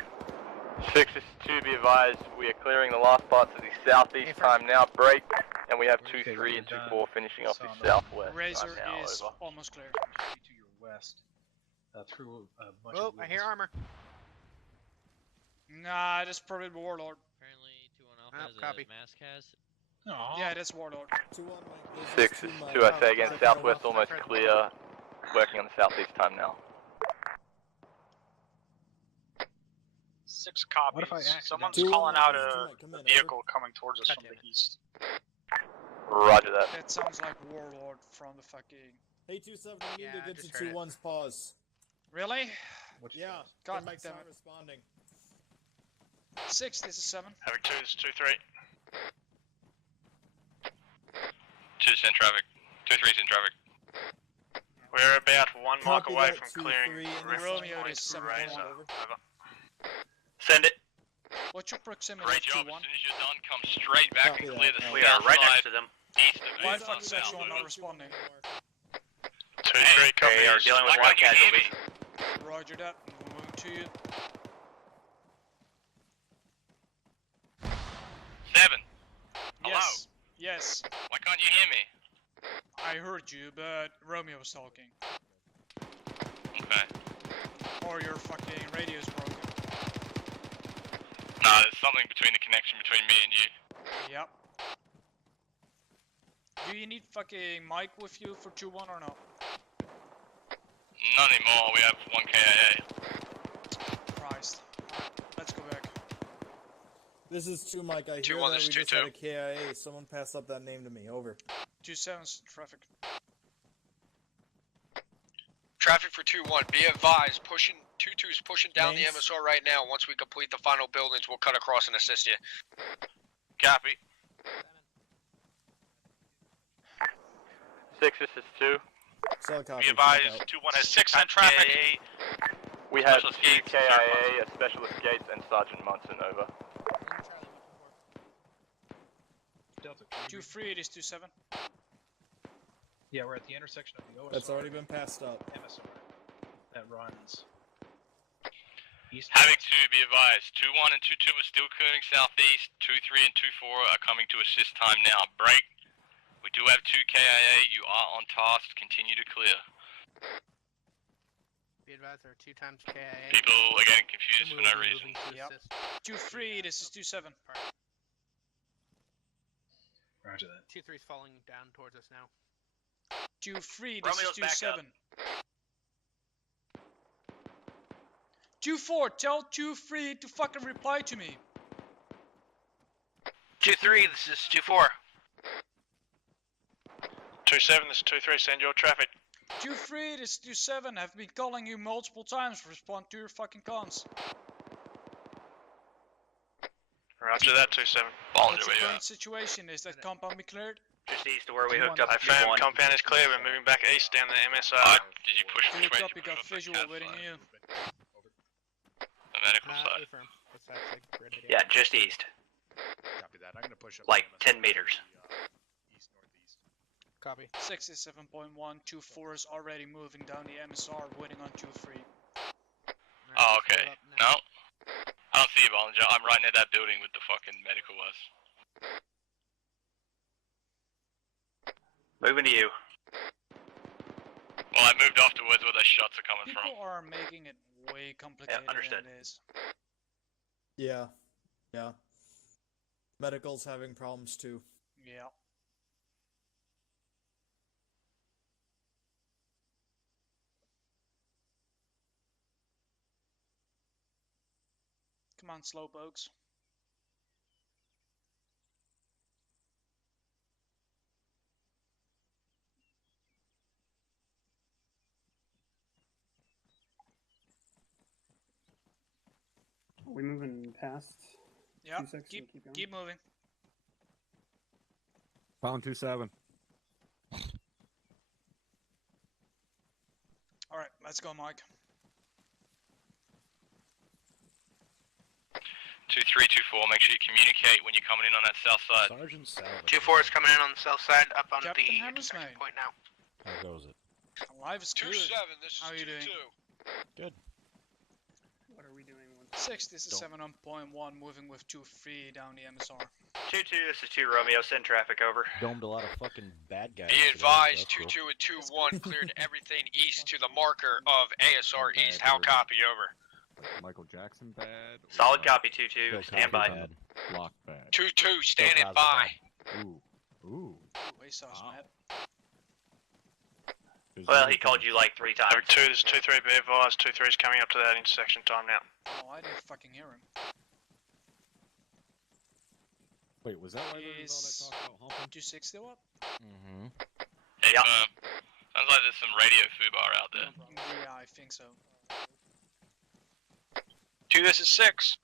6 is 2, be advised, we are clearing the last parts of the southeast time now, break, and we have 2-3 and 2-4 finishing off the southwest Razor time now, is over. almost clear. To your west. Through a bunch Oh, of I hear woods. armor. Nah, that's probably the Warlord. Apparently 2-1 Alpha copy. mask has. Yeah, that's Warlord. 6 is 2, I say again, southwest almost clear, working on the southeast time now. 6 copies. What if I accidentally- Someone's calling out a vehicle coming towards us from the east. Roger that. That sounds like Warlord from the fucking... Hey, 2-7, we need to get just to heard it. 2-1's pause. Really? Yeah, God Mike damn not it. responding. 6, this is 7. Havoc 2, this is 2-3. 2's in traffic. 2-3's in traffic. We're about 1 block Copy away that, from 2-3, clearing and Romeo points is through 7-1. Razor. Over. Send it. What's your proximity Great of job. 2-1? As soon as you're done, come straight back Copy and that. clear the We are right next to them. east of Why ASR fuck south. sexual not responding? 2-3, copy. They are dealing with Why one can't you hear me? casualty. Roger that. Moving to you. 7. Hello? Yes. Yes. Why can't you hear me? I heard you, but Romeo was talking. Okay. Or your fucking radio's broken. Nah, there's something between the connection between me and you. Yep. Do you need fucking Mike with you for 2-1 or no? Not anymore, we have 1 KIA. Christ. Let's This is 2 Mike. I hear 2-1, that this we is just 2-2. had a KIA. Someone pass up that name to me. Over. 2-7's traffic. Traffic for 2-1. Be advised, 2-2's pushing down Names? the MSR right now. Once we complete the final buildings, we'll cut across and assist you. Copy. 6, this is 2. Solid copy. Be advised, 2-1 has 6 in traffic. KIA. We have Specialist 2 Gates, KIA, a Specialist Gates, and Sergeant Munson, over. Delta. 2-3, it is 2-7. Yeah, we're at the intersection of the OSR. That's already been passed up. MSR. That runs. East. Havoc 2, be advised. 2-1 and 2-2 are still clearing southeast. 2-3 and 2-4 are coming to assist time now. Break. We do have 2 KIA. You are on task. Continue to clear. Be advised, there are 2 times KIA. People are getting confused for no reason. Yep. 2-3, this is 2-7. Roger that. 2-3's falling down towards us now. 2-3, this Romeo's is back 2-7. 2-4, tell 2-3 to fucking reply to me. 2-3, this is 2-4. 2-7, this is 2-3, send your traffic. 2-3, this is 2-7. Have been calling you multiple times. Respond to your fucking cons. Roger that, 2-7. What's the current situation? Is that compound be cleared? Just east of where we hooked up. Affirm, compound is clear. We're moving back east down the MSR. Did you push Good which way? up, you got visual waiting on you. The medical side. Affirm. That's actually a great idea. Yeah, just east. Copy that. I'm gonna push up. Like 10 meters. East northeast. Copy. 67.1, 2-4 is already moving down the MSR, waiting on 2-3. Oh, okay. No. I don't see you, Bolinger. I'm right near that building with the fucking medical was. Moving to you. Well, I moved off towards where the shots are coming People from. are making it way complicated understood. than it is. Yeah. Yeah. Medical's having problems too. Yeah. Come on, slowpokes. Are we moving past? Yeah, 2-6 and keep going? keep moving. Pound 2-7. Alright, let's go, Mike. 2-3, 2-4. Make sure you communicate when you're coming in on that south side. Sergeant Salvatore. 2-4 is coming in on the south side, up on Captain the Hammersmith. intersection point now. How goes it? Life is good. 2-7, this is How are you 2-2. doing? Good. What are we doing? 6, this is Don't. 7.1, moving with 2-3 down the MSR. 2-2, this is 2 Romeo. Send traffic over. Domed a lot of fucking bad guys. Be today, advised, that's cool. 2-2 and 2-1 cleared everything east to the marker of ASR East. How copy, over. Michael Jackson bad. Solid or copy, 2-2. Still Stand copy by. bad. Block bad. 2-2, standing Cosmo by. bad. Ooh. Ooh. Way sauce, Wow. Matt. Well, he called you like 3 times. 2, this is 2-3, be advised. 2-3 is coming up to that intersection time now. Oh, I didn't fucking hear him. Wait, was that why there was Is all that talk about humping? 2-6 still up? Mm-hmm. Hey, Yeah. sounds like there's some radio foobar out there. Yeah, I think so. 2, this is 6.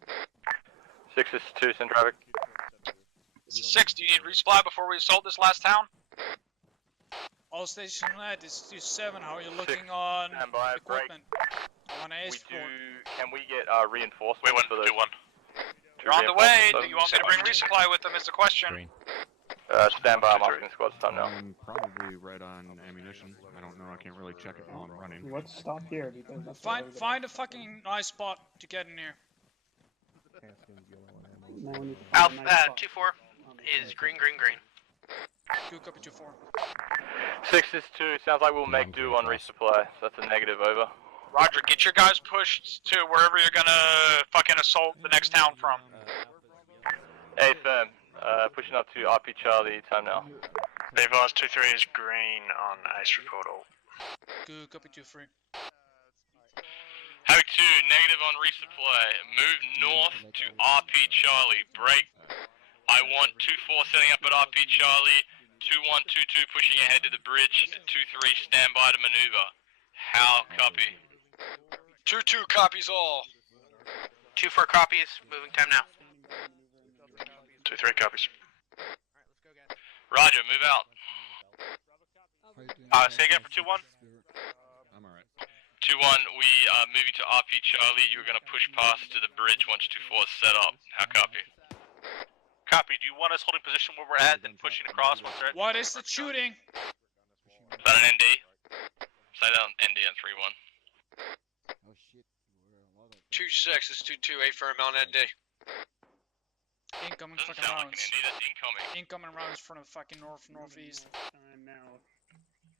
6, this is 2, send traffic. This is 6, do you need resupply before we assault this last town? All station net is 2-7. How are you looking on Stand by, break. equipment? I want to We ask for. can we get reinforcements Wait, 1, for those? 2-1. You're on the way. reinforcements? Do you want me to bring resupply with them is the question. Green. Stand by, I'm asking squad time now. I'm probably right on ammunition. I don't know. I can't really check it while I'm running. Let's stop here because that's where everybody- Find a fucking nice spot to get in here. Now we need to find a Alpha, nice spot. 2-4 is green, green, green. 2 copy 2-4. 6, this is 2, sounds like we'll make do on resupply, so that's a negative, over. Roger, get your guys pushed to wherever you're gonna fucking assault the next town from. Hey, firm, pushing up to RP Charlie, time now. Be advised, 2-3 is green on ACE report all. Good copy 2-3. Havoc negative on resupply. Move north to RP Charlie. Break. I want 2-4 setting up at RP Charlie. 2-1-2-2 pushing ahead to the bridge. 2-3 standby to maneuver. How copy? 2-2 copies all. 2-4 copies. Moving time now. 2-3 copies. Roger, move out. Say again for 2-1. I'm alright. 2-1, we are moving to RP Charlie. You're going to push past to the bridge once 2-4 is set up. How copy? Copy. Do you want us holding position where we're at, then pushing across once they're at? What is the shooting? Is that an ND? Say that on ND on 3-1. 2-6, it's 2-2, 8 firm on ND. Incoming Doesn't fucking sound like an rounds. ND, that's incoming. Incoming rounds from the fucking northeast. Time now.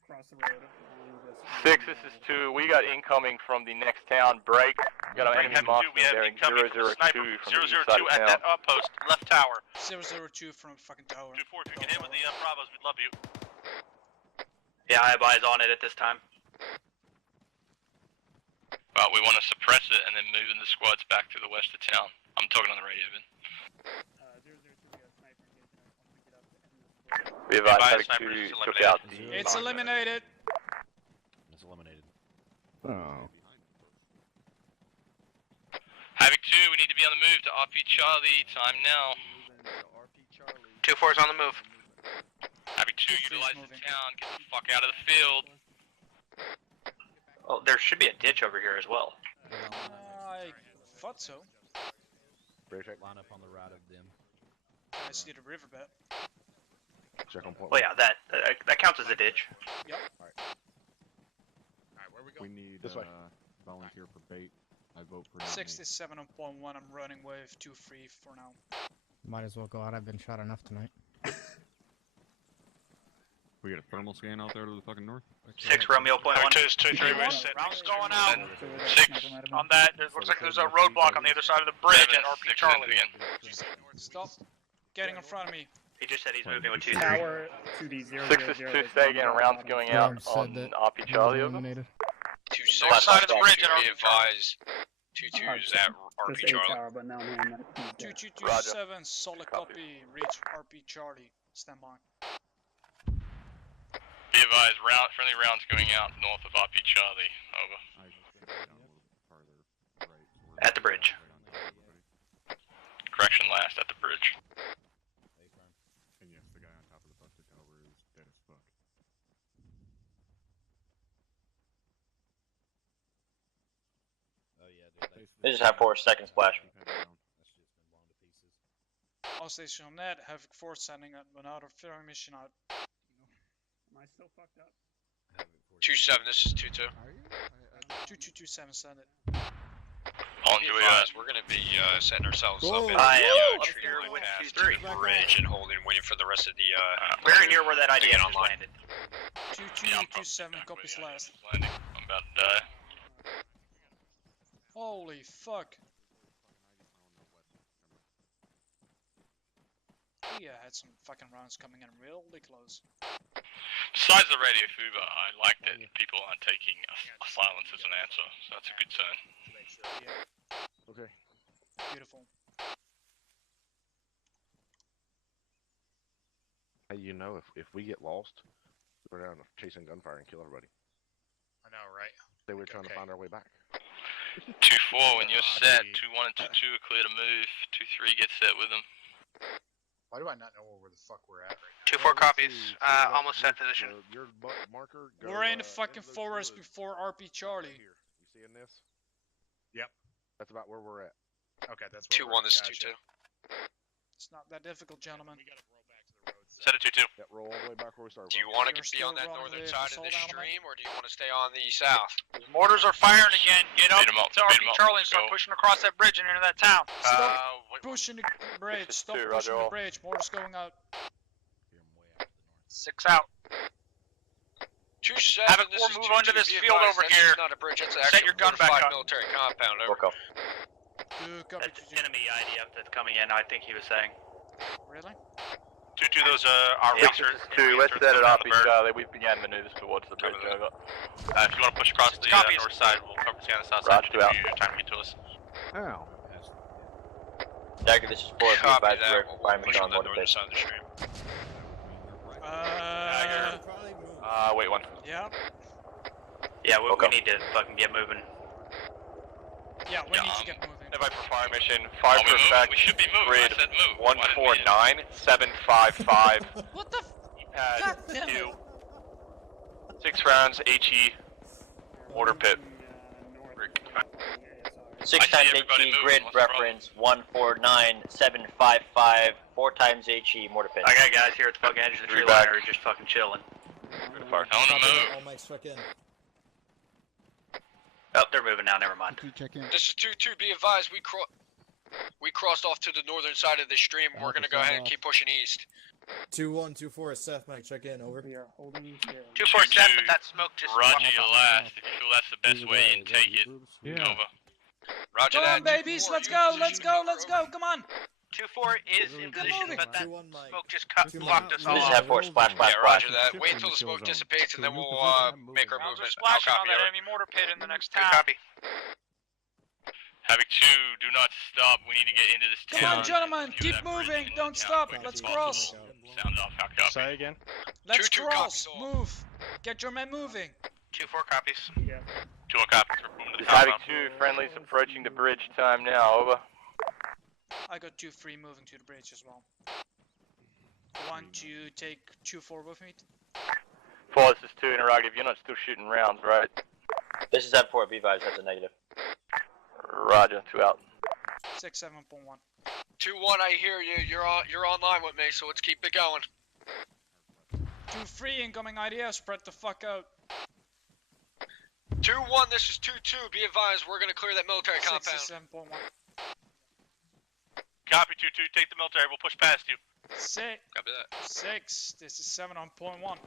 Across the road. along this- 6, this is 2. We got incoming from the next town. Break. Got an enemy marking we have bearing incoming 002 sniper from the east side 002 of at town. that outpost, left tower. 002 from fucking tower. 2-4, if you can hit with the Bravos, we'd love you. Yeah, I have eyes on it at this time. But we want to suppress it and then moving the squads back to the west of town. I'm talking on the radio, Vin. 002, we got sniper engagement once we get up to the end of We advised Advised Havoc sniper is 2 took out the... It's eliminated. It's eliminated. Oh. Havoc 2, we need to be on the move to RP Charlie. Time now. 2-4's on the move. Havoc 2, utilize the town. Get the fuck out of the field. Oh, there should be a ditch over here as well. I thought so. Line up on the right of them. I see the riverbed. Check on point. Well, yeah, that counts as a ditch. Yep. Alright, where we going? We need This way. volunteer for bait. I vote for 67.1. I'm running wave 2-3 for now. Might as well go out. I've been shot enough tonight. We got a thermal scan out there to the fucking north. 6 Romeo point 1. 2-3, we're set. Rounds going out. 6. On that, there looks like there's a roadblock on the other side of the bridge at RP Charlie. Again. Stop getting in front of me. He just said he's moving with 2-3. Tower 2D0. 6 is 2, stay again, rounds going out on RP Charlie over. 2-6, North side of the bridge at be RP Charlie. advised. 2-2's at RP Just 8 Charlie. tower, but now I'm hearing that he's dead. 2227, solid copy. Reach RP Charlie. Stand by. Be advised, friendly rounds going out north of RP Charlie. Over. At the bridge. Correction last, at the bridge. And yes, the guy on top of the busted tower is dead as fuck. Oh yeah, dude. They just have 4 seconds splash. All station on net. Havoc 4 sending another filling mission out. Am I still fucked up? 2-7, this is 2-2. 2227, send it. On Be your advised, we're going to be setting ourselves up in I am tree here right with path 2-3. to the bridge and holding, waiting for the rest of the Very near where that to get IDS just online. landed. 2227, copies last. landing. I'm about to die. Holy fuck. Yeah, had some fucking rounds coming in really close. Besides the radio Fuba, I like that people aren't taking a silence as an answer, so that's a good sign. Okay. Beautiful. Hey, you know, if we get lost, we're down chasing gunfire and kill everybody. I know, right? They were trying to find our way back. 2-4, when you're set, 2-1 and 2-2 are clear to move. 2-3 get set with them. Why do I not know where the fuck we're at right 2-4 copies. Almost set position. Your marker. Go, We're in the fucking into those forest woods. before RP Charlie. Here. You seeing this? Yep. That's about where we're at. Okay, that's 2-1, this is 2-2. It's not that difficult, gentlemen. Set it 2-2. Yeah, roll all the way back where we started. Do you from. want to You're be on still that running northern the side of the assault element? stream, or do you want to stay on the south? Mortars are firing again. Get up Beat 'em up, to beat RP 'em up. Charlie and start Go. pushing across that bridge and into that town. Stop pushing the bridge. This is Stop 2, pushing roger the all. bridge. Mortar's going out. 6 out. 2-7, Havoc this 4, is move 2-2. onto this Be field advised, over this here. is not a bridge, that's Set actually your gun back fortified up. military compound. Over. Work off. Good copy. That's enemy IDF that's coming in, I think he was saying. Really? 2-2, those are Six research. 2, let's set it up in Charlie. We've began maneuvers towards the bridge, over. If you want to push across the north side, we'll cover the south side. Give you time to get to us. Ow. Dagger, this is 4. Be Copy advised, that. we're We'll requirement push on on the motor northern base. side of the stream. Wait one. Yeah. Yeah, we need to fucking get moving. Yeah, we need to get moving. Invite for fire mission. Fire for effect. We should be moving. Grid I said move. 149755. What the? Pad 2. 6 rounds. HE. Mortar pit. 6 times HE, grid reference 149755. 4 times HE, mortar pit. I got guys here at the fucking edge of the tree line, just fucking chilling. Fire. Tell them to move. All mics check in. Oh, they're moving now. Never mind. This is 2-2. Be advised, we crossed off to the northern side of the stream. We're gonna go ahead and keep pushing east. 2124 Seth, mic check in. Over. We are holding here. 247, but that smoke just. Roger your last. If you feel that's the best way in, take it. Over. Roger Come that. on, babies. Let's go. Let's go. Let's go. Come on. 2-4 is in position, but that smoke just blocked us all This is off. F4, splash, splash, Yeah, splash. roger that. Wait until the smoke dissipates and then we'll make our movement. I'll Splashing on copy that over. enemy mortar pit in the next Good town. copy. Havoc 2, do not stop. We need to get into this Come town. on, gentlemen. Keep moving. Don't stop. Let's cross. Sound off. How copy? Say again. Let's 2-2 cross. copies. Move. Get your men moving. 2-4 copies. Yeah. 2-1 copies. We're moving to the This Havoc compound. 2, friendlies approaching the bridge. Time now, over. I got 2-3 moving to the bridge as well. Want to take 2-4 with me? 4, this is 2, interrogative. You're not still shooting rounds, right? This is F4, be advised, that's a negative. Roger, 2 out. 6-7.1. 2-1, I hear you. You're online with me, so let's keep it going. 2-3 incoming idea. Spread the fuck out. 2-1, this is 2-2. Be advised, we're gonna clear that military compound. 6-7.1. Copy 2-2. Take the military. We'll push past you. 6. Copy that. 6. This is 7 on point 1.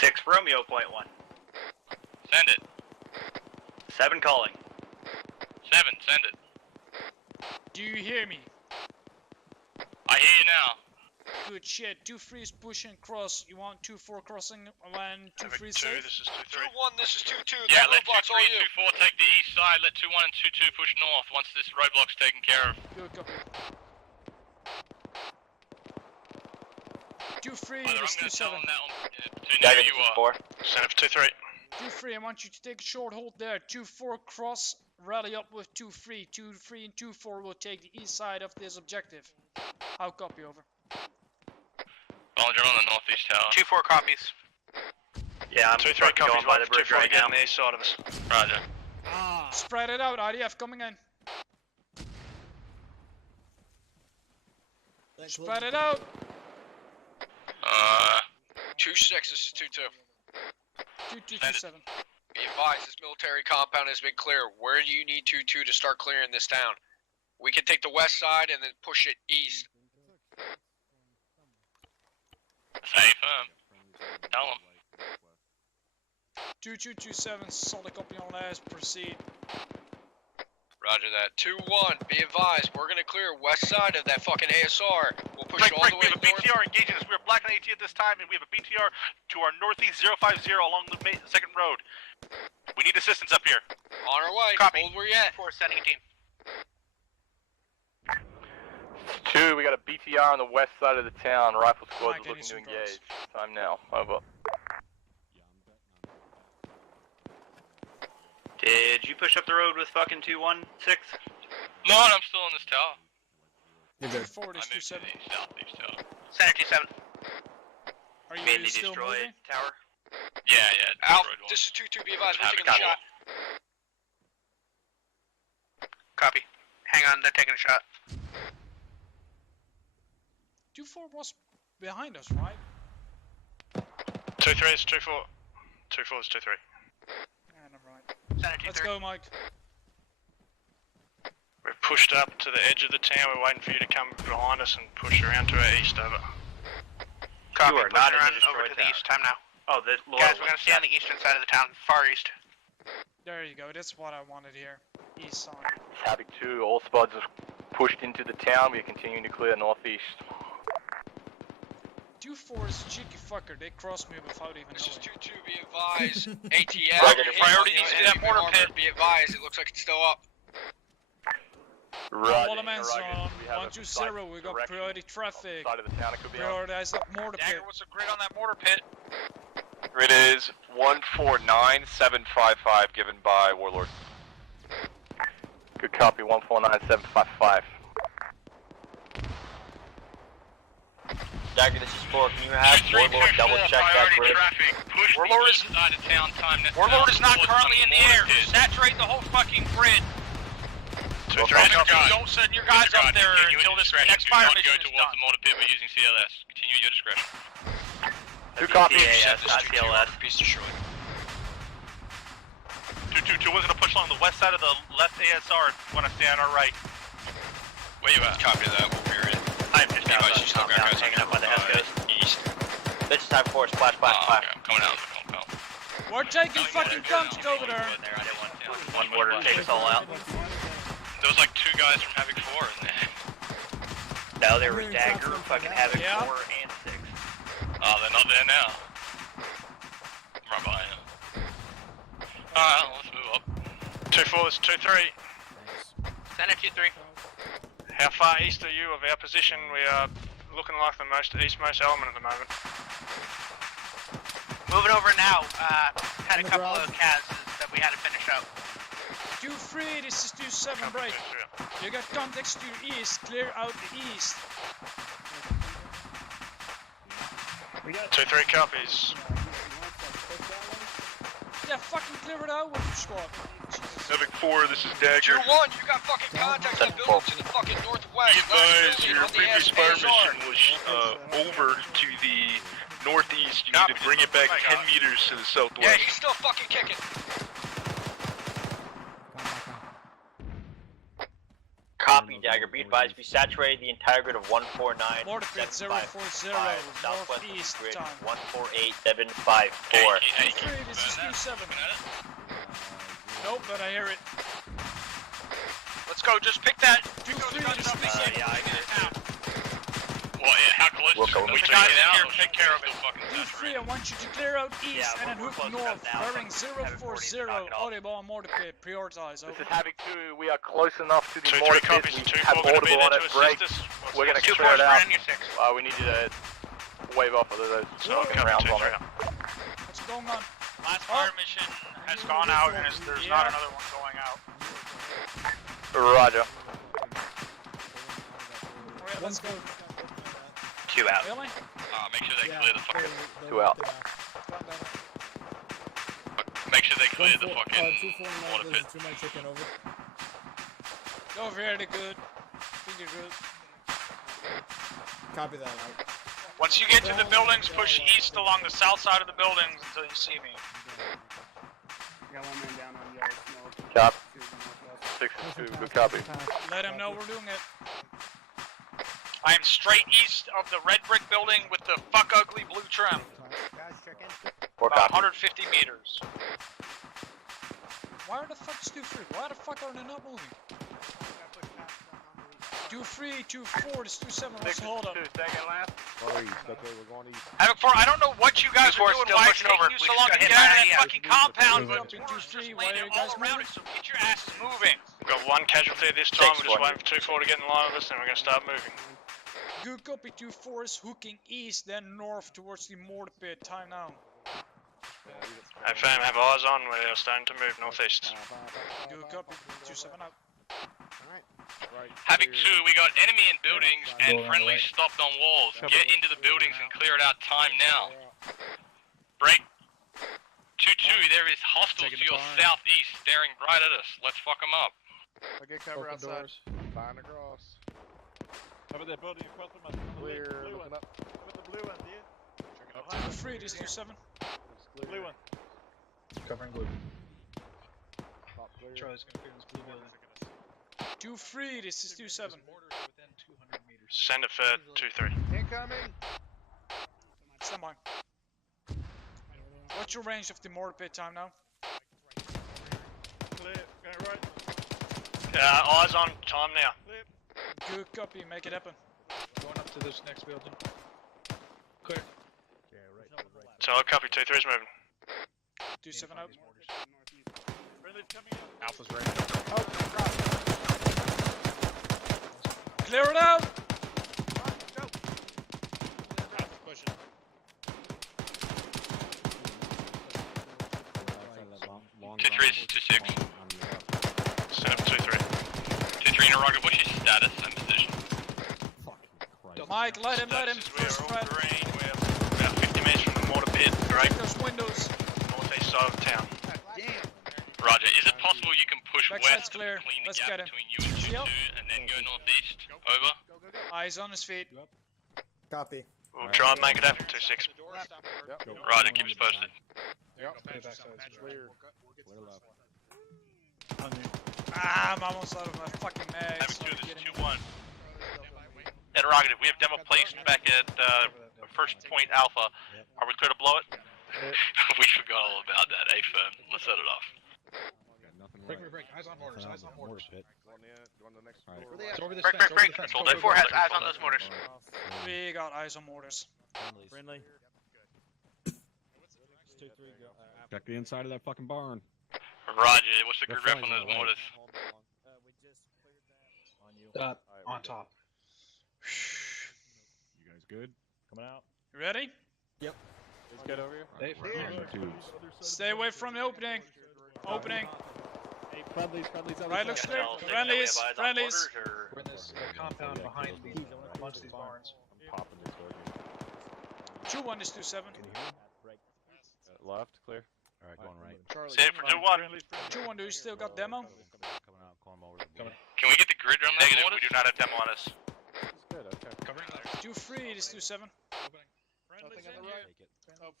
6 Romeo point 1. Send it. 7 calling. 7, send it. Do you hear me? I hear you now. Good shit. 2-3 is pushing cross. You want 2-4 crossing when 2-3 is safe? This is 2-3. 2-1, this is 2-2. Yeah, That let roadblock's 2-3 all and you. 2-4 take the east side. Let 2-1 and 2-2 push north once this roadblock's taken care of. Good copy. 2-3 Either I'm is going to tell 2-7. them that on too near Dagger, you this is are. 4. Send it for 2-3. 2-3, I want you to take a short hold there. 2-4 cross, rally up with 2-3. 2-3 and 2-4 will take the east side of this objective. How copy over? Bolinger on the northeast tower. 2-4 copies. Yeah, I'm 2-3 fucking copies. going by the bridge right now. on the east side of us. Roger. Spread it out, IDF coming in. Spread it out. 2-6, this is 2-2. 2-2-2-7. Be advised, this military compound has been clear. Where do you need 2-2 to start clearing this town? We can take the west side and then push it east. Stay firm. Tell them. 2-2-2-7, solid copy on last. Proceed. Roger that. 2-1, be advised, we're gonna clear west side of that fucking ASR. We'll push it all the We way have a north. BTR engaging us. We are black on AT at this time, and we have a BTR to our northeast 050 along the second road. We need assistance up here. On our way. Copy. Hold where you at. 4 sending a team. 2, we got a BTR on the west side of the town. Rifle squad Mike, looking to any some engage. Time now. Over. Did you push up the road with fucking 2-1-6? No, I'm still in this tower. You're good. 2-4 is I moved to 2-7. the southeast tower. Center 2-7. Are you Mainly still destroyed moving? tower. Yeah. Alpha, destroyed one. this is 2-2, be advised, we're Havoc taking the copy. shot. Copy. Hang on, they're taking a shot. 2-4 was behind us, right? 2-3 is 2-4. 2-4 is 2-3. Yeah, never mind. Center 2-3. Let's go, Mike. We've pushed up to the edge of the town. We're waiting for you to come behind us and push around to our east. Over. Copy. You are Push not in the around destroyed over to the tower. east. Time now. Oh, the lower Guys, we're one. gonna stay on the eastern side of the town, far east. There you go. That's what I wanted here. East side. Havoc 2, all squads pushed into the town. We are continuing to clear northeast. 2-4 is a cheeky fucker. They crossed me without even knowing. This is 2-2, be advised. ATF. Priority needs to be that mortar pit. Be advised, it looks like it's still up. Roger. All men on 120, we got priority traffic. Side of the town it could be on. Prioritize that mortar pit. Dagger, what's the grid on that mortar pit? Grid is 149755 given by Warlord. Good copy, 149755. Dagger, this is 4. Can you have Warlord double check that grid? Warlord is Warlord is not currently in the air. Saturate the whole fucking grid. Don't send your guys up there until this next fire mission is done. The mortar pit, we're using CLS. Continue at your discretion. Two copies. Not TLS. 2-2, one's gonna push along the west side of the left ASR. Want to stay on our right. Where you at? Copy that, we'll be ready. I'm just hanging up by the Hescos. East. This is time 4, splash, splash, splash. I'm coming out of the compound. We're taking fucking guns over there. One mortar take us all out. There was like 2 guys from Havoc 4 in there. No, there was Dagger, fucking Havoc 4, and 6. Oh, they're not there now. Right behind you. Alright, let's move up. 2-4, this is 2-3. Send it 2-3. How far east are you of our position? We are looking like the eastmost element at the moment. Moving over now. Had a couple of casts that we had to finish up. 2-3, this is 2-7 break. You got contacts to your east, clear out the east. 2-3 copies. Yeah, fucking clear it out with your squad. Havoc 4, this is Dagger. 2-1, you got fucking contacts that building to the fucking northwest. Your previous fire mission was over to the northeast. You need to bring it back 10 meters to the southwest. Yeah, he's still fucking kicking. Copy, Dagger. Be advised, we saturated the entire grid of 149. Mortar pit 040, northeast grid time. 148754. 2-3, this is 2-7. Nope, but I hear it. Let's go, just pick that. 2-3, this is 2-7. Yeah, I get it. Well, yeah, how close We'll go. we The take guys it in out? here, take care of it. 2-3, I want you to clear out east and then hook north, bearing 040, audible on mortar pit, prioritize, over. This is Havoc 2, we are close enough to the 2-3 mortar pit. copies, We 2-4 have gonna be audible there on to it, break. assist us. We're gonna 2-4 clear it out. brand new 6. We need you to wave off of those fucking rounds on it. What's going on? Last fire mission has gone out and there's not another one going out. Roger. Alright, let's go. 2 out. Really? Make sure they clear the fucking 2 out. Make sure they clear the fucking water pit. Go very good. Think you're good. Copy that. Once you get to the buildings, push east along the south side of the buildings until you see me. Got one man down on yellow smoke. Cop. 6-2, good copy. Let him know we're doing it. I am straight east of the red brick building with the fuck ugly blue trim. About 150 meters. Why are the fuck is 2-3? Why the fuck are they not moving? 2-3, 2-4, this 2-7, let's hold up. Havoc 4, I don't know what you guys are doing, why it's taking you so long to get out of that fucking compound, but just laying it all around it, so get your asses moving. We've got 1 casualty this time, we're just waiting for 2-4 to get in line with us, and we're going to start moving. Good copy, 2-4 is hooking east, then north towards the mortar pit, time now. FM, have eyes on, we're starting to move northeast. Good copy, 2-7 out. Havoc 2, we got enemy in buildings and friendly stopped on walls. Get into the buildings and clear it out time now. Break. 2-2, there is hostiles to your southeast staring right at us. Let's fuck them up. I get cover outside. Fine across. Over there, building across from us. Clear, Blue one. looking up. With the blue one, dear. 2-3, this 2-7. Blue one. Covering blue. Charlie's gonna clear this blue building. 2-3, this is 2-7. Send it for 2-3. Incoming. Stand by. What's your range of the mortar pit time now? Clear, going right. Eyes on time now. Good copy, make it happen. Going up to this next building. Clear. Yeah, right. Solid copy, 2-3 is moving. 2-7 out. Alpha's ready. Clear it out! Pushing. Two threes, 2-6. Set up 2-3. 2-3 in a rocket. What's your status and position? Mike, let him. First threat. We're about 50 meters from the mortar pit. Break those windows. Northeast side of town. Roger. Is it possible you can push Backside's west clear. to clean the Let's gap get him. between you and 2-2 and then go northeast? Over. Eyes on his feet. Copy. We'll try and make it happen, 2-6. Roger. Keep us posted. Clear. Clear left. Ah, I'm almost out of my fucking mags. Havoc 2, this is 2-1. Interrogative, we have demo placed back at first point Alpha. Are we clear to blow it? We forgot all about that. A firm. Let's set it off. Break. Eyes on mortars. Eyes on mortars. It's over this break. Control deck 4 has eyes on those mortars. We got eyes on mortars. Friendly. Check the inside of that fucking barn. Roger. What's the grid rep on those mortars? On top. You guys good? Coming out. You ready? Yep. Let's get over here. Stay away from the opening. Opening. Friendlies. Right looks clear. Friendlies. We're in this compound behind amongst these barns. I'm popping this door. 2-1 is 2-7. Left, clear. Alright, going right. Save for 2-1. 2-1, do you still got demo? Coming out, calling over the Can we get the grid on that Negative, mortar? we do not have demo on us. That's good, okay. Covering there. 2-3, it is 2-7. Nothing on the right.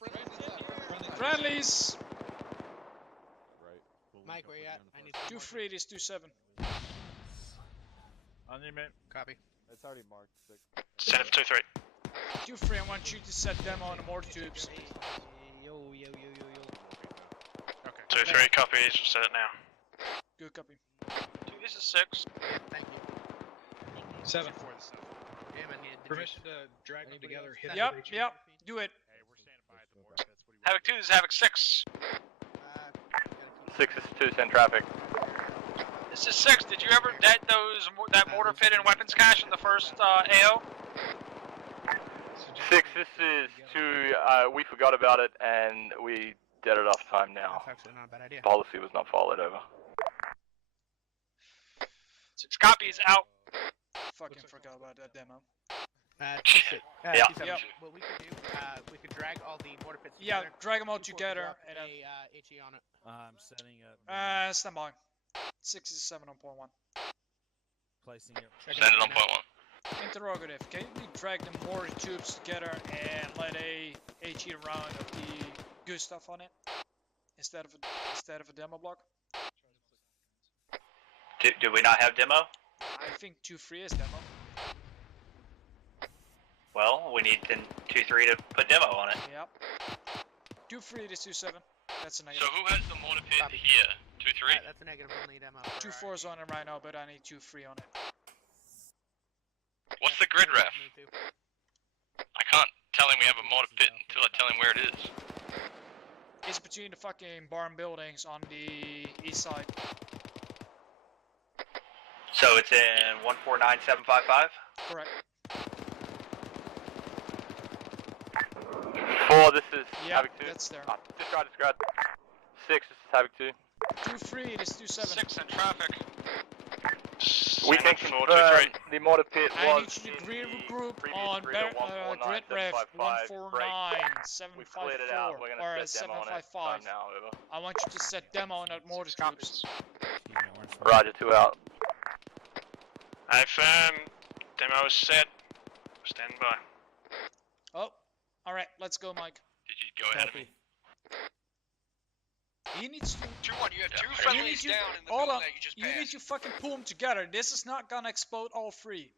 Take it. Friendlies! Right. Mike, where you at? I need 2-3, it is 2-7. On your man. Copy. It's already marked. 6. Set up 2-3. 2-3, I want you to set demo on the mortar tubes. Yo. Okay. 2-3 copies. We'll set it now. Good copy. 2, this is 6. Thank you. 7. Damn, I needed Permission to drag them together. Hit Yep, do it. Havoc 2, this is Havoc 6. 6 is 2-10 traffic. This is 6. Did you ever dead that mortar pit and weapons cache in the first AO? 6, this is 2. We forgot about it and we dead it off time now. That's actually not a bad idea. Policy was not followed over. 6 copies out. Fucking forgot about that demo. Yeah. What we could do, we could drag all the mortar pits Yeah, together. drag them all together and then... HE on it. I'm setting up. Stand by. 6 is 7 on point 1. Placing it. Send it on point 1. Interrogative, can you drag the mortar tubes together and let a HE round of the good stuff on it? Instead of a demo block? Do we not have demo? I think 2-3 is demo. Well, we need then 2-3 to put demo on it. Yep. 2-3 is 2-7. That's a So negative. who has the mortar pit here? 2-3? That's a negative only demo. 2-4 is on it right now, but I need 2-3 on it. What's the grid ref? I can't tell him we have a mortar pit until I tell him where it is. It's between the fucking barn buildings on the east side. So it's in 149755? Correct. 4, this is Yeah, Havoc 2. that's there. Discard. 6, this is Havoc 2. 2-3, it is 2-7. 6 in traffic. We can confirm the mortar pit I was need you to in grid the group previous on grid at 149, grid ref 755 We've cleared it out. We're 149-754 going or to set demo on it. 755. Time now, over. I want you to set demo on that mortar tubes. Roger, 2 out. I firm. Demo is set. Stand by. Oh, alright, let's go, Mike. Did you go ahead of me? He needs to... 2-1, you have 2 You friendlies need to, down in the hold building on. that you just You passed. need to fucking pull them together. This is not gonna explode all 3.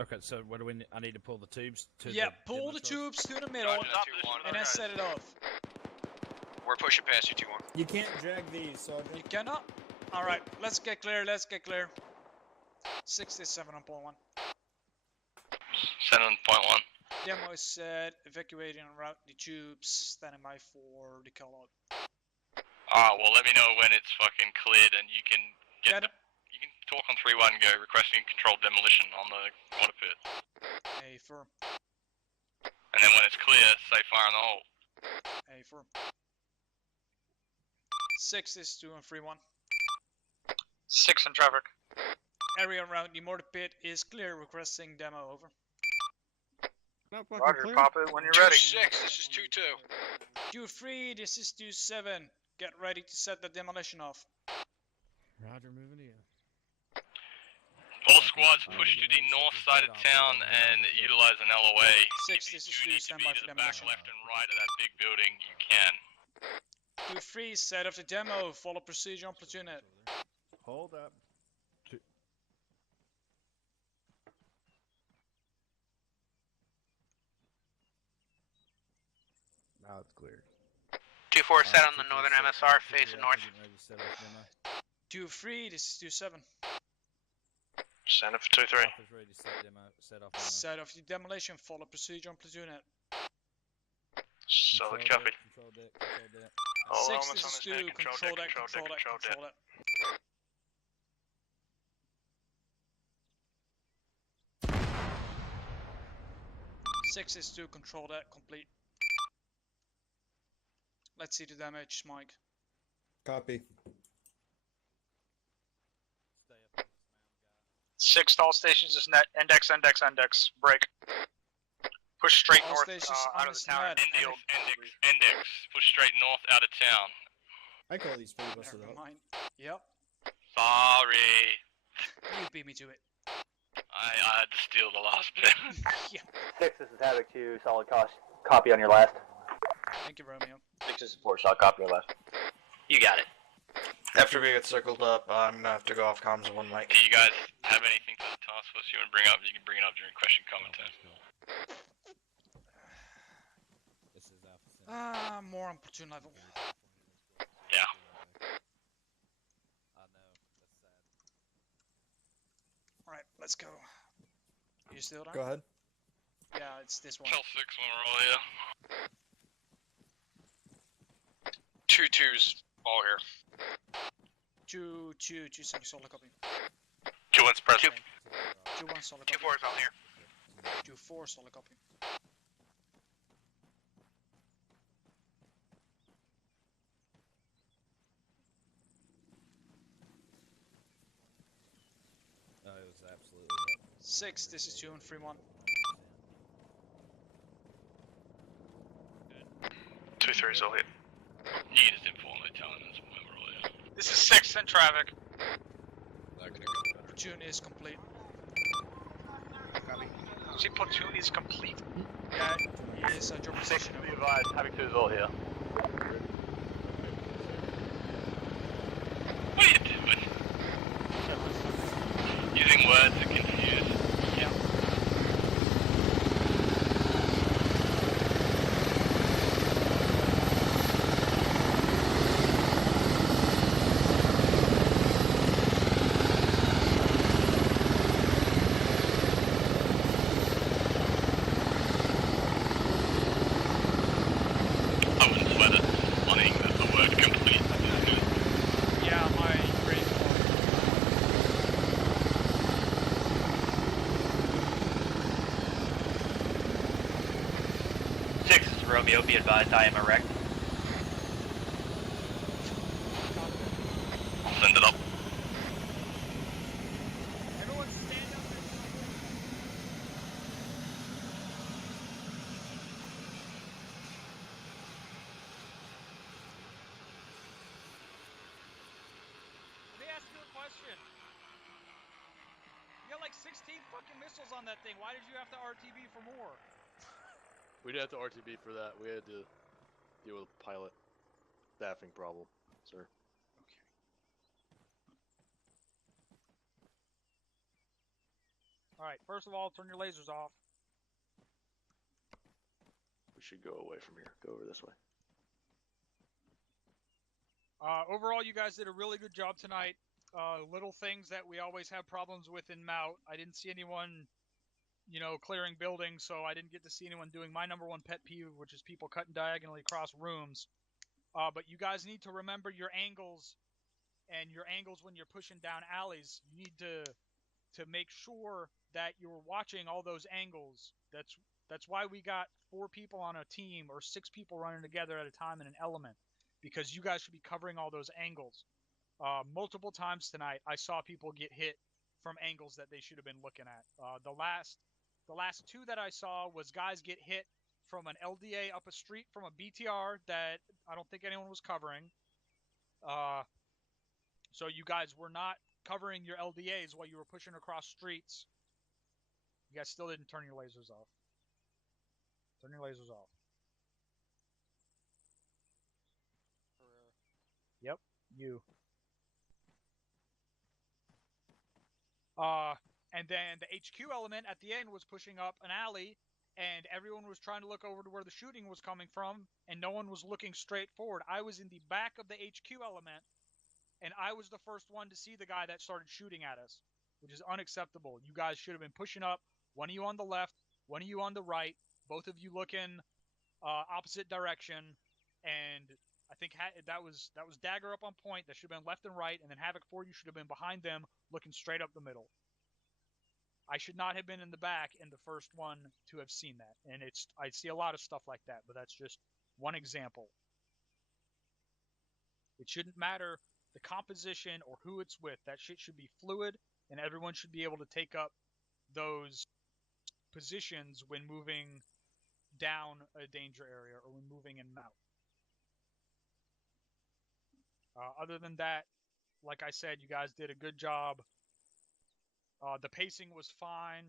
Okay, so what do we? I need to pull the tubes to. Yeah, pull the tubes to the middle and then set it off. We're pushing past you, 2-1. You can't drag these, Sergeant. You cannot? Alright, let's get clear, let's get clear. 67.1. 7.1. Demo is set, evacuating en route the tubes, standing by for the call out. Alright, well let me know when it's fucking cleared and you can get you can talk on 3-1 go, requesting controlled demolition on the water pit. Affirm. And then when it's clear, say fire in the hole. Affirm. 6 is 2 and 3-1. 6 in traffic. Area around the mortar pit is clear, requesting demo, over. Roger, pop it when you're ready. 2-6, this is 2-2. 2-3, this is 2-7. Get ready to set the demolition off. Roger, moving to you. All squads push to the north side of town and utilize an LOA. 6, this is 2, stand by for Back, demolition. left, and right of that big building, you can. 2-3, set of the demo, follow procedure on platoon it. Hold up. Now it's cleared. 2-4 set on the northern MSR, facing north. 2-3, this is 2-7. Send it for 2-3. Set of the demolition, follow procedure on platoon it. Solid copy. 6, this is 2, control that, control that. 6 is 2, control that, complete. Let's see the damage, Mike. Copy. 6 to all stations is net. Index. Break. Push straight All north stations out of the town. Index. Push straight north out of town. I call these pretty busted Never up. mind. Yep. Sorry. You beat me to it. I had to steal the last bit. Yeah. 6, this is Havoc 2, solid copy on your last. Thank you, Romeo. 6 is 4, solid copy on your last. You got it. After we get circled up, I'm gonna have to go off comms one mic. Do you guys have anything for the task force you want to bring up? You can bring it up during question comment time. More on platoon level. Yeah. Alright, let's go. You still there? Go ahead. Yeah, it's this one. Tell 6 when we're all here. 2-2's all here. 2 7 solid copy. 2-1's present. 2-1 solid copy. 2-4's on here. 2-4 solid copy. No, it was absolutely. 6, this is 2 and 3-1. 2-3's all here. You can just informally tell them when we're all here. This is 6 in traffic. Platoon is complete. Copy. See, platoon is complete. Yeah, it is your position. Be advised, Havoc 2 is all here. What are you doing? Using words that confuse. Yeah. I wouldn't sweat it on the word complete. Yeah, my brain. 6 is Romeo, be advised, I am erect. Send it up. Everyone stand up. Let me ask you a question. You got like 16 fucking missiles on that thing. Why did you have to RTB for more? We didn't have to RTB for that. We had to deal with a pilot staffing problem, sir. Alright, first of all, turn your lasers off. We should go away from here. Go over this way. Overall, you guys did a really good job tonight. little things that we always have problems with in Mout. I didn't see anyone, clearing buildings, so I didn't get to see anyone doing my number one pet peeve, which is people cutting diagonally across rooms. But you guys need to remember your angles, and your angles when you're pushing down alleys. You need to make sure that you're watching all those angles. That's why we got 4 people on a team or 6 people running together at a time in an element, because you guys should be covering all those angles. Multiple times tonight, I saw people get hit from angles that they should have been looking at. The last 2 that I saw was guys get hit from an LDA up a street from a BTR that I don't think anyone was covering. So you guys were not covering your LDAs while you were pushing across streets. You guys still didn't turn your lasers off. Turn your lasers off. Yep, you. And then the HQ element at the end was pushing up an alley, and everyone was trying to look over to where the shooting was coming from, and no one was looking straight forward. I was in the back of the HQ element, and I was the first one to see the guy that started shooting at us, which is unacceptable. You guys should have been pushing up, one of you on the left, one of you on the right, both of you looking opposite direction, and I think that was Dagger up on point. That should have been left and right, and then Havoc 4, you should have been behind them, looking straight up the middle. I should not have been in the back and the first one to have seen that. And I see a lot of stuff like that, but that's just one example. It shouldn't matter the composition or who it's with. That shit should be fluid, and everyone should be able to take up those positions when moving down a danger area or when moving in Mount. Other than that, like I said, you guys did a good job. The pacing was fine.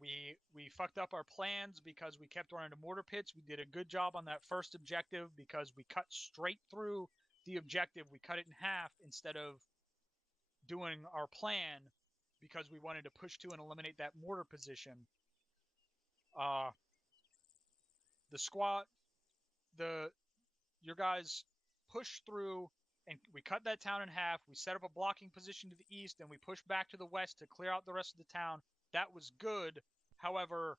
We fucked up our plans because we kept running to mortar pits. We did a good job on that first objective because we cut straight through the objective. We cut it in half instead of doing our plan because we wanted to push to and eliminate that mortar position. The squad, your guys pushed through, and we cut that town in half. We set up a blocking position to the east, and we pushed back to the west to clear out the rest of the town. That was good. However,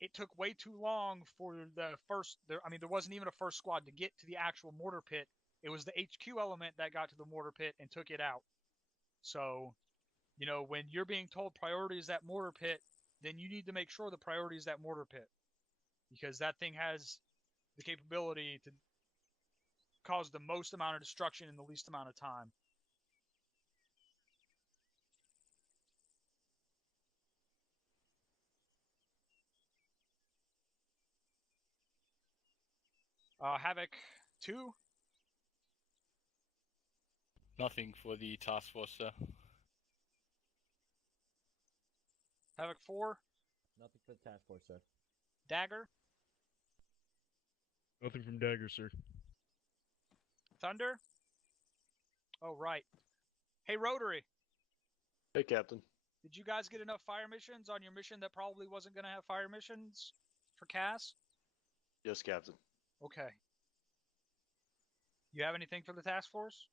it took way too long for the first... there wasn't even a first squad to get to the actual mortar pit. It was the HQ element that got to the mortar pit and took it out. So, when you're being told priority is that mortar pit, then you need to make sure the priority is that mortar pit. Because that thing has the capability to cause the most amount of destruction in the least amount of time. Havoc 2? Nothing for the task force, sir. Havoc 4? Nothing for the task force, sir. Dagger? Nothing from Dagger, sir. Thunder? Oh, right. Hey, Rotary. Hey, Captain. Did you guys get enough fire missions on your mission that probably wasn't going to have fire missions for Cass? Yes, Captain. Okay. You have anything for the task force?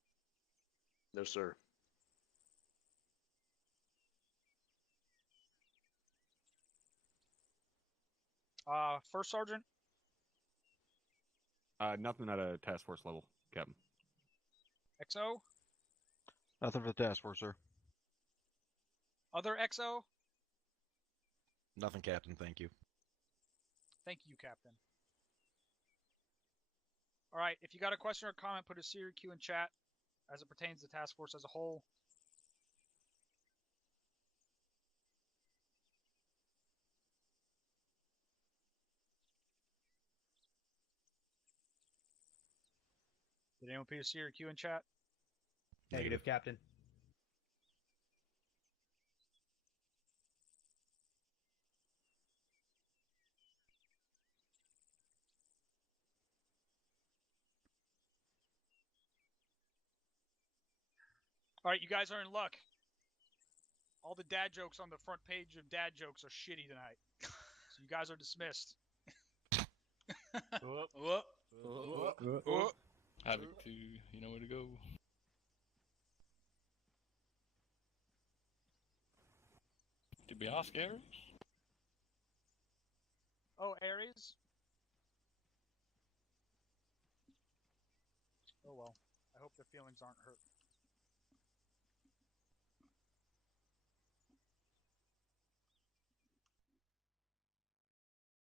No, sir. First Sergeant? Nothing at a task force level, Captain. XO? Nothing for the task force, sir. Other XO? Nothing, Captain. Thank you. Thank you, Captain. All right, if you got a question or comment, put a Siri Q in chat as it pertains to task force as a whole. Did anyone put a Siri Q in chat? Negative, Captain. All right, you guys are in luck. All the dad jokes on the front page of dad jokes are shitty tonight. So you guys are dismissed. Havoc 2, you know where to go. Did we ask Aries? Oh, Aries? Oh well. I hope their feelings aren't hurt.